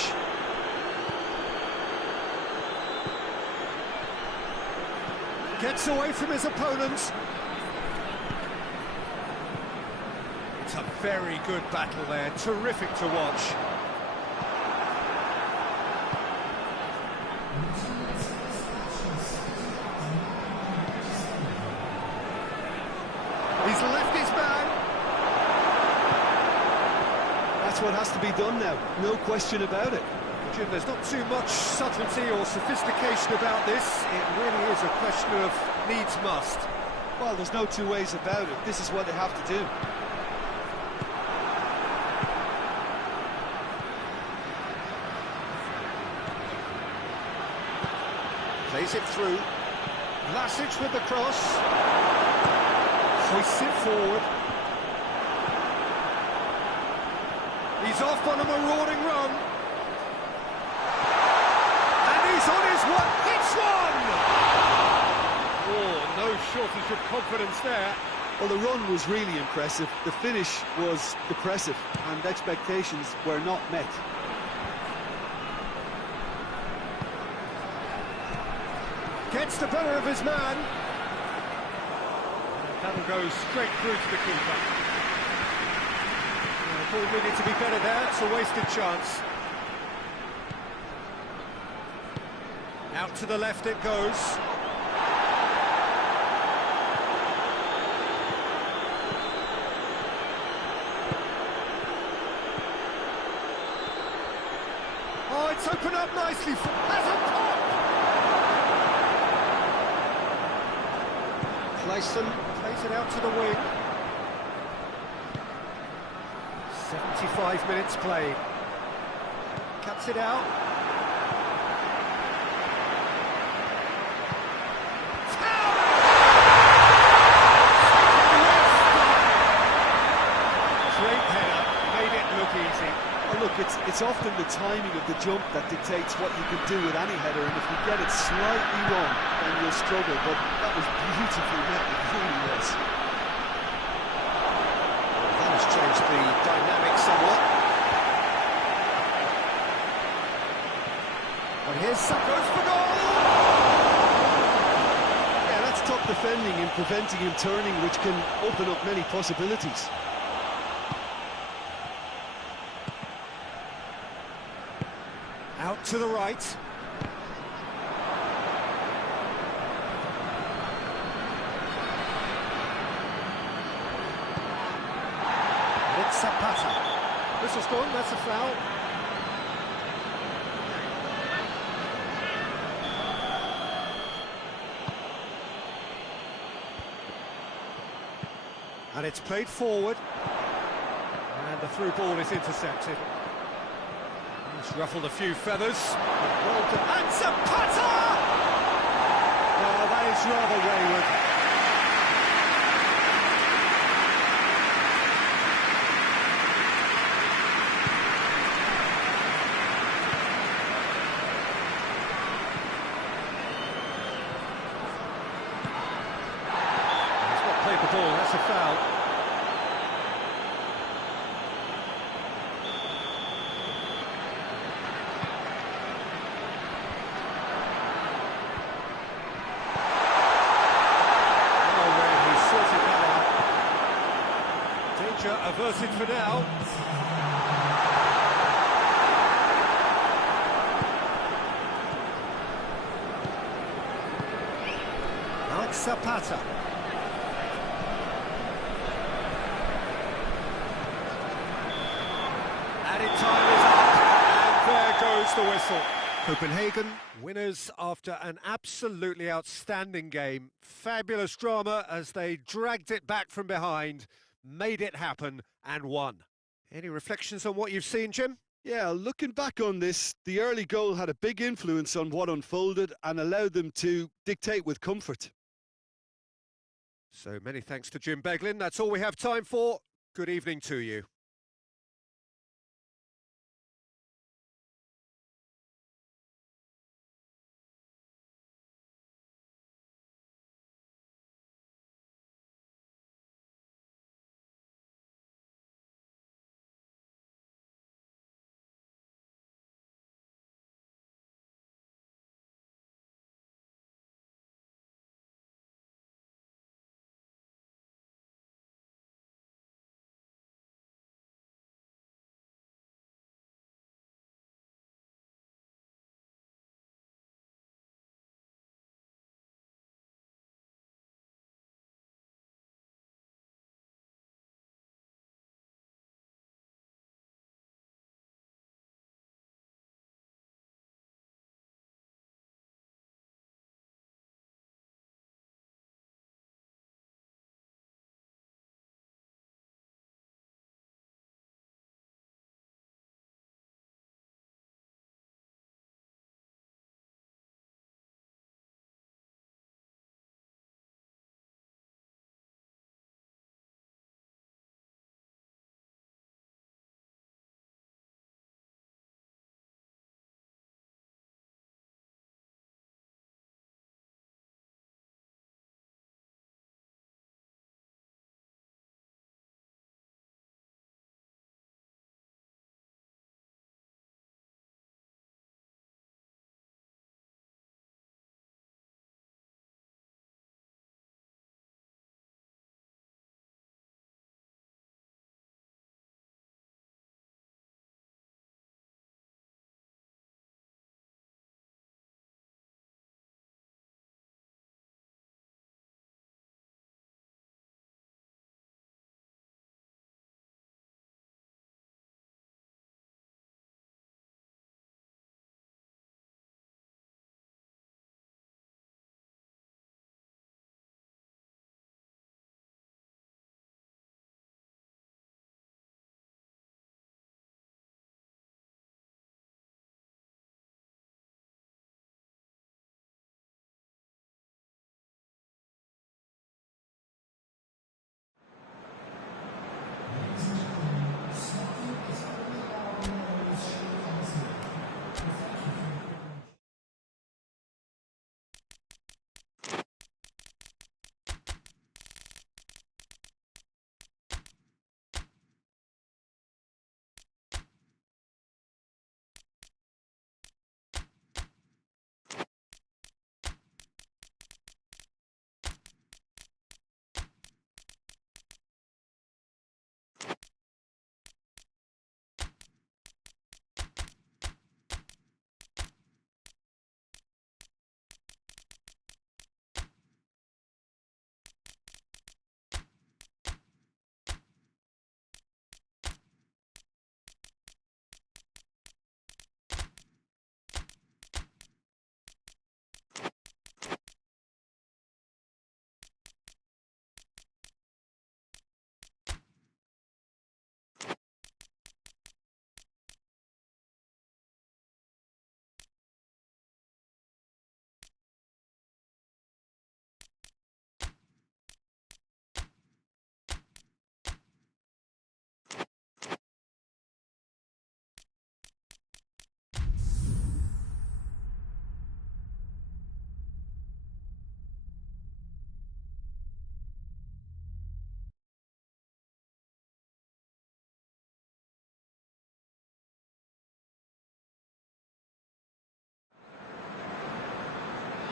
Gets away from his opponents. It's a very good battle there, terrific to watch. He's left his man. That's what has to be done now, no question about it. Jim, there's not too much subtlety or sophistication about this. It really is a question of needs must. Well, there's no two ways about it. This is what they have to do. Plays it through. Vlasic with the cross. Hoists it forward. He's off on a marauding run. And he's on his way. Hits one! Oh, no shortage of confidence there. Well, the run was really impressive. The finish was depressive, and expectations were not met. Gets the better of his man. That'll go straight through to the keeper. Ball needed to be better there. It's a wasted chance. Out to the left it goes. Oh, it's opened up nicely. Has a pop! Clayson plays it out to the wing. 75 minutes played. Cuts it out. Great header, made it look easy. Well, look, it's often the timing of the jump that dictates what you can do with any header, and if you get it slightly wrong, then you'll struggle, but that was beautifully met, it really was. That has changed the dynamic somewhat. But here's Suckers for goal! Yeah, that's top defending and preventing him turning, which can open up many possibilities. Out to the right. It's Zapata. Whistle's gone, that's a foul. And it's played forward. And the through ball is intercepted. It's ruffled a few feathers. And Zapata! Oh, that is rather wayward. He's not played the ball, that's a foul. Danger averted for now. Alex Zapata. Added time is up, and there goes the whistle. Copenhagen, winners after an absolutely outstanding game. Fabulous drama as they dragged it back from behind, made it happen and won. Any reflections on what you've seen, Jim? Yeah, looking back on this, the early goal had a big influence on what unfolded and allowed them to dictate with comfort. So many thanks to Jim Beglin. That's all we have time for. Good evening to you.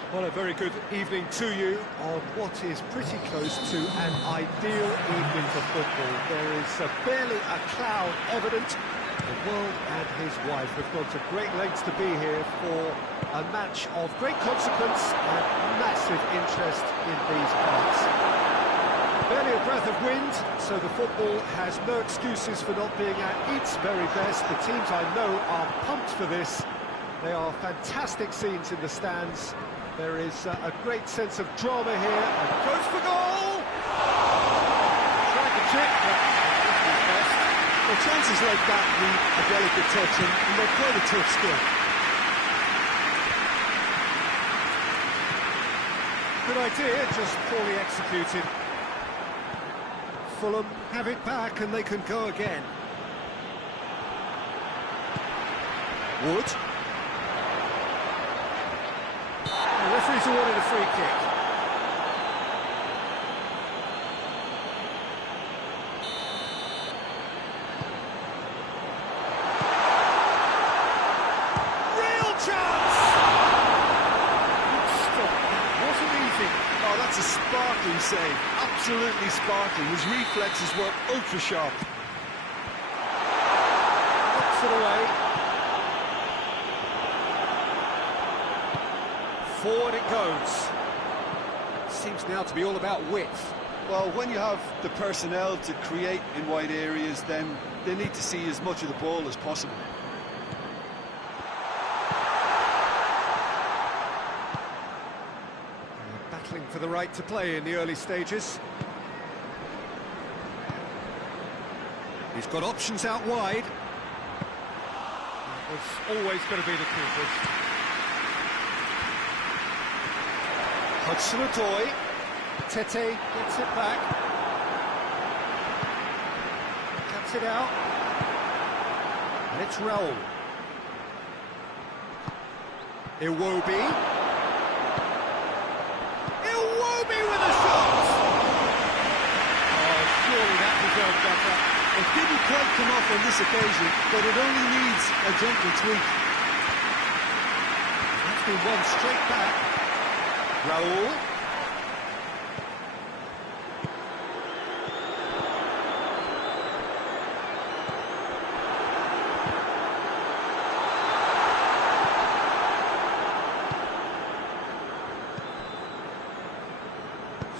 Well, a very good evening to you on what is pretty close to an ideal evening for football. There is barely a cloud evident. The world and his wife have gone to great lengths to be here for a match of great consequence and massive interest in these parts. Barely a breath of wind, so the football has no excuses for not being at its very best. The teams I know are pumped for this. They are fantastic scenes in the stands. There is a great sense of drama here, and goes for goal! Tried to chip, but his best. Well, chances like that need a delicate touch, and they're quite a tough skill. Good idea, just poorly executed. Fulham have it back, and they can go again. Wood. The referee's awarded a free kick. Real chance! Good stop. That wasn't easy. Oh, that's a sparkling save. Absolutely sparkling. His reflexes were ultra sharp. Knocks it away. Forward it goes. Seems now to be all about width. Well, when you have the personnel to create in wide areas, then they need to see as much of the ball as possible. Battling for the right to play in the early stages. He's got options out wide. That was always going to be the keepers. Hudson-Odoi. Tete gets it back. Cuts it out. And it's Raul. Iwobi. Iwobi with a shot! Oh, surely that deserved better. It didn't quite come off on this occasion, but it only needs a gentle tweak. That's been one straight back. Raul.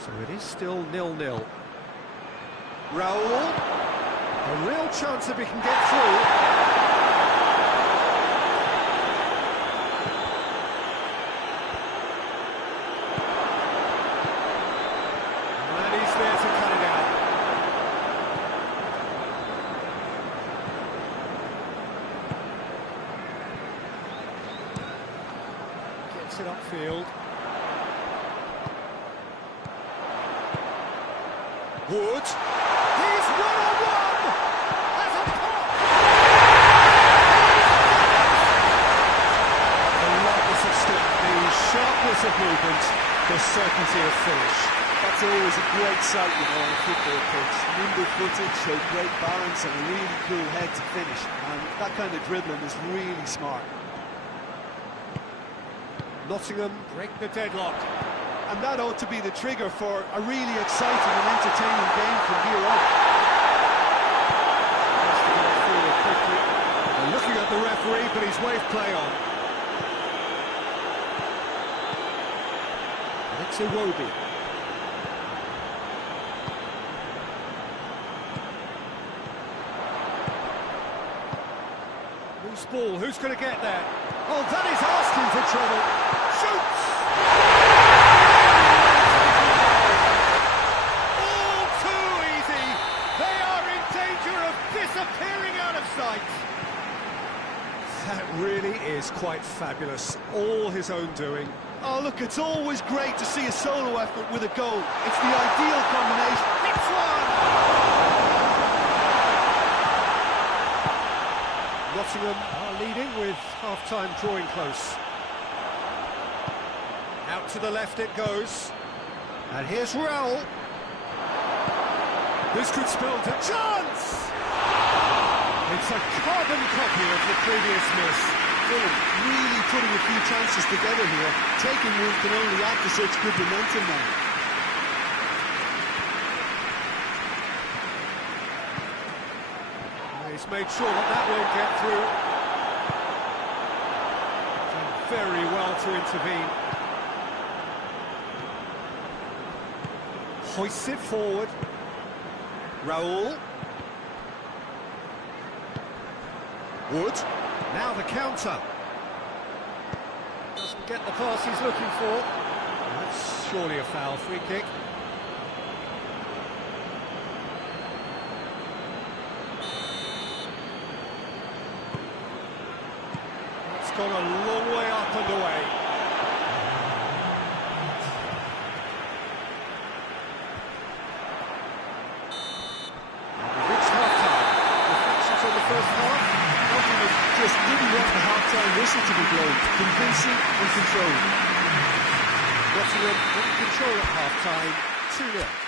So it is still 0-0. Raul. A real chance if he can get through. It upfield. Wood. He's one-on-one! Has a pop! The lightness of step, the sharpness of movement, the certainty of finish. That's always a great sight, you know, on a football pitch. Nimble-footed, showed great balance and a really cool head to finish. And that kind of dribbling is really smart. Nottingham break the deadlock. And that ought to be the trigger for a really exciting and entertaining game from here on. Has to get forward quickly. They're looking at the referee, but he's waved play on. And it's Iwobi. Loose ball, who's going to get there? Oh, that is asking for trouble. Shoots! All too easy. They are in danger of disappearing out of sight. That really is quite fabulous. All his own doing. Oh, look, it's always great to see a solo effort with a goal. It's the ideal combination. Hits one! Nottingham are leading with half-time drawing close. Out to the left it goes. And here's Raul. This could spell a chance! It's a carbon copy of the previous miss. Fulham really putting a few chances together here. Taking one can only add to such good momentum now. He's made sure that that won't get through. Done very well to intervene. Hoists it forward. Raul. Wood. Now the counter. Doesn't get the pass he's looking for. That's surely a foul. Free kick. It's gone a long way up and away. We've reached half-time. Reflections on the first half? Nottingham just didn't want the half-time whistle to be blown. Convincing and controlled. Nottingham in control at half-time, 2-0.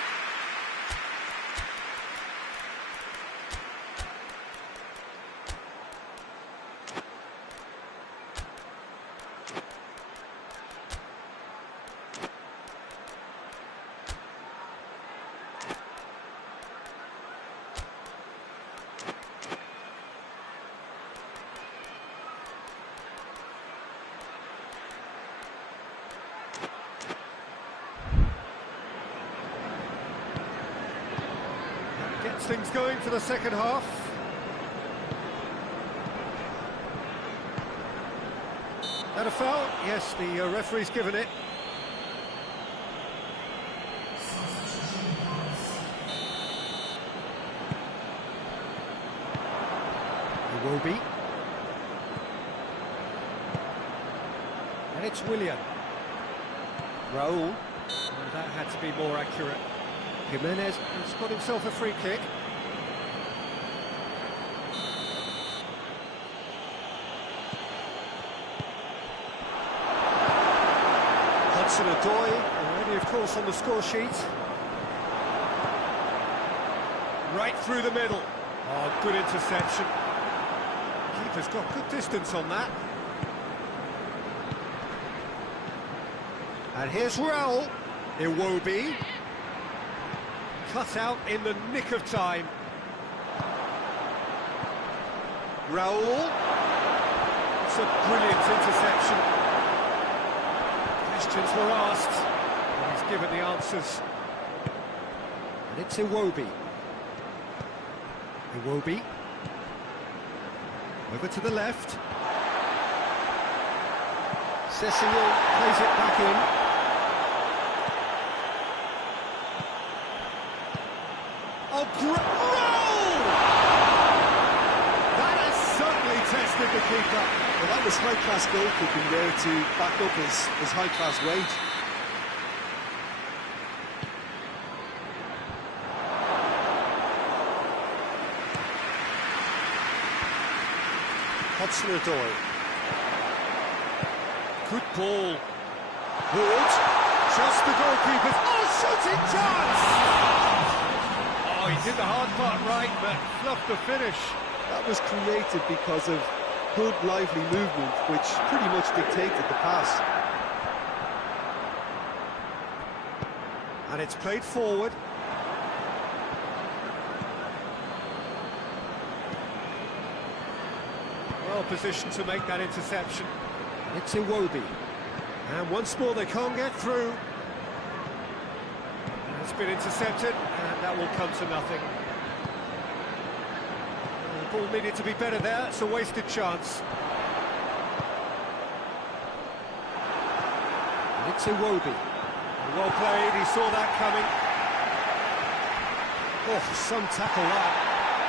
Gets things going for the second half. That a foul? Yes, the referee's given it. It will be. And it's Willian. Raul. And that had to be more accurate. Jimenez has got himself a free kick. Hudson-Odoi, already of course on the score sheet. Right through the middle. Oh, good interception. Keeper's got good distance on that. And here's Raul. Iwobi. Cut out in the nick of time. Raul. It's a brilliant interception. Questions were asked, and he's given the answers. And it's Iwobi. Iwobi. Over to the left. Cecil plays it back in. Oh, Raul! That has certainly tested the keeper. Well, that was high-class goalkeeping there to back up his high-class wage. Hudson-Odoi. Good ball. Wood. Just the goalkeeper's. Oh, shooting chance! Oh, he did the hard part right, but fluffed the finish. That was created because of good, lively movement, which pretty much dictated the pass. And it's played forward. Well positioned to make that interception. It's Iwobi. And once more they can't get through. It's been intercepted, and that will come to nothing. The ball needed to be better there, it's a wasted chance. And it's Iwobi. Well played, he saw that coming. Oh, some tackle that.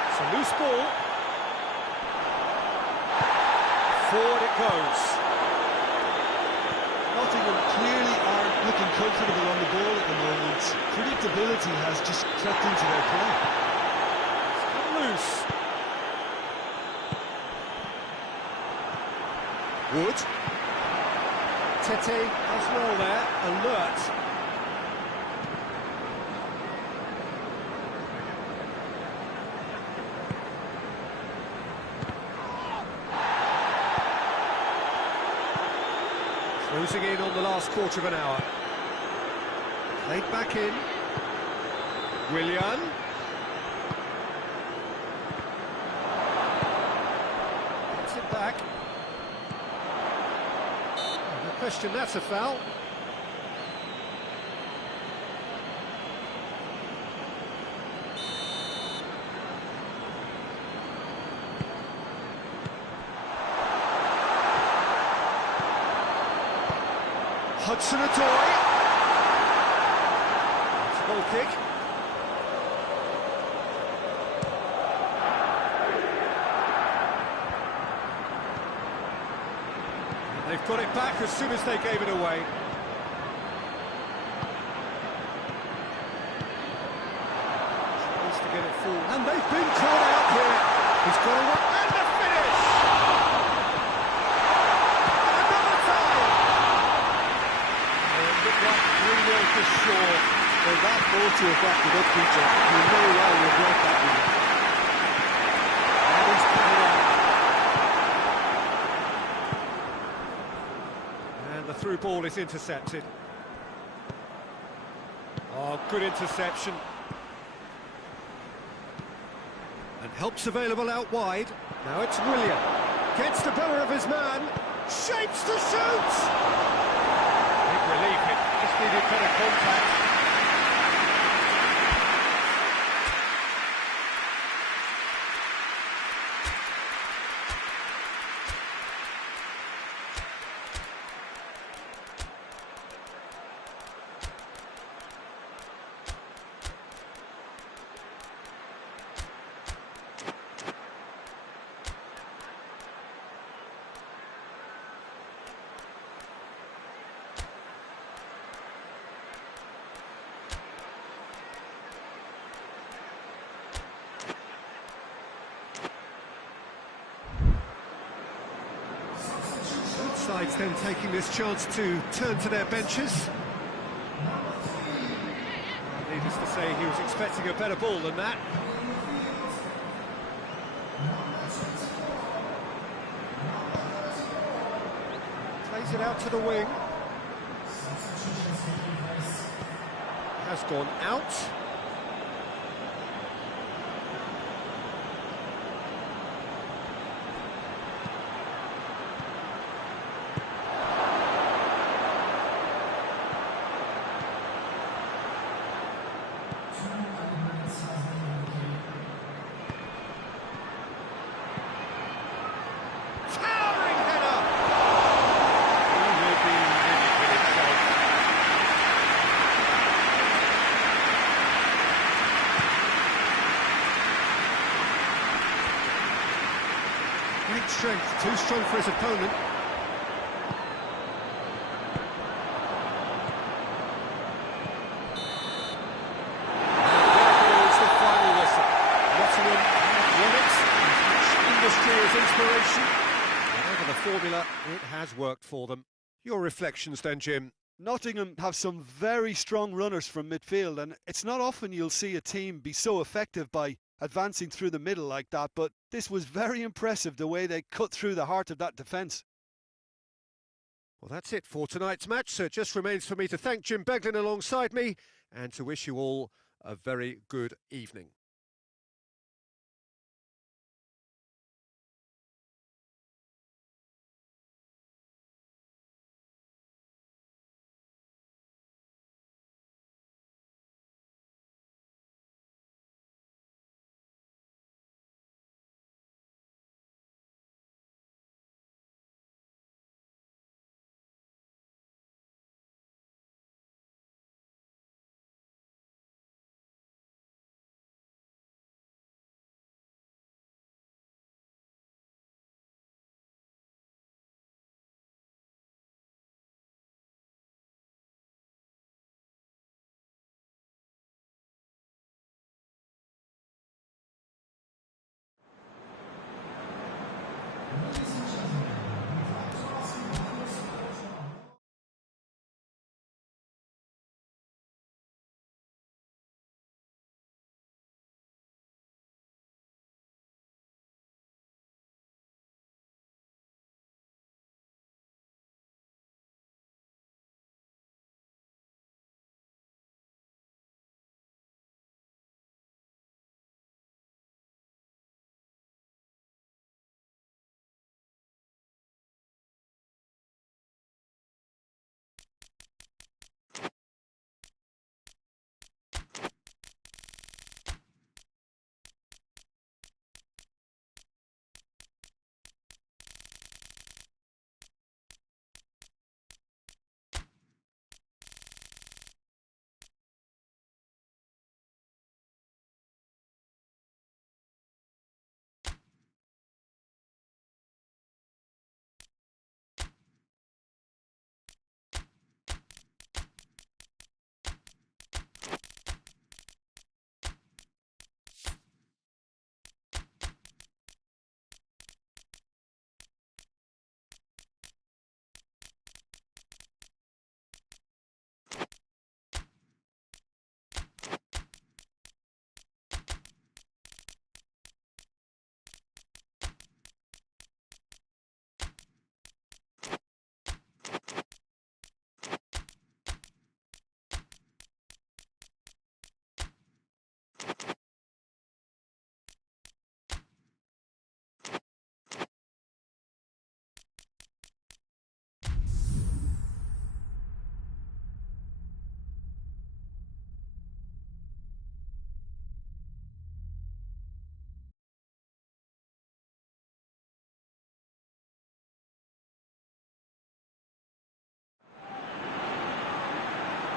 It's a loose ball. Forward it goes. Nottingham clearly aren't looking comfortable on the ball at the moment. Predictability has just crept into their play. It's come loose. Wood. Tete as well there, alert. Closing in on the last quarter of an hour. Played back in. Willian. Puts it back. No question, that's a foul. Hudson-Odoi. It's a goal kick. They've got it back as soon as they gave it away. Supposed to get it full. And they've been caught out here. He's got to work. And the finish! Another time! It looked like 3-0 for sure. For that goal to have backed it up, Peter, you may well regret that one. And he's put it on. And the through ball is intercepted. Oh, good interception. And help's available out wide. Now it's Willian. Gets the better of his man. Shapes to shoot! Big relief, it just needed better contact. Sides then taking this chance to turn to their benches. Needless to say, he was expecting a better ball than that. Plays it out to the wing. Has gone out. Great strength, too strong for his opponent. And there goes the final whistle. Nottingham have won it. As much industry as inspiration. Whatever the formula, it has worked for them. Your reflections then, Jim? Nottingham have some very strong runners from midfield, and it's not often you'll see a team be so effective by advancing through the middle like that, but this was very impressive the way they cut through the heart of that defence. Well, that's it for tonight's match, so it just remains for me to thank Jim Beglin alongside me and to wish you all a very good evening.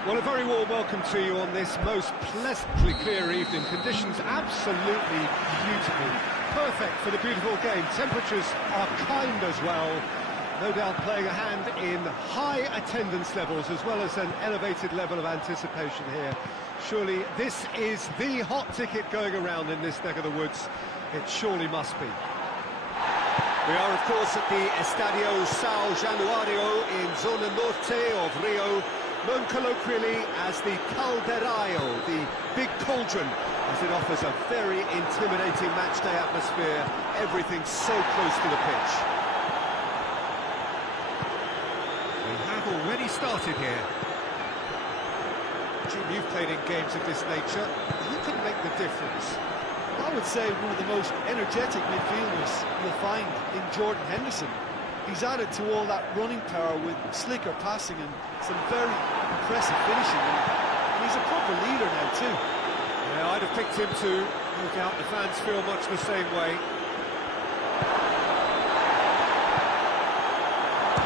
Well, a very warm welcome to you on this most pleasantly clear evening. Conditions absolutely beautiful. Perfect for the beautiful game. Temperatures are kind as well. No doubt playing a hand in high attendance levels as well as an elevated level of anticipation here. Surely this is the hot ticket going around in this neck of the woods. It surely must be. We are, of course, at the Estadio São Januário in Zona Norte of Rio, known colloquially as the Caldeirão, the big cauldron, as it offers a very intimidating matchday atmosphere. Everything so close to the pitch. We have already started here. Jim, you've played in games of this nature. Who can make the difference? I would say one of the most energetic midfielders you'll find in Jordan Henderson. He's added to all that running power with slicker passing and some very impressive finishing. And he's a proper leader now too. Yeah, I'd have picked him too. No doubt the fans feel much the same way.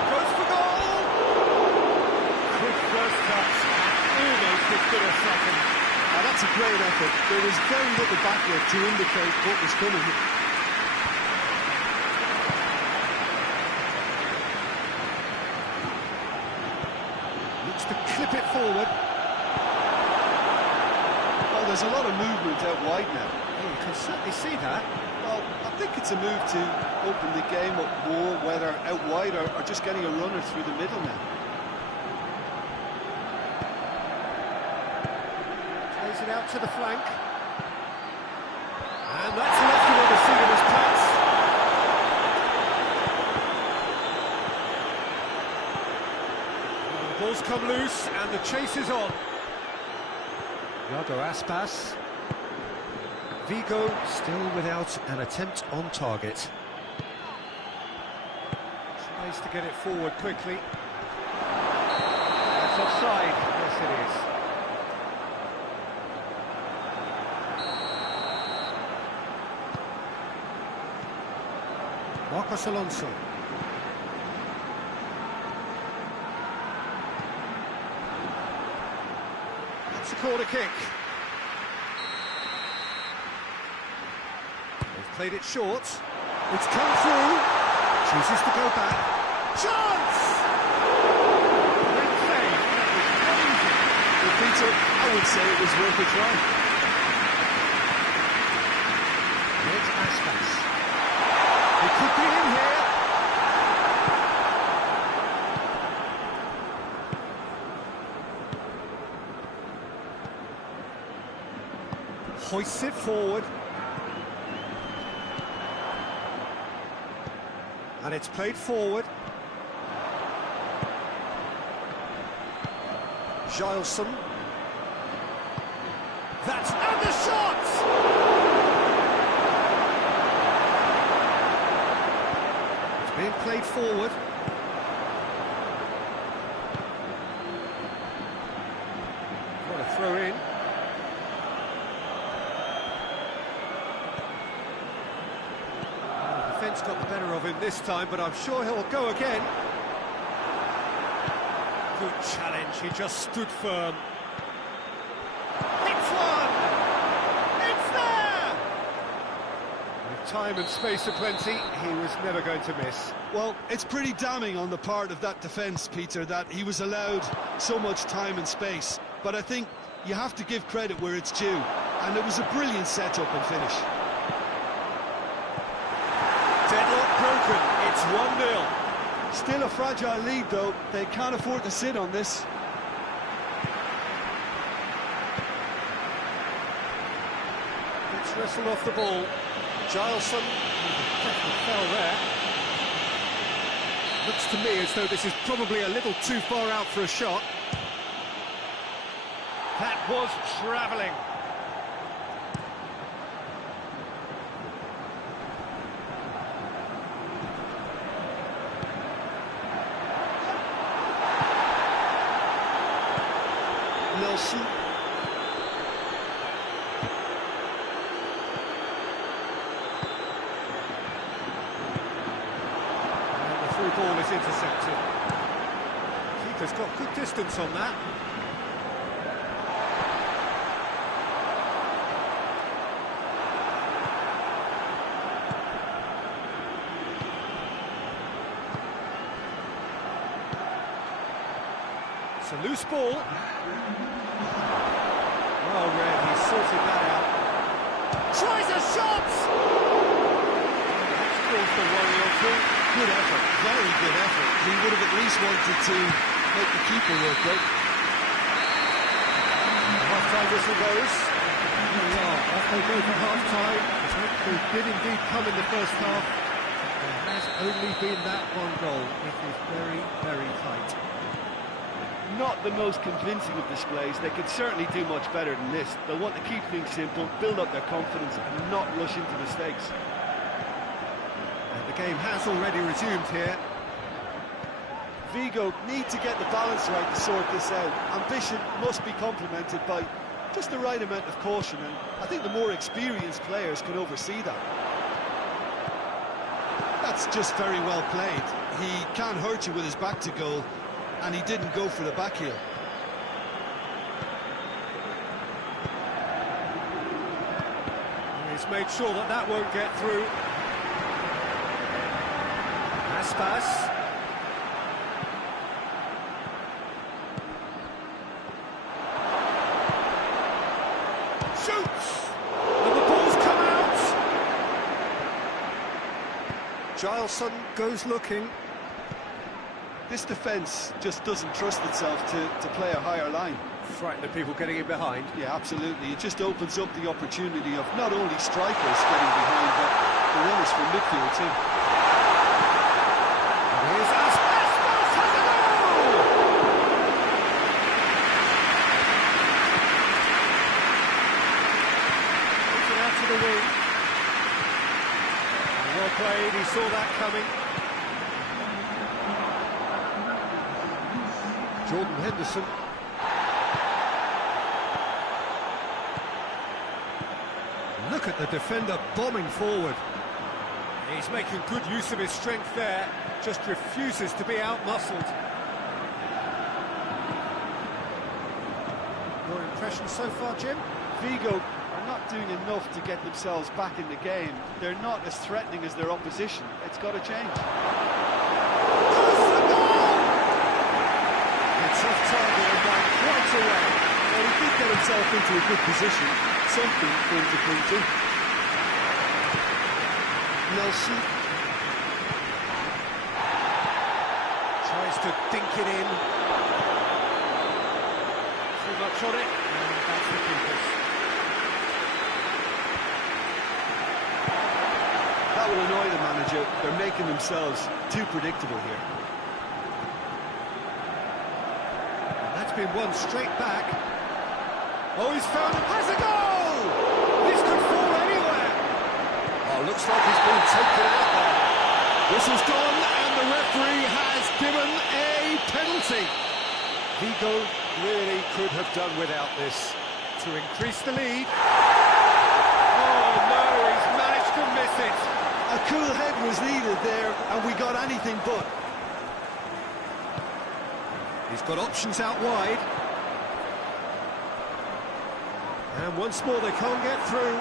Goes for goal! Quick first touch, almost as good a second. Now that's a great effort. There was very little backwork to indicate what was coming. Looks to clip it forward. Well, there's a lot of movement out wide now. Oh, you can certainly see that. Well, I think it's a move to open the game up more, whether out wide or just getting a runner through the middle now. Plays it out to the flank. And that's left him on the seat of his pants. The ball's come loose and the chase is on. Iago Aspas. Vigo still without an attempt on target. Tries to get it forward quickly. That's offside. Yes, it is. Marcos Alonso. That's a corner kick. They've played it short. It's come through. Chooses to go back. Chance! Great save. That was crazy. Well, Peter, I would say it was worth a try. Here's Aspas. It could be in here. Hoists it forward. And it's played forward. Giles. That's and the shot! Being played forward. What a throw in. The defence got the better of him this time, but I'm sure he'll go again. Good challenge, he just stood firm. It's one! It's there! With time and space aplenty, he was never going to miss. Well, it's pretty damning on the part of that defence, Peter, that he was allowed so much time and space. But I think you have to give credit where it's due. And it was a brilliant setup and finish. Deadlock broken, it's 1-0. Still a fragile lead, though. They can't afford to sit on this. Let's wrestle off the ball. Gileson, definitely fell there. Looks to me as though this is probably a little too far out for a shot. That was travelling. Nelson. And the through ball is intercepted. Keeper's got good distance on that. It's a loose ball. Well read, he sorted that out. Tries a shot! That's caused a worry or two. Good effort, very good effort. He would have at least wanted to make the keeper work, though. Half-time whistle goes. Here we are, off they go for half-time. The breakthrough did indeed come in the first half. There has only been that one goal. It is very, very tight. Not the most convincing of displays. They could certainly do much better than this. They'll want to keep things simple, build up their confidence and not rush into mistakes. And the game has already resumed here. Vigo need to get the balance right to sort this out. Ambition must be complemented by just the right amount of caution, and I think the more experienced players can oversee that. That's just very well played. He can't hurt you with his back to goal, and he didn't go for the back heel. He's made sure that that won't get through. Aspas. Shoots! And the ball's come out! Gileson goes looking. This defence just doesn't trust itself to play a higher line. Frighten the people getting in behind. Yeah, absolutely. It just opens up the opportunity of not only strikers getting behind, but the runners from midfield too. And here's Aspas has a goal! Puts it out to the wing. Well played, he saw that coming. Jordan Henderson. Look at the defender bombing forward. He's making good use of his strength there, just refuses to be out-muscled. Your impression so far, Jim? Vigo are not doing enough to get themselves back in the game. They're not as threatening as their opposition. It's got to change. Tough target and ran quite away. Well, he did get himself into a good position, something for him to cling to. Nelson. Tries to dink it in. Too much on it, and that's the keepers. That will annoy the manager. They're making themselves too predictable here. Been one straight back. Oh, he's found it. Has a goal! This could fall anywhere. Oh, looks like he's been taken out there. Whistle's gone, and the referee has given a penalty. Vigo really could have done without this to increase the lead. Oh no, he's managed to miss it. A cool head was needed there, and we got anything but. He's got options out wide. And once more they can't get through.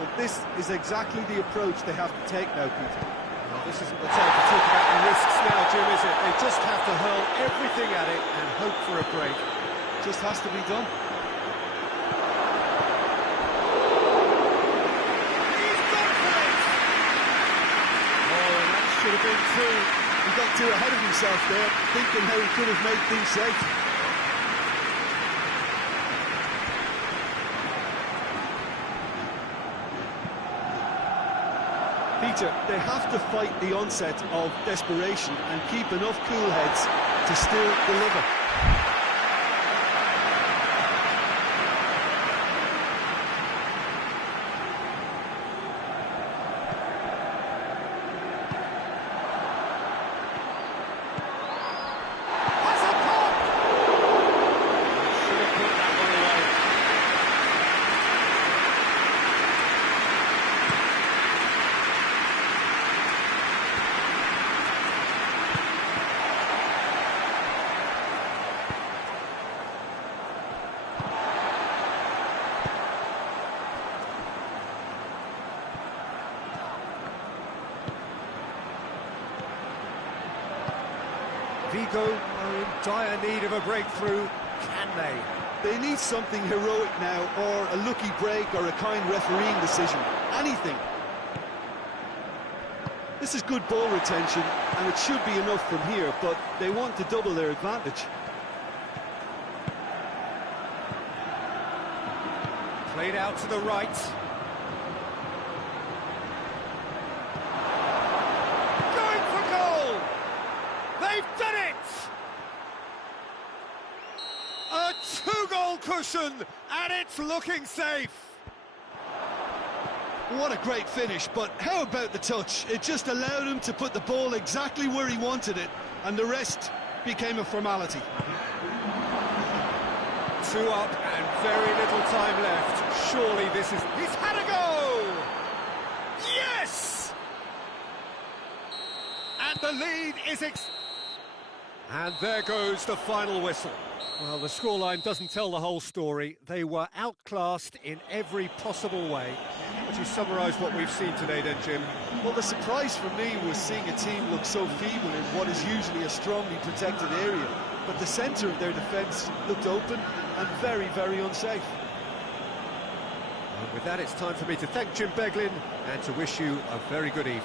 Well, this is exactly the approach they have to take now, Peter. Well, this isn't the time to talk about the risks now, Jim, is it? They just have to hurl everything at it and hope for a break. Just has to be done. He's gone for it! Oh, and that should have been two. He got too ahead of himself there, thinking how he could have made things safe. Peter, they have to fight the onset of desperation and keep enough cool heads to still deliver. Vigo are in dire need of a breakthrough. Can they? They need something heroic now, or a lucky break, or a kind refereeing decision. Anything. This is good ball retention, and it should be enough from here, but they want to double their advantage. Played out to the right. Going for goal! They've done it! A two-goal cushion, and it's looking safe. What a great finish, but how about the touch? It just allowed him to put the ball exactly where he wanted it, and the rest became a formality. 2 up and very little time left. Surely this is... He's had a go! Yes! And the lead is... And there goes the final whistle. Well, the scoreline doesn't tell the whole story. They were outclassed in every possible way. Would you summarise what we've seen today then, Jim? Well, the surprise for me was seeing a team look so feeble in what is usually a strongly protected area. But the centre of their defence looked open and very, very unsafe. And with that, it's time for me to thank Jim Beglin and to wish you a very good evening.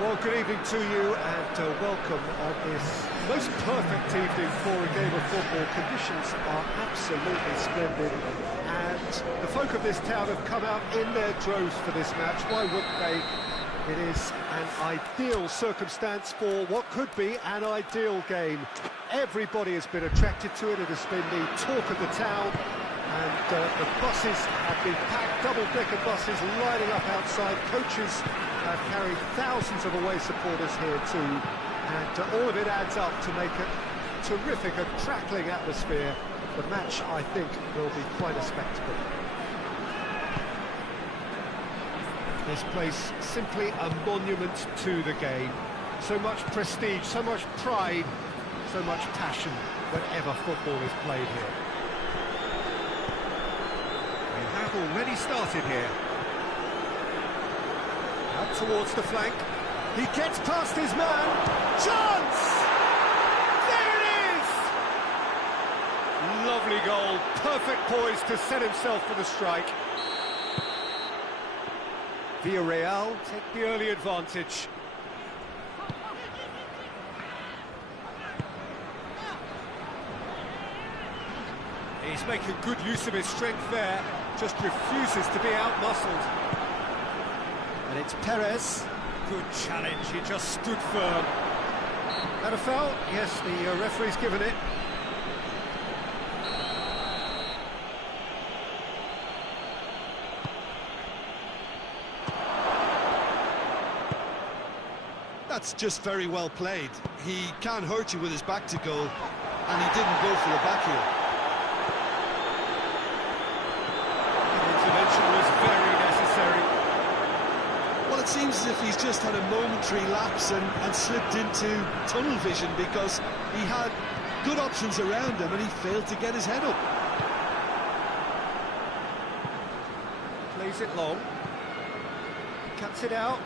Well, good evening to you and welcome on this most perfect evening for a game of football. Conditions are absolutely splendid and the folk of this town have come out in their droves for this match. Why wouldn't they? It is an ideal circumstance for what could be an ideal game. Everybody has been attracted to it. It has been the talk of the town. And the buses have been packed, double-decker buses lining up outside. Coaches have carried thousands of away supporters here too. And all of it adds up to make a terrific, a crackling atmosphere. The match, I think, will be quite a spectacle. This place simply a monument to the game. So much prestige, so much pride, so much passion whenever football is played here. Already started here. Out towards the flank. He gets past his man. Chance! There it is! Lovely goal. Perfect poise to set himself for the strike. Villarreal take the early advantage. He's making good use of his strength there. Just refuses to be out-muscled. And it's Perez. Good challenge, he just stood firm. That a foul? Yes, the referee's given it. That's just very well played. He can't hurt you with his back to goal, and he didn't go for a back heel. The intervention was very necessary. Well, it seems as if he's just had a momentary lapse and slipped into tunnel vision, because he had good options around him and he failed to get his head up. Plays it long. Cuts it out.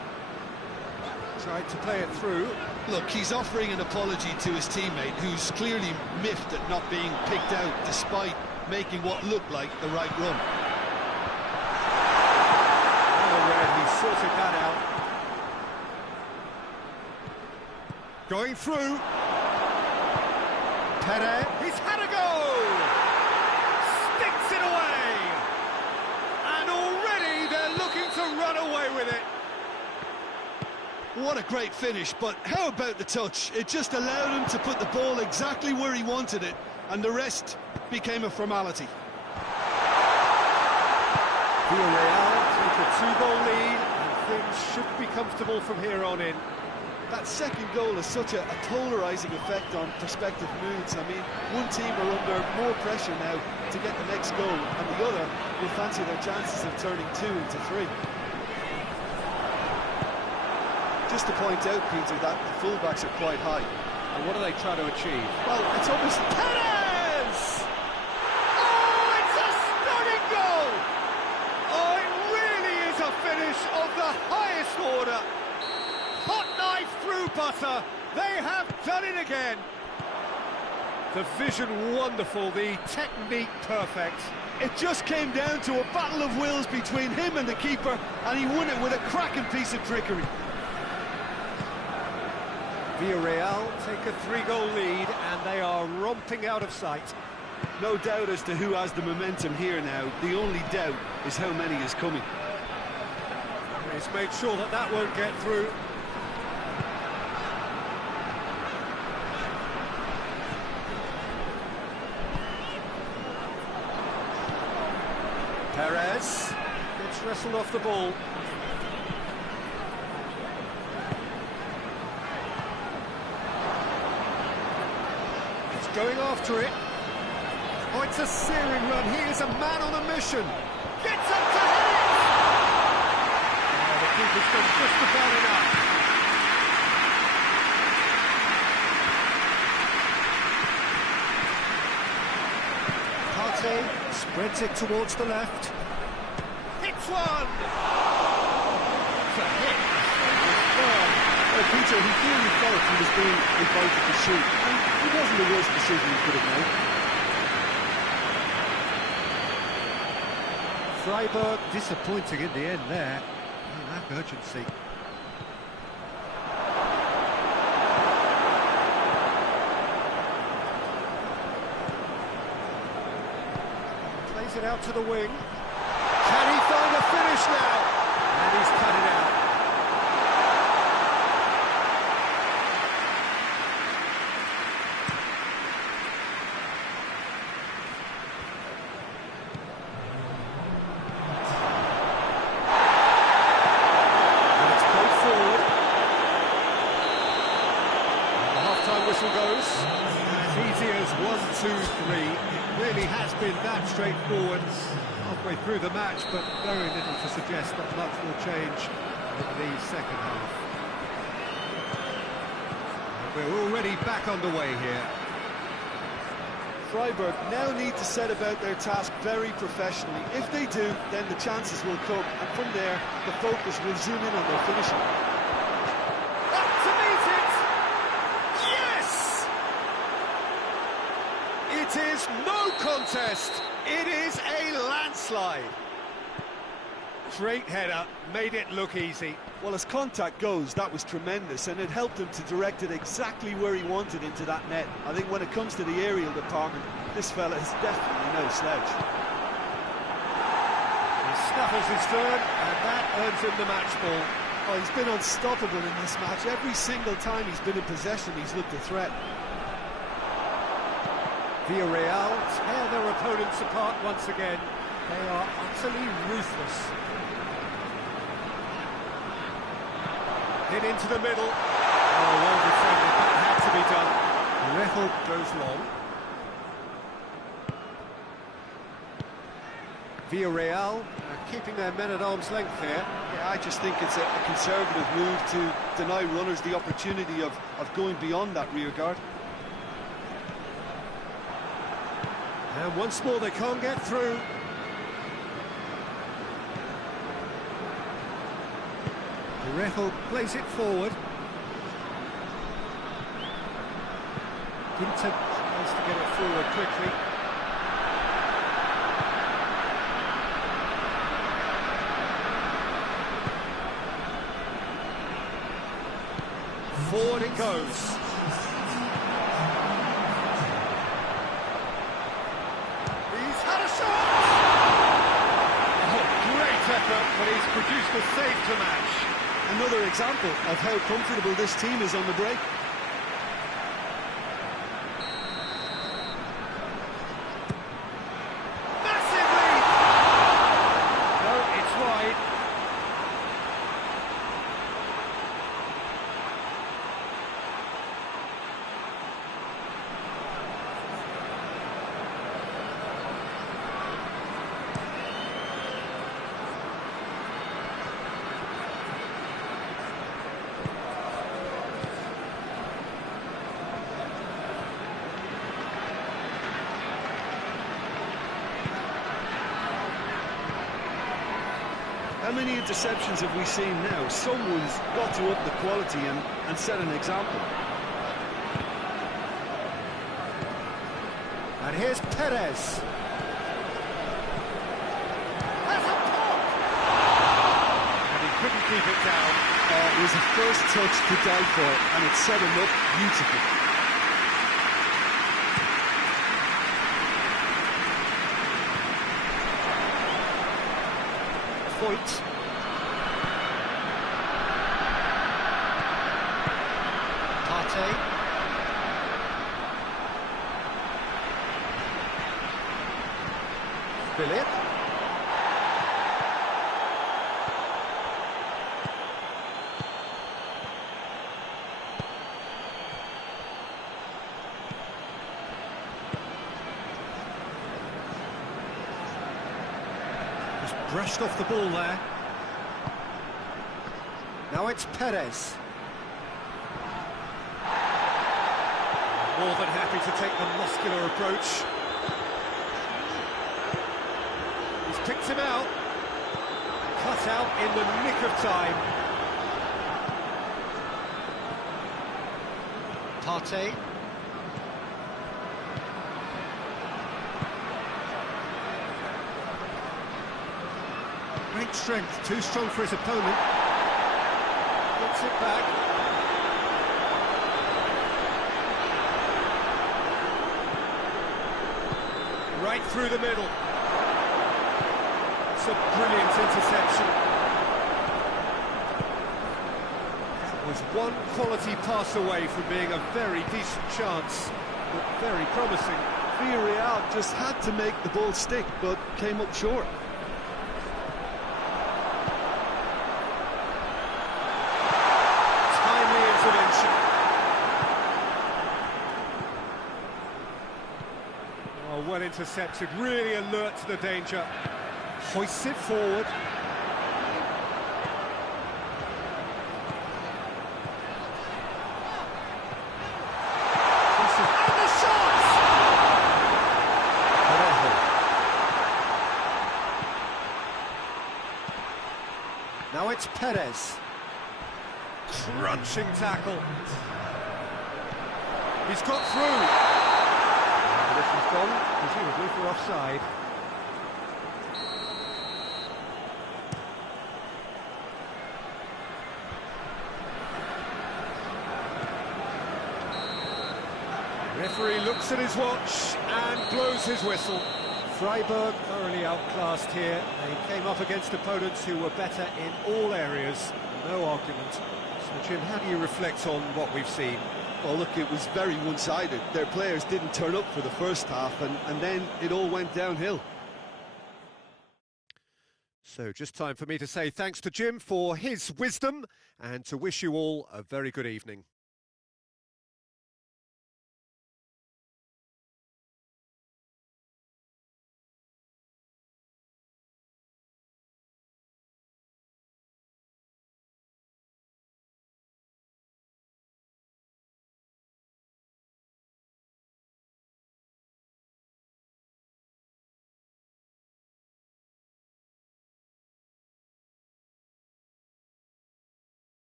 Tried to play it through. Look, he's offering an apology to his teammate, who's clearly miffed at not being picked out despite making what looked like the right run. Oh, Red, he sorted that out. Going through. Perez, he's had a go! Sticks it away! And already they're looking to run away with it. What a great finish, but how about the touch? It just allowed him to put the ball exactly where he wanted it, and the rest became a formality. Villarreal take a 2-goal lead, and things should be comfortable from here on in. That second goal has such a polarising effect on prospective moods. I mean, one team are under more pressure now to get the next goal, and the other will fancy their chances of turning 2 into 3. Just to point out, Peter, that the fullbacks are quite high. And what are they trying to achieve? Well, it's obvious. Perez! Oh, it's a stunning goal! Oh, it really is a finish of the highest order. Hot knife through butter. They have done it again. The vision wonderful, the technique perfect. It just came down to a battle of wills between him and the keeper, and he won it with a cracking piece of trickery. Villarreal take a 3-goal lead, and they are romping out of sight. No doubt as to who has the momentum here now. The only doubt is how many is coming. He's made sure that that won't get through. Perez gets wrestled off the ball. Going after it. Oh, it's a searing run. He is a man on a mission. Gets up to hit it! Oh, the keeper's done just about enough. Partey spreads it towards the left. Hits one! It's a hit. Well, Peter, he clearly felt he was being invited to shoot. It wasn't the worst decision he could have made. Freiburg disappointing in the end there. Oh, lack urgency. Plays it out to the wing. Can he find a finish now? And he's cut it out. Goes as easy as 1, 2, 3. It really has been that straightforward halfway through the match, but very little to suggest that much will change in the second half. And we're already back underway here. Freiburg now need to set about their task very professionally. If they do, then the chances will come, and from there the focus will zoom in on their finishing. It is no contest. It is a landslide. Great header, made it look easy. Well, as contact goes, that was tremendous, and it helped him to direct it exactly where he wanted into that net. I think when it comes to the aerial department, this fella is definitely no slouch. He snuffles his third, and that earns him the match ball. Oh, he's been unstoppable in this match. Every single time he's been in possession, he's looked a threat. Villarreal tear their opponents apart once again. They are utterly ruthless. Hit into the middle. Oh, well defended. That had to be done. Rehel goes long. Villarreal keeping their men at arm's length here. Yeah, I just think it's a conservative move to deny runners the opportunity of going beyond that rear guard. And once more they can't get through. Rehel plays it forward. Ginter tries to get it forward quickly. Forward it goes. He's had a shot! Oh, great effort, but he's produced a save to match. Another example of how comfortable this team is on the break. Massive lead! No, it's wide. How many interceptions have we seen now? Someone's got to up the quality and set an example. And here's Perez. Has a pop! And he couldn't keep it down. It was a first touch to die for, and it set him up beautifully. Point. Partey. Philip. Brushed off the ball there. Now it's Perez. More than happy to take the muscular approach. He's picked him out. Cut out in the nick of time. Partey. Great strength, too strong for his opponent. Gets it back. Right through the middle. It's a brilliant interception. That was one quality pass away from being a very decent chance, but very promising. Villarreal just had to make the ball stick, but came up short. Oh, well intercepted, really alert to the danger. Hoists it forward. And the shot! Now it's Perez. Crunching tackle. He's got through. This is gone, presumably for offside. Referee looks at his watch and blows his whistle. Freiburg thoroughly outclassed here. They came up against opponents who were better in all areas. no argument. So, Jim, how do you reflect on what we've seen? Well, look, it was very one-sided. Their players didn't turn up for the first half, and then it all went downhill. So just time for me to say thanks to Jim for his wisdom and to wish you all a very good evening.